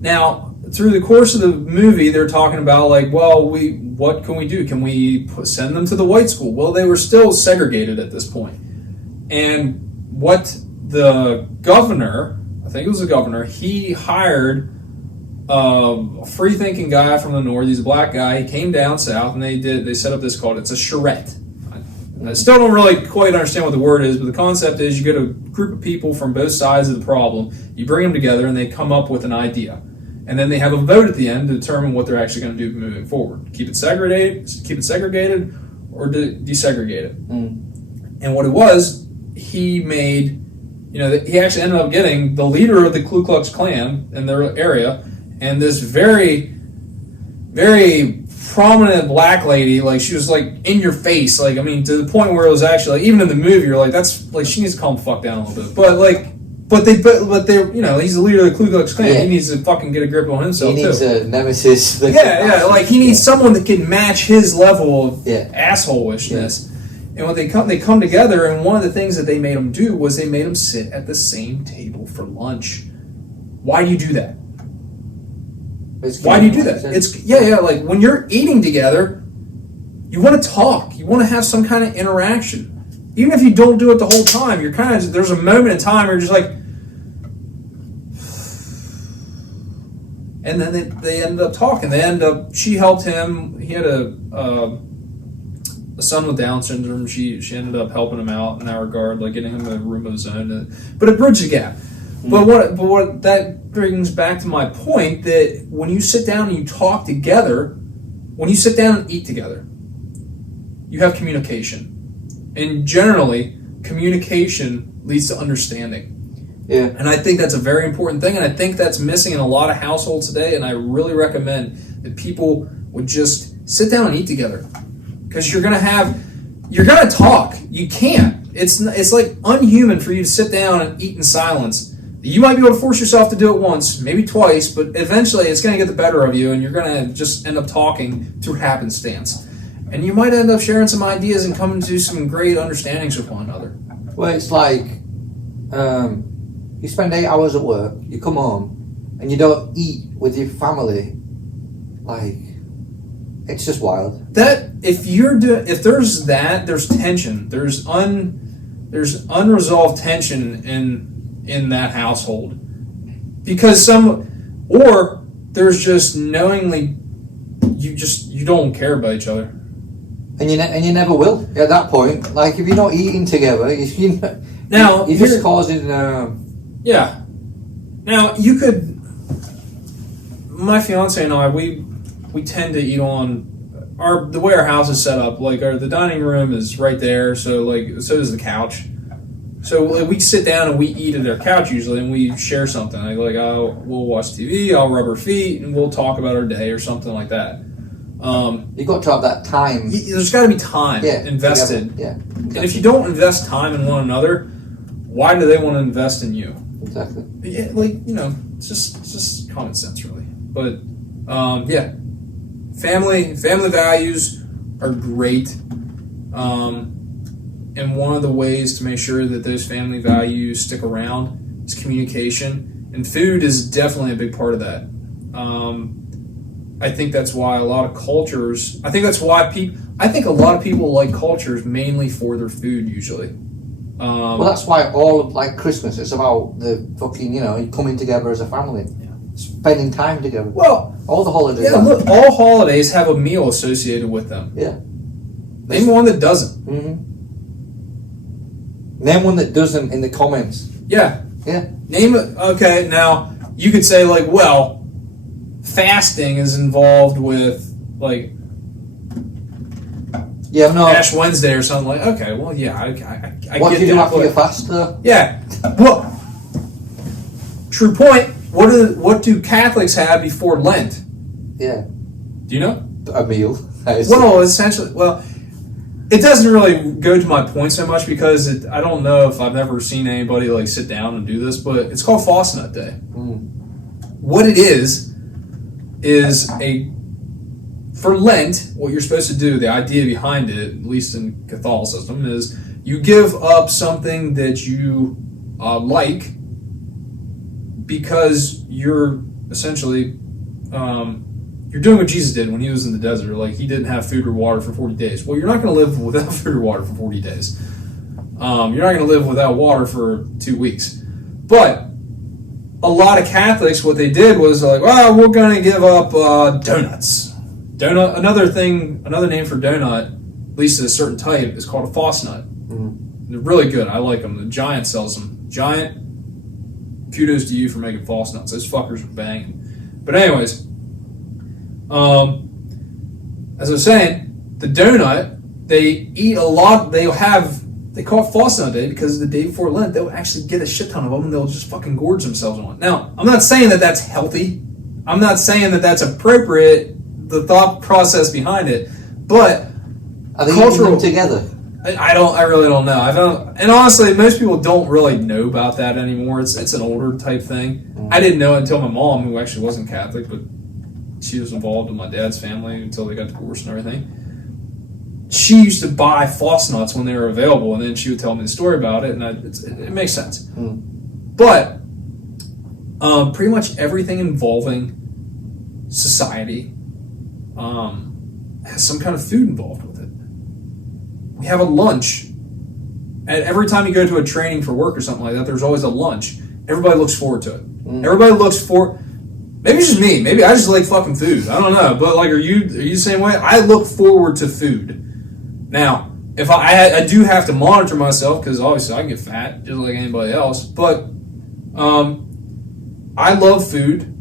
Now, through the course of the movie, they're talking about like, well, what can we do? Can we send them to the white school? Well, they were still segregated at this point. And what the governor, I think it was the governor, he hired a free-thinking guy from the north. He's a black guy. He came down south, and they set up this called, it's a charrette. I still don't really quite understand what the word is, but the concept is you get a group of people from both sides of the problem, you bring them together, and they come up with an idea. And then they have a vote at the end to determine what they're actually going to do moving forward. Keep it segregated, or desegregate it. Mm. And what it was, he made he actually ended up getting the leader of the Ku Klux Klan in their area, and this very, very prominent black lady, like she was like in your face, like I mean to the point where it was actually like, even in the movie you're like, that's like she needs to calm the fuck down a little bit. But they're he's the leader of the Ku Klux Klan. Yeah. He needs to fucking get a grip on himself. He needs a nemesis. Like he needs someone that can match his level of assholeishness. And when they come together, and one of the things that they made them do was they made them sit at the same table for lunch. Why do you do that? Why do you do that? It's like when you're eating together, you want to talk. You want to have some kind of interaction. Even if you don't do it the whole time, you're kind of, there's a moment in time where you're just like, and then they ended up talking. She helped him. He had a son with Down syndrome. She ended up helping him out in that regard, like getting him a room of his own. But it bridged the gap. But what that brings back to my point, that when you sit down and you talk together, when you sit down and eat together, you have communication. And generally, communication leads to understanding. Yeah. And I think that's a very important thing, and I think that's missing in a lot of households today, and I really recommend that people would just sit down and eat together. Because you're gonna talk. You can't. It's like unhuman for you to sit down and eat in silence. You might be able to force yourself to do it once, maybe twice, but eventually it's going to get the better of you, and you're going to just end up talking through happenstance. And you might end up sharing some ideas and coming to some great understandings with one another. Well, it's like you spend 8 hours at work, you come home, and you don't eat with your family. Like, it's just wild. That if there's tension, there's unresolved tension in that household, because there's just knowingly you don't care about each other, and you never will at that point. Like if you're not eating together, you're just causing. Now you could. My fiance and I, we tend to eat on the way our house is set up. Like the dining room is right there, so does the couch. So we sit down and we eat at our couch usually, and we share something. We'll watch TV, I'll rub her feet, and we'll talk about our day or something like that. You've got to have that time. There's got to be time invested. Yeah, exactly. And if you don't invest time in one another, why do they want to invest in you? Exactly. Yeah, it's just common sense, really. But family values are great. And one of the ways to make sure that those family values stick around is communication. And food is definitely a big part of that. I think that's why a lot of cultures, I think a lot of people like cultures mainly for their food usually. Well, that's why all of Christmas, it's about the fucking, coming together as a family. Yeah. Spending time together. Well, all the holidays. Yeah, look, all holidays have a meal associated with them. Yeah. Name one that doesn't. Mm-hmm. Name one that doesn't in the comments. Yeah. Yeah. Name it. Okay, now you could say fasting is involved with Ash Wednesday or something okay, well, yeah, I what get do you do that, after you fast though? Yeah. Well, true point. What do Catholics have before Lent? Yeah. Do you know? A meal. Well, essentially, it doesn't really go to my point so much because I don't know if I've never seen anybody sit down and do this, but it's called Fastnut Day. What it is for Lent, what you're supposed to do, the idea behind it, at least in Catholicism, is you give up something that you like because you're essentially you're doing what Jesus did when he was in the desert. He didn't have food or water for 40 days. Well, you're not going to live without food or water for 40 days. You're not going to live without water for 2 weeks. But a lot of Catholics, what they did was we're going to give up donuts. Another name for donut, at least a certain type, is called a Fastnut. Mm-hmm. They're really good. I like them. The Giant sells them. Giant, kudos to you for making Fastnuts. Those fuckers are banging. But anyways, as I was saying, the donut, they eat a lot. They have they call it False Nut Day because the day before Lent, they'll actually get a shit ton of them and they'll just fucking gorge themselves on it. Now, I'm not saying that that's healthy. I'm not saying that that's appropriate, the thought process behind it, but are they eating them together? I really don't know. And honestly, most people don't really know about that anymore. It's an older type thing. I didn't know it until my mom, who actually wasn't Catholic, but she was involved in my dad's family until they got divorced and everything. She used to buy false nuts when they were available, and then she would tell me the story about it, and it makes sense. But pretty much everything involving society has some kind of food involved with it. We have a lunch. And every time you go to a training for work or something like that, there's always a lunch. Everybody looks forward to it. Everybody looks for. Maybe it's just me. Maybe I just like fucking food. I don't know. But like, are you the same way? I look forward to food. Now, if I do have to monitor myself because obviously I can get fat just like anybody else. But I love food.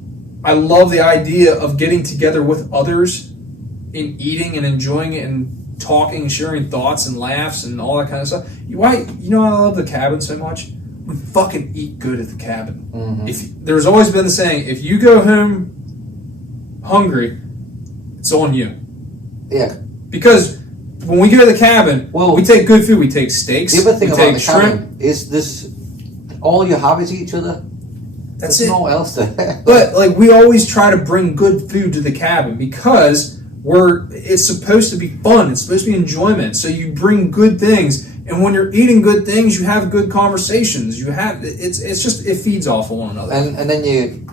I love the idea of getting together with others and eating and enjoying it and talking, sharing thoughts and laughs and all that kind of stuff. You know why I love the cabin so much? We fucking eat good at the cabin. There's always been the saying, if you go home hungry, it's on you. Yeah. Because when we go to the cabin, we take good food. We take steaks. The other thing we about take the shrimp. cabin is this: all you have is each other. That's There's it. no else there. But like, we always try to bring good food to the cabin because it's supposed to be fun. It's supposed to be enjoyment. So you bring good things, and when you're eating good things, you have good conversations. It feeds off of one another. And then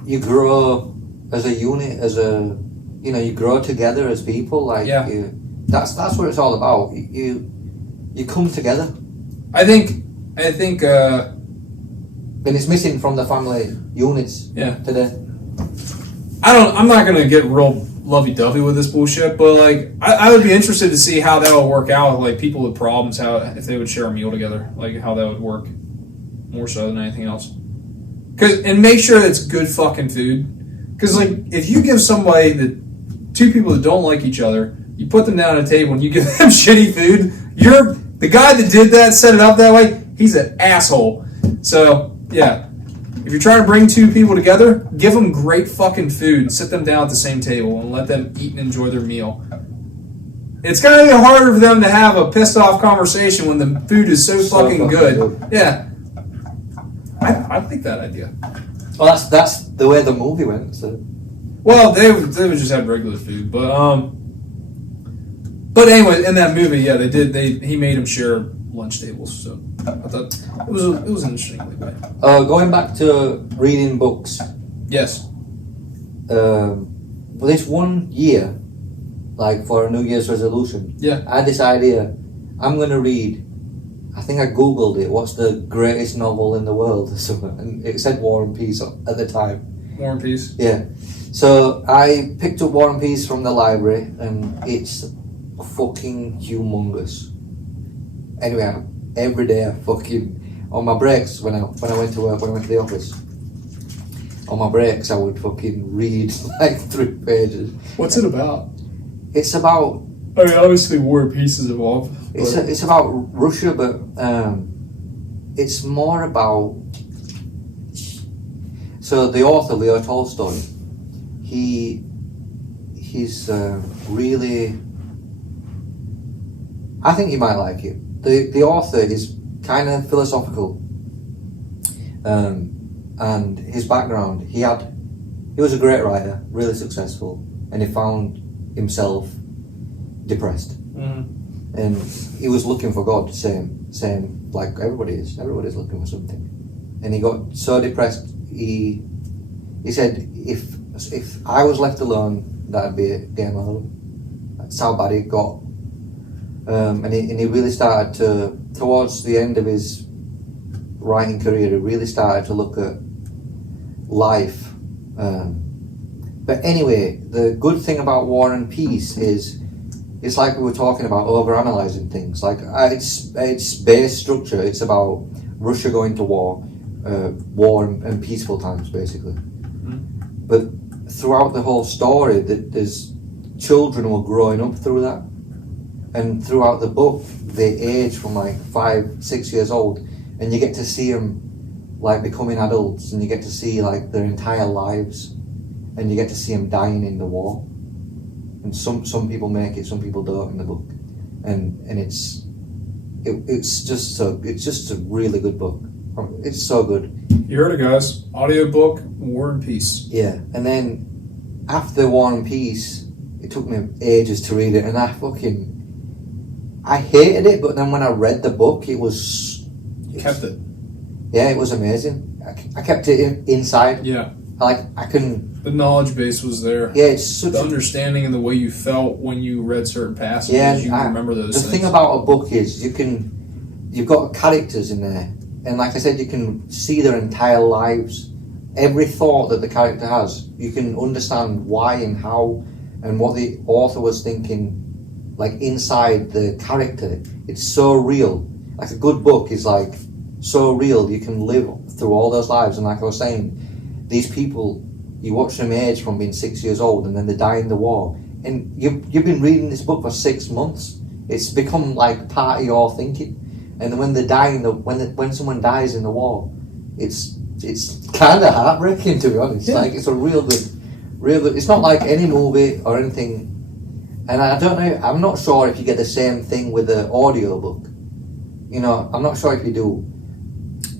you grow as a unit, you grow together as people. Like that's what it's all about. You come together. I think. And it's missing from the family units today. I'm not gonna get real lovey-dovey with this bullshit, but like I would be interested to see how that would work out with like people with problems, if they would share a meal together, like how that would work more so than anything else. And make sure it's good fucking food. Because like if you give somebody two people that don't like each other, you put them down at a table and you give them shitty food, the guy that did that, set it up that way, he's an asshole. So yeah. If you're trying to bring two people together, give them great fucking food. Sit them down at the same table and let them eat and enjoy their meal. It's going to be harder for them to have a pissed off conversation when the food is so fucking good. Yeah. I like that idea. Well, that's the way the movie went. So. Well, they would just have regular food, but anyway, in that movie, yeah, he made them share lunch tables, so I thought it was interesting. Going back to reading books. Yes. This one year, like for a New Year's resolution, I had this idea. I'm going to read. I think I googled it. What's the greatest novel in the world? And it said War and Peace at the time. War and Peace. Yeah. So I picked up War and Peace from the library, and it's fucking humongous. Anyway, every day I fucking on my breaks when I went to work, when I went to the office. On my breaks, I would fucking read like 3 pages. What's it about? It's about. I mean, obviously, War and Peace is involved. It's about Russia, but it's more about. So the author Leo Tolstoy, he's really. I think you might like it. The author is kind of philosophical, and his background. He was a great writer, really successful, and he found himself depressed, and he was looking for God. Same like everybody is. Everybody's looking for something, and he got so depressed. He said, if I was left alone, that'd be a game over. That's how bad it got. And he really started to, towards the end of his writing career, he really started to look at life. But anyway, the good thing about War and Peace is, it's like we were talking about overanalyzing things. Like its base structure, it's about Russia going to war and peaceful times, basically. But throughout the whole story, there's children who are growing up through that. And throughout the book, they age from like 5, 6 years old, and you get to see them like becoming adults, and you get to see like their entire lives, and you get to see them dying in the war. And some people make it, some people don't in the book, and it's just a really good book. It's so good. You heard it, guys. Audiobook, War and Peace. Yeah, and then after War and Peace, it took me ages to read it, and I hated it, but then when I read the book, You kept it. Yeah, it was amazing. I kept it inside. Yeah. The knowledge base was there. Yeah, it's such the understanding and the way you felt when you read certain passages. Yeah, you remember those the things. thing about a book is you've got characters in there, and like I said, you can see their entire lives. Every thought that the character has, you can understand why and how and what the author was thinking, like inside the character. It's so real. Like a good book is like so real. You can live through all those lives, and like I was saying, these people, you watch them age from being 6 years old, and then they die in the war. And you've been reading this book for 6 months. It's become like part of your thinking. And when they die when someone dies in the war, it's kind of heartbreaking, to be honest. Yeah. Like it's a real good. It's not like any movie or anything. And I don't know. I'm not sure if you get the same thing with the audio book. You know, I'm not sure if you do.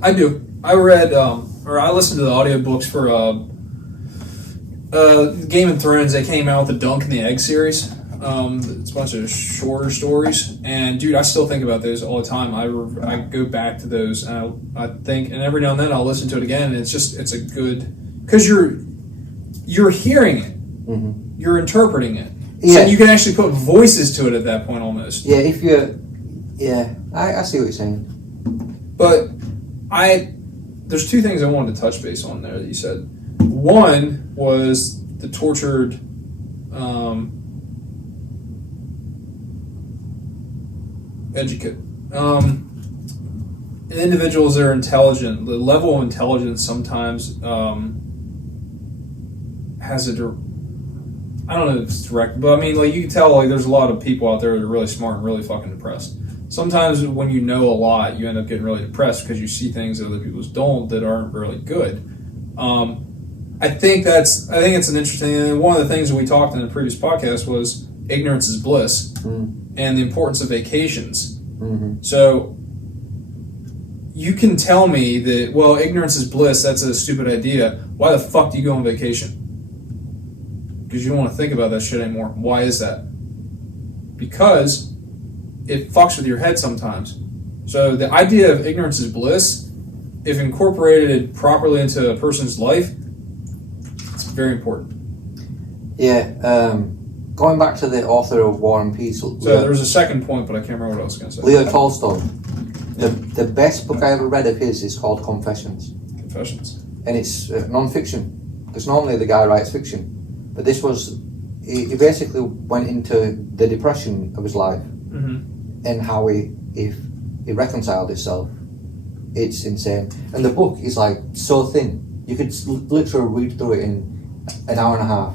I do. I read I listened to the audiobooks for Game of Thrones. They came out with the Dunk and the Egg series. It's a bunch of shorter stories, and dude, I still think about those all the time. I go back to those, and I think, and every now and then I'll listen to it again, and it's a good, because you're hearing it, mm-hmm. you're interpreting it, yeah. So you can actually put voices to it at that point almost. Yeah, I see what you're saying. But there's two things I wanted to touch base on there that you said. One was the tortured individuals that are intelligent. The level of intelligence sometimes has I don't know if it's direct, but I mean, like, you can tell, like, there's a lot of people out there that are really smart and really fucking depressed. Sometimes when you know a lot, you end up getting really depressed because you see things that other people don't that aren't really good. I think it's an interesting, and one of the things that we talked in the previous podcast was ignorance is bliss, and the importance of vacations. Mm-hmm. So you can tell me that, well, ignorance is bliss, that's a stupid idea. Why the fuck do you go on vacation? Because you don't want to think about that shit anymore. Why is that? Because it fucks with your head sometimes. So the idea of ignorance is bliss, if incorporated properly into a person's life, it's very important. Yeah, going back to the author of War and Peace. So there was a second point, but I can't remember what I was going to say. Leo Tolstoy. The best book I ever read of his is called Confessions. Confessions. And it's non-fiction, because normally the guy writes fiction. But this was, he basically went into the depression of his life, mm-hmm. and how he reconciled himself. It's insane. And the book is like so thin. You could literally read through it in an hour and a half.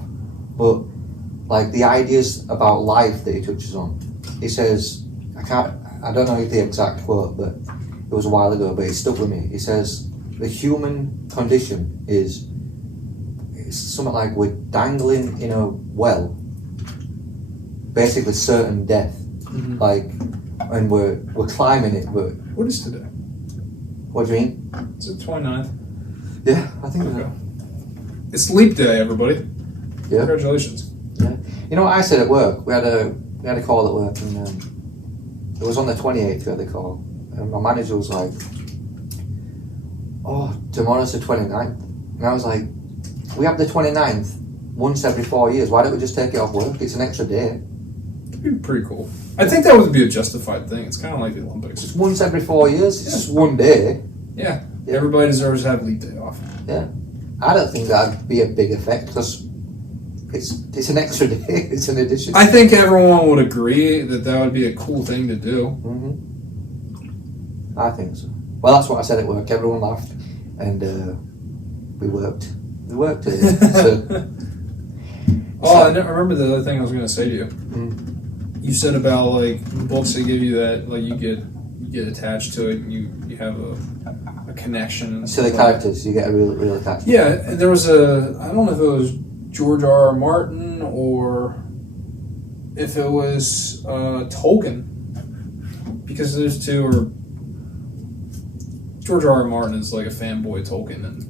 But like the ideas about life that he touches on, he says, I don't know the exact quote, but it was a while ago, but it stuck with me. He says, the human condition is something like we're dangling in a well, basically certain death, mm-hmm. like, and we're climbing it. But what is today? What do you mean? Is it 29th? Yeah, I think so. It's Leap Day, everybody. Yeah. Congratulations. Yeah. You know what I said at work? We had a call at work, and it was on the 28th we had the call, and my manager was like, "Oh, tomorrow's the 29th," and I was like, "We have the 29th once every 4 years. Why don't we just take it off work? It's an extra day." It'd be pretty cool. I think that would be a justified thing. It's kind of like the Olympics. It's once every 4 years. It's just one day. Yeah. Everybody deserves to have Leap Day off. Yeah. I don't think that'd be a big effect, because it's an extra day. It's an addition. I think everyone would agree that would be a cool thing to do. Mm-hmm. I think so. Well, that's what I said at work. Everyone laughed, and we worked. We worked today. I remember the other thing I was going to say to you. Mm. you said about like books that give you that, like you get attached to it and you have a connection. And to the characters, you get a real attachment. Yeah, and there was I don't know if it was George R. R. Martin or if it was Tolkien, because those two are. George R. R. Martin is like a fanboy of Tolkien, and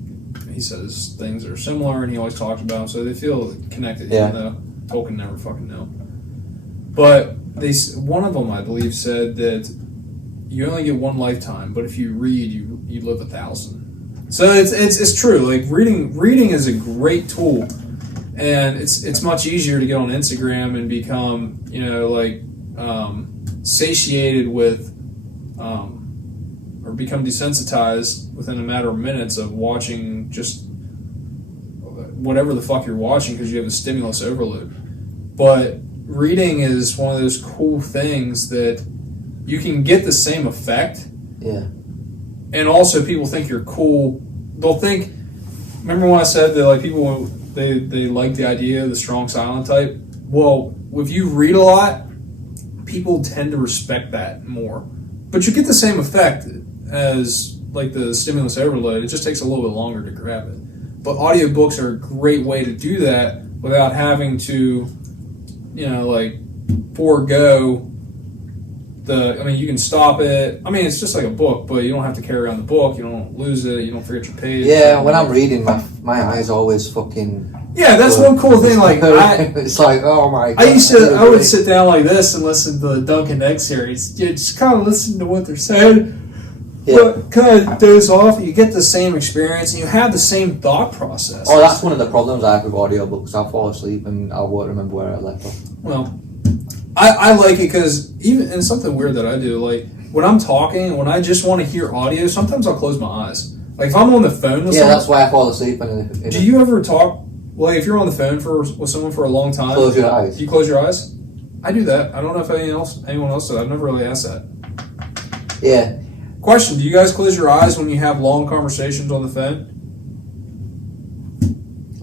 he says things are similar, and he always talks about them, so they feel connected, even though Tolkien never fucking knew. But one of them, I believe, said that you only get one lifetime, but if you read, you live 1,000. So it's true. Like reading is a great tool, and it's much easier to get on Instagram and become satiated with. Or become desensitized within a matter of minutes of watching just whatever the fuck you're watching because you have a stimulus overload. But reading is one of those cool things that you can get the same effect. Yeah. And also people think you're cool. They'll think, remember when I said that like people, they like the idea of the strong silent type? Well, if you read a lot, people tend to respect that more. But you get the same effect as like the stimulus overload. It just takes a little bit longer to grab it. But audiobooks are a great way to do that without having to, forego you can stop it. I mean, it's just like a book, but you don't have to carry on the book. You don't lose it. You don't forget your page. Yeah, when I'm reading, my eyes always fucking... Yeah, that's one cool thing. Like it's like, oh my god. I would sit down like this and listen to the Duncan Egg series. You just kind of listen to what they're saying. Yeah. But kind of doze off. You get the same experience and you have the same thought process. Oh, that's one of the problems I have with audiobooks. I'll fall asleep and I won't remember where I left off. Well, I like it because and it's something weird that I do. Like when I'm talking, when I just want to hear audio, sometimes I'll close my eyes. Like if I'm on the phone with someone. Yeah, that's why I fall asleep. Do you ever talk? Like, if you're on the phone with someone for a long time... Close your eyes. You close your eyes? I do that. I don't know if anyone else does. I've never really asked that. Yeah. Question, do you guys close your eyes when you have long conversations on the phone?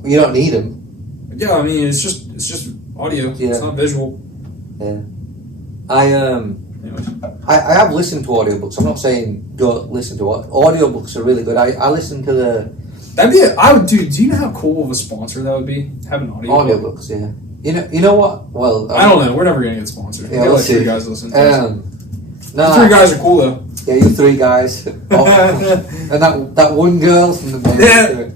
You don't need them. Yeah, I mean, it's just audio. Yeah. It's not visual. Yeah. I have listened to audiobooks. I'm not saying don't listen to it. Audiobooks are really good. I listen to the... Do you know how cool of a sponsor that would be? Have an audiobooks, yeah. You know what? Well, I don't know. We're never gonna get sponsored. Yeah, we'll like see. 3 guys listen to us. No, the 3 guys are cool though. Yeah, you 3 guys. Oh, and that one girl from the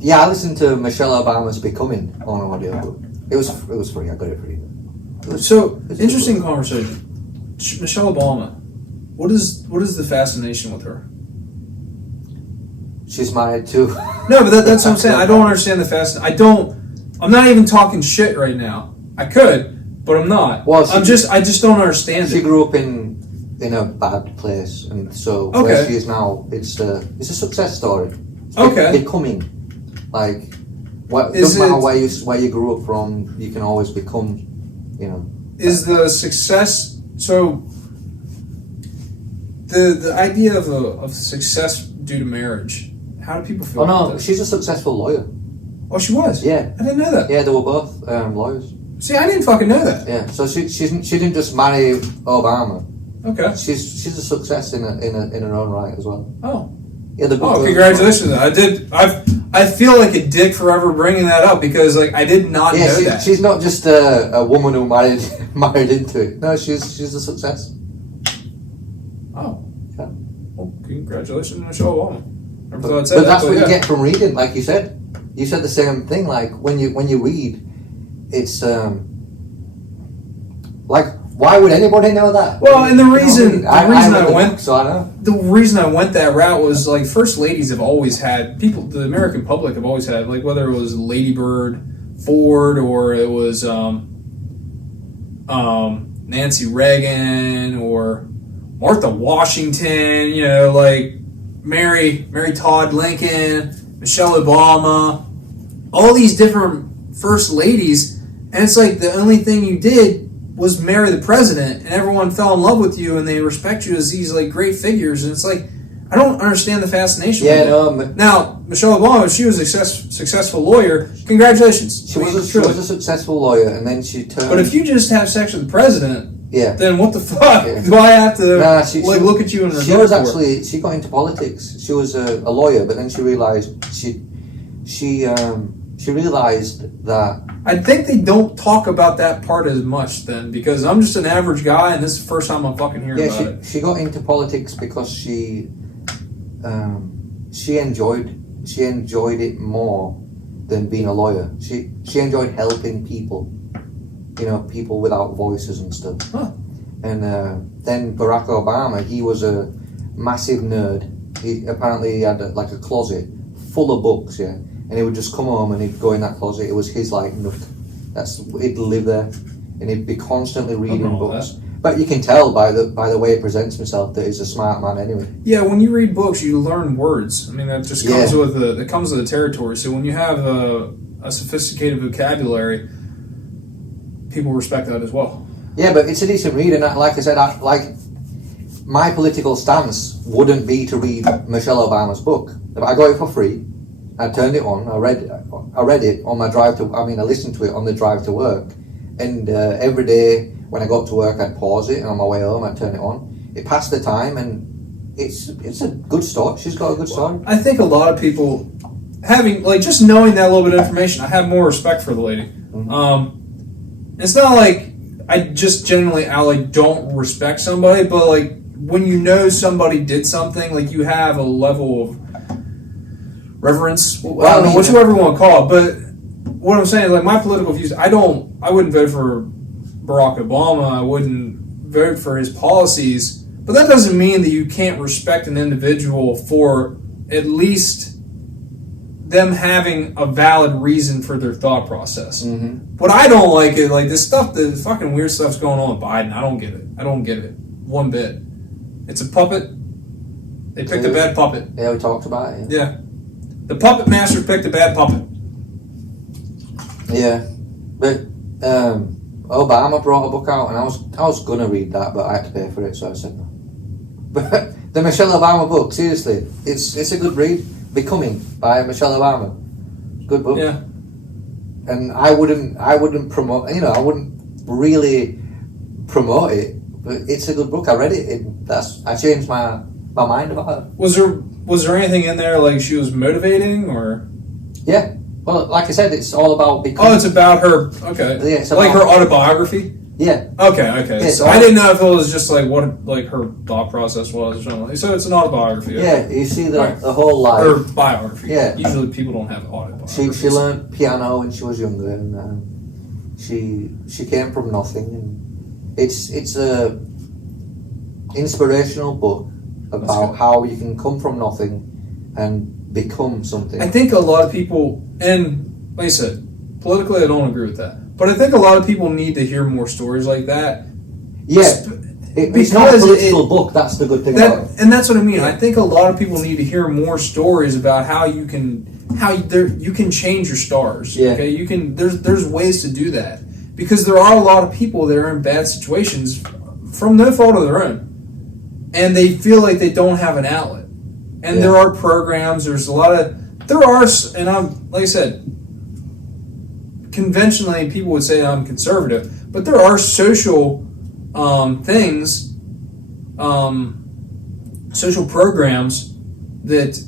yeah, I listened to Michelle Obama's Becoming on an audiobook. It was free. I got it free. Interesting conversation. Michelle Obama. What is the fascination with her? She's married too. No, but that's what I'm saying. I don't understand the fascination. I'm not even talking shit right now. I could, but I'm not. Well, I just don't understand it. She grew up in a bad place, and so where she is now, it's a success story. Becoming, like, doesn't matter where you grew up from, you can always become, Is the success so? The idea of success due to marriage. How do people feel about that? She's a successful lawyer. Oh, she was? Yeah. I didn't know that. Yeah, they were both lawyers. See, I didn't fucking know that. Yeah, so she didn't just marry Obama. Okay. She's a success in her own right as well. Oh. Yeah, congratulations! I feel like a dick forever bringing that up because like I did not know that. She's not just a woman who married into it. No, she's a success. Oh. Yeah. Well, congratulations, Michelle Obama. But that's what you get from reading, like you said. You said the same thing. Like when you read, it's like why would anybody know that? Well, and the reason I went that route was like first ladies have always had people. The American public have always had like whether it was Lady Bird, Ford, or it was Nancy Reagan or Martha Washington. Like. Mary Todd Lincoln, Michelle Obama, all these different first ladies, and it's like the only thing you did was marry the president, and everyone fell in love with you, and they respect you as these like great figures, and it's like, I don't understand the fascination. Yeah, with it. Now Michelle Obama, she was a successful lawyer. Congratulations. She was a successful lawyer, and then she turned. But if you just have sex with the president, then what the fuck? Yeah. Do I have to look at you in regard she got into politics. She was a lawyer, but then she realized she realized that. I think they don't talk about that part as much then, because I'm just an average guy, and this is the first time I'm fucking hearing about it. She got into politics because she enjoyed it more than being a lawyer. She enjoyed helping people, people without voices and stuff. Huh. And then Barack Obama, he was a massive nerd. He apparently had a closet full of books, and he would just come home and he'd go in that closet. It was his nook. He'd live there, and he'd be constantly reading books. But you can tell by the way he presents himself that he's a smart man anyway. Yeah, when you read books, you learn words. I mean, that just comes with the territory. So when you have a sophisticated vocabulary, people respect that as well. Yeah, but it's a decent read, and like I said, my political stance wouldn't be to read Michelle Obama's book. I got it for free. I turned it on. I read it on my drive to. I listened to it on the drive to work, and every day when I got to work, I'd pause it, and on my way home, I'd turn it on. It passed the time, and it's a good story. She's got a good story. I think a lot of people having just knowing that little bit of information, I have more respect for the lady. Mm-hmm. It's not like I just generally don't respect somebody, but when you know somebody did something, you have a level of reverence. I don't know, whatever you want to call it, but what I'm saying is, my political views, I wouldn't vote for Barack Obama, I wouldn't vote for his policies, but that doesn't mean that you can't respect an individual for at least them having a valid reason for their thought process. Mm-hmm. What I don't like is this stuff, the fucking weird stuff's going on with Biden. I don't get it one bit. It's a puppet. They picked a bad puppet. Yeah, we talked about it. Yeah. The puppet master picked a bad puppet. Yeah, but Obama brought a book out, and I was gonna read that, but I had to pay for it, so I said no. But the Michelle Obama book, seriously, it's a good read. Becoming by Michelle Obama, good book. Yeah. And I wouldn't promote. I wouldn't really promote it, but it's a good book. I read it. I changed my mind about it. Was there anything in there she was motivating or? Yeah. Well, like I said, it's all about becoming. Oh, it's about her. Okay. Yeah, it's about her autobiography. Yeah. Okay. Yeah, so I didn't know if it was just what her thought process was or something. So it's an autobiography. Okay. Yeah, you see the whole life. Or biography. Yeah. Usually people don't have autobiographies. She learned piano when she was younger, and she came from nothing, and it's a inspirational book about how you can come from nothing and become something. I think a lot of people, and like I said, politically I don't agree with that, but I think a lot of people need to hear more stories like that. Yeah, it's not a political book. That's the good thing about it. And that's what I mean. I think a lot of people need to hear more stories about how you can change your stars. Yeah. Okay, there's ways to do that, because there are a lot of people that are in bad situations from no fault of their own, and they feel like they don't have an outlet. And there are programs. And I'm like I said, conventionally people would say I'm conservative, but there are social things, social programs that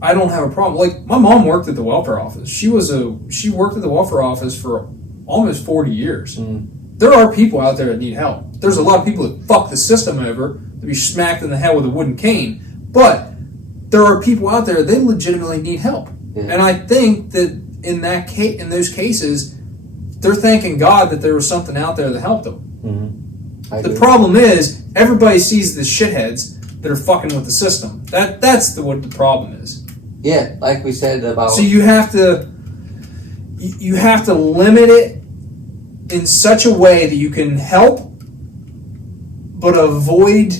I don't have a problem. My mom worked at the welfare office. She worked at the welfare office for almost 40 years. Mm. There are people out there that need help. There's a lot of people that fuck the system over to be smacked in the head with a wooden cane, but there are people out there, they legitimately need help. Yeah. And I think that in those cases, they're thanking God that there was something out there that helped them. Mm-hmm. The problem is, everybody sees the shitheads that are fucking with the system. That's what the problem is. Yeah, like we said about... So you have to limit it in such a way that you can help, but avoid...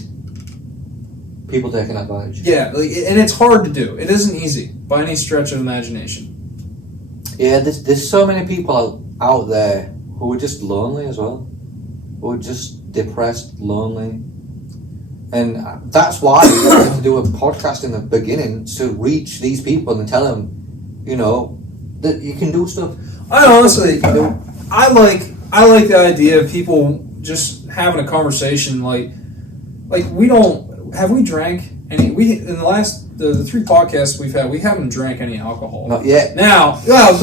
people taking advantage. Yeah, and it's hard to do. It isn't easy by any stretch of imagination. Yeah, there's so many people out there who are just lonely as well. Who are just depressed, lonely, And that's why we wanted to do a podcast in the beginning, to reach these people and tell them, you know, that you can do stuff. I honestly, I like the idea of people just having a conversation. Like we don't have we drank any. We in the last the 3 podcasts we've had, we haven't drank any alcohol. Not yet. Now, no,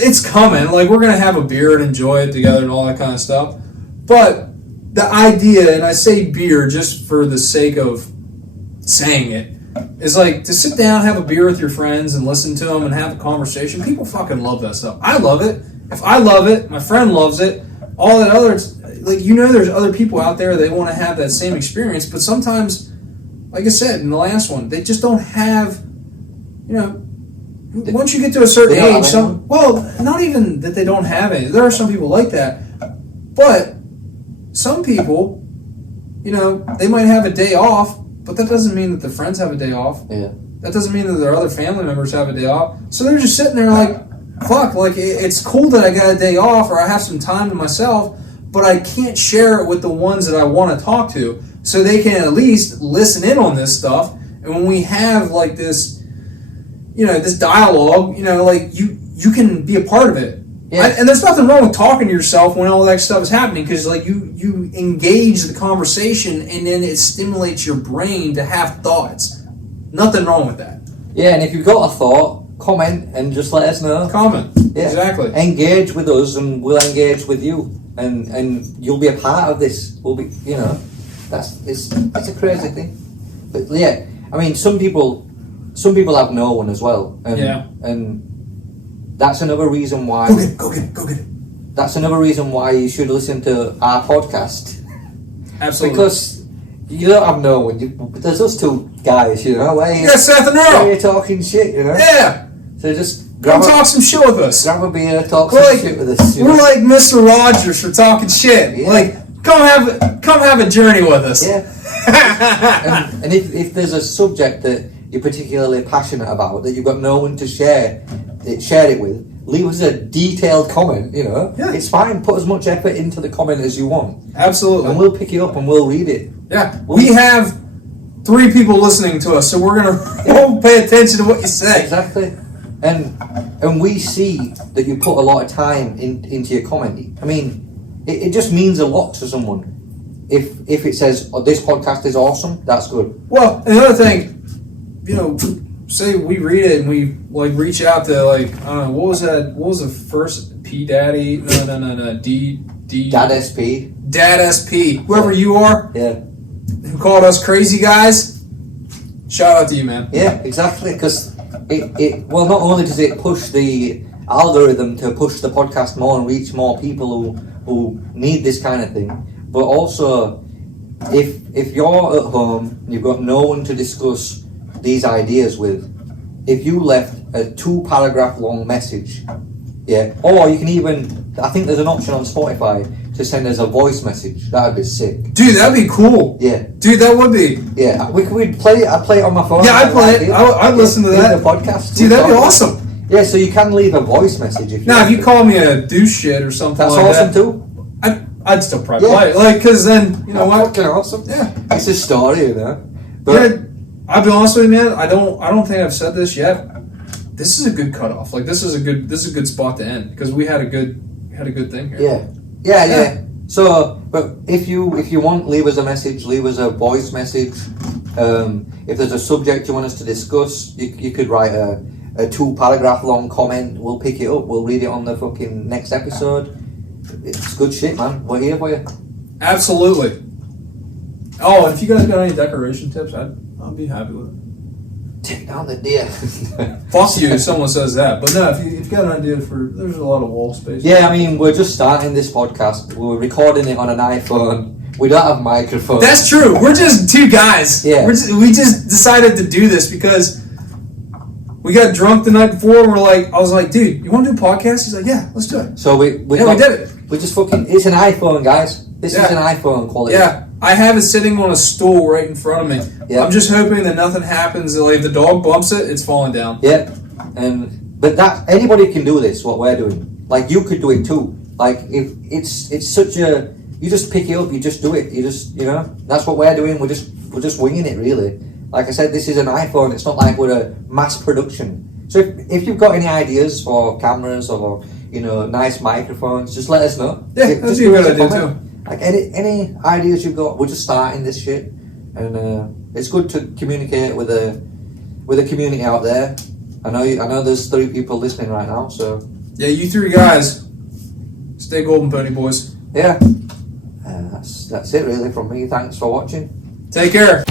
it's coming. Like we're gonna have a beer and enjoy it together and all that kind of stuff. But the idea, and I say beer just for the sake of saying it, is like to sit down, have a beer with your friends, and listen to them and have a conversation. People fucking love that stuff. I love it. If I love it, my friend loves it. All that other, like, you know, there's other people out there, they want to have that same experience, but sometimes, like I said in the last one, they just don't have, you know, once you get to a certain age, not even that they don't have any. There are some people like that, but some people, you know, they might have a day off, but that doesn't mean that their friends have a day off. Yeah. That doesn't mean that their other family members have a day off. So they're just sitting there like, fuck, like it's cool that I got a day off or I have some time to myself, but I can't share it with the ones that I want to talk to, so they can at least listen in on this stuff. And when we have like this, you know, this dialogue, you know, like you can be a part of it. Yeah. And there's nothing wrong with talking to yourself when all that stuff is happening, because like you engage the conversation and then it stimulates your brain to have thoughts. Nothing wrong with that. Yeah, and if you've got a thought, comment and just let us know. Comment. Yeah. Exactly. Engage with us and we'll engage with you, and you'll be a part of this. We'll be, you know, it's a crazy thing. But yeah, I mean, some people have no one as well. And that's another reason why. Go get it. That's another reason why you should listen to our podcast. Absolutely. Because you don't have no one. There's us 2 guys, you know. You got Seth and Earl. You're talking shit, you know. Yeah. So just talk some shit with us. Grab a beer, talk some shit with us. We're like Mr. Rogers for talking shit. Yeah. Like, come have a journey with us. Yeah. and if there's a subject that you're particularly passionate about, that you've got no one to share it with, leave us a detailed comment, you know. Yeah. It's fine. Put as much effort into the comment as you want. Absolutely. And we'll pick it up and we'll read it. Yeah. We have 3 people listening to us, so we're going to pay attention to what you say. Exactly. And we see that you put a lot of time into your comment. I mean, it just means a lot to someone. If it says, oh, this podcast is awesome, that's good. Well, another thing, you know, say we read it and we like reach out to like, I don't know, what was the first P Daddy? No, D Dad SP. Dad SP. Whoever you are. Yeah. Who called us crazy guys. Shout out to you, man. Yeah, exactly. Because it well, not only does it push the algorithm to push the podcast more and reach more people who need this kind of thing, but also if you're at home and you've got no one to discuss these ideas with, if you left a 2-paragraph long message, yeah, or you can even, I think there's an option on Spotify to send us a voice message. That'd be sick. Dude, that'd be cool. Yeah. Dude, that would be. Yeah, we'd play it. I'd play it on my phone. Yeah, I'd play it. I'd listen to that. The podcast. Dude, that'd be awesome. Yeah, so you can leave a voice message if you Now, if you call me a douche shit or something that's like awesome that. too. I'd still probably play it. Like, because then, you know what? Fucking awesome. Yeah. It's a story, you know. But yeah, I'll be honest with you, man. I don't think I've said this yet. This is a good cutoff. Like, this is a good spot to end, because we had a good thing here. Yeah. So, but if you want, leave us a message, leave us a voice message. If there's a subject you want us to discuss, you could write a 2-paragraph long comment. We'll pick it up. We'll read it on the fucking next episode. It's good shit, man. We're here for you. Absolutely. Oh, and if you guys got any decoration tips, I'd be happy with it. Take down the deer. Fuck you if someone says that. But no, if you got an idea there's a lot of wall space. Yeah, I mean, we're just starting this podcast. We're recording it on an iPhone. We don't have microphones. That's true. We're just 2 guys. Yeah. We just decided to do this because we got drunk the night before and I was like, dude, you want to do a podcast? He's like, yeah, let's do it. So we did it. We just it's an iPhone, guys. This is an iPhone quality. Yeah. I have it sitting on a stool right in front of me. Yeah. I'm just hoping that nothing happens. Like, if the dog bumps it, it's falling down. Yeah. But anybody can do this, what we're doing. Like, you could do it too. Like, if it's such a you just pick it up, you just do it. You just, you know, that's what we're doing. We're just winging it, really. Like I said, this is an iPhone. It's not like we're a mass production. So if you've got any ideas for cameras or, you know, nice microphones, just let us know. Yeah, that'd be a good idea too. Like any ideas you've got, we're just starting this shit, and it's good to communicate with a community out there. I know there's 3 people listening right now, so yeah, you 3 guys, stay golden, pony boys. Yeah, that's it really from me. Thanks for watching. Take care.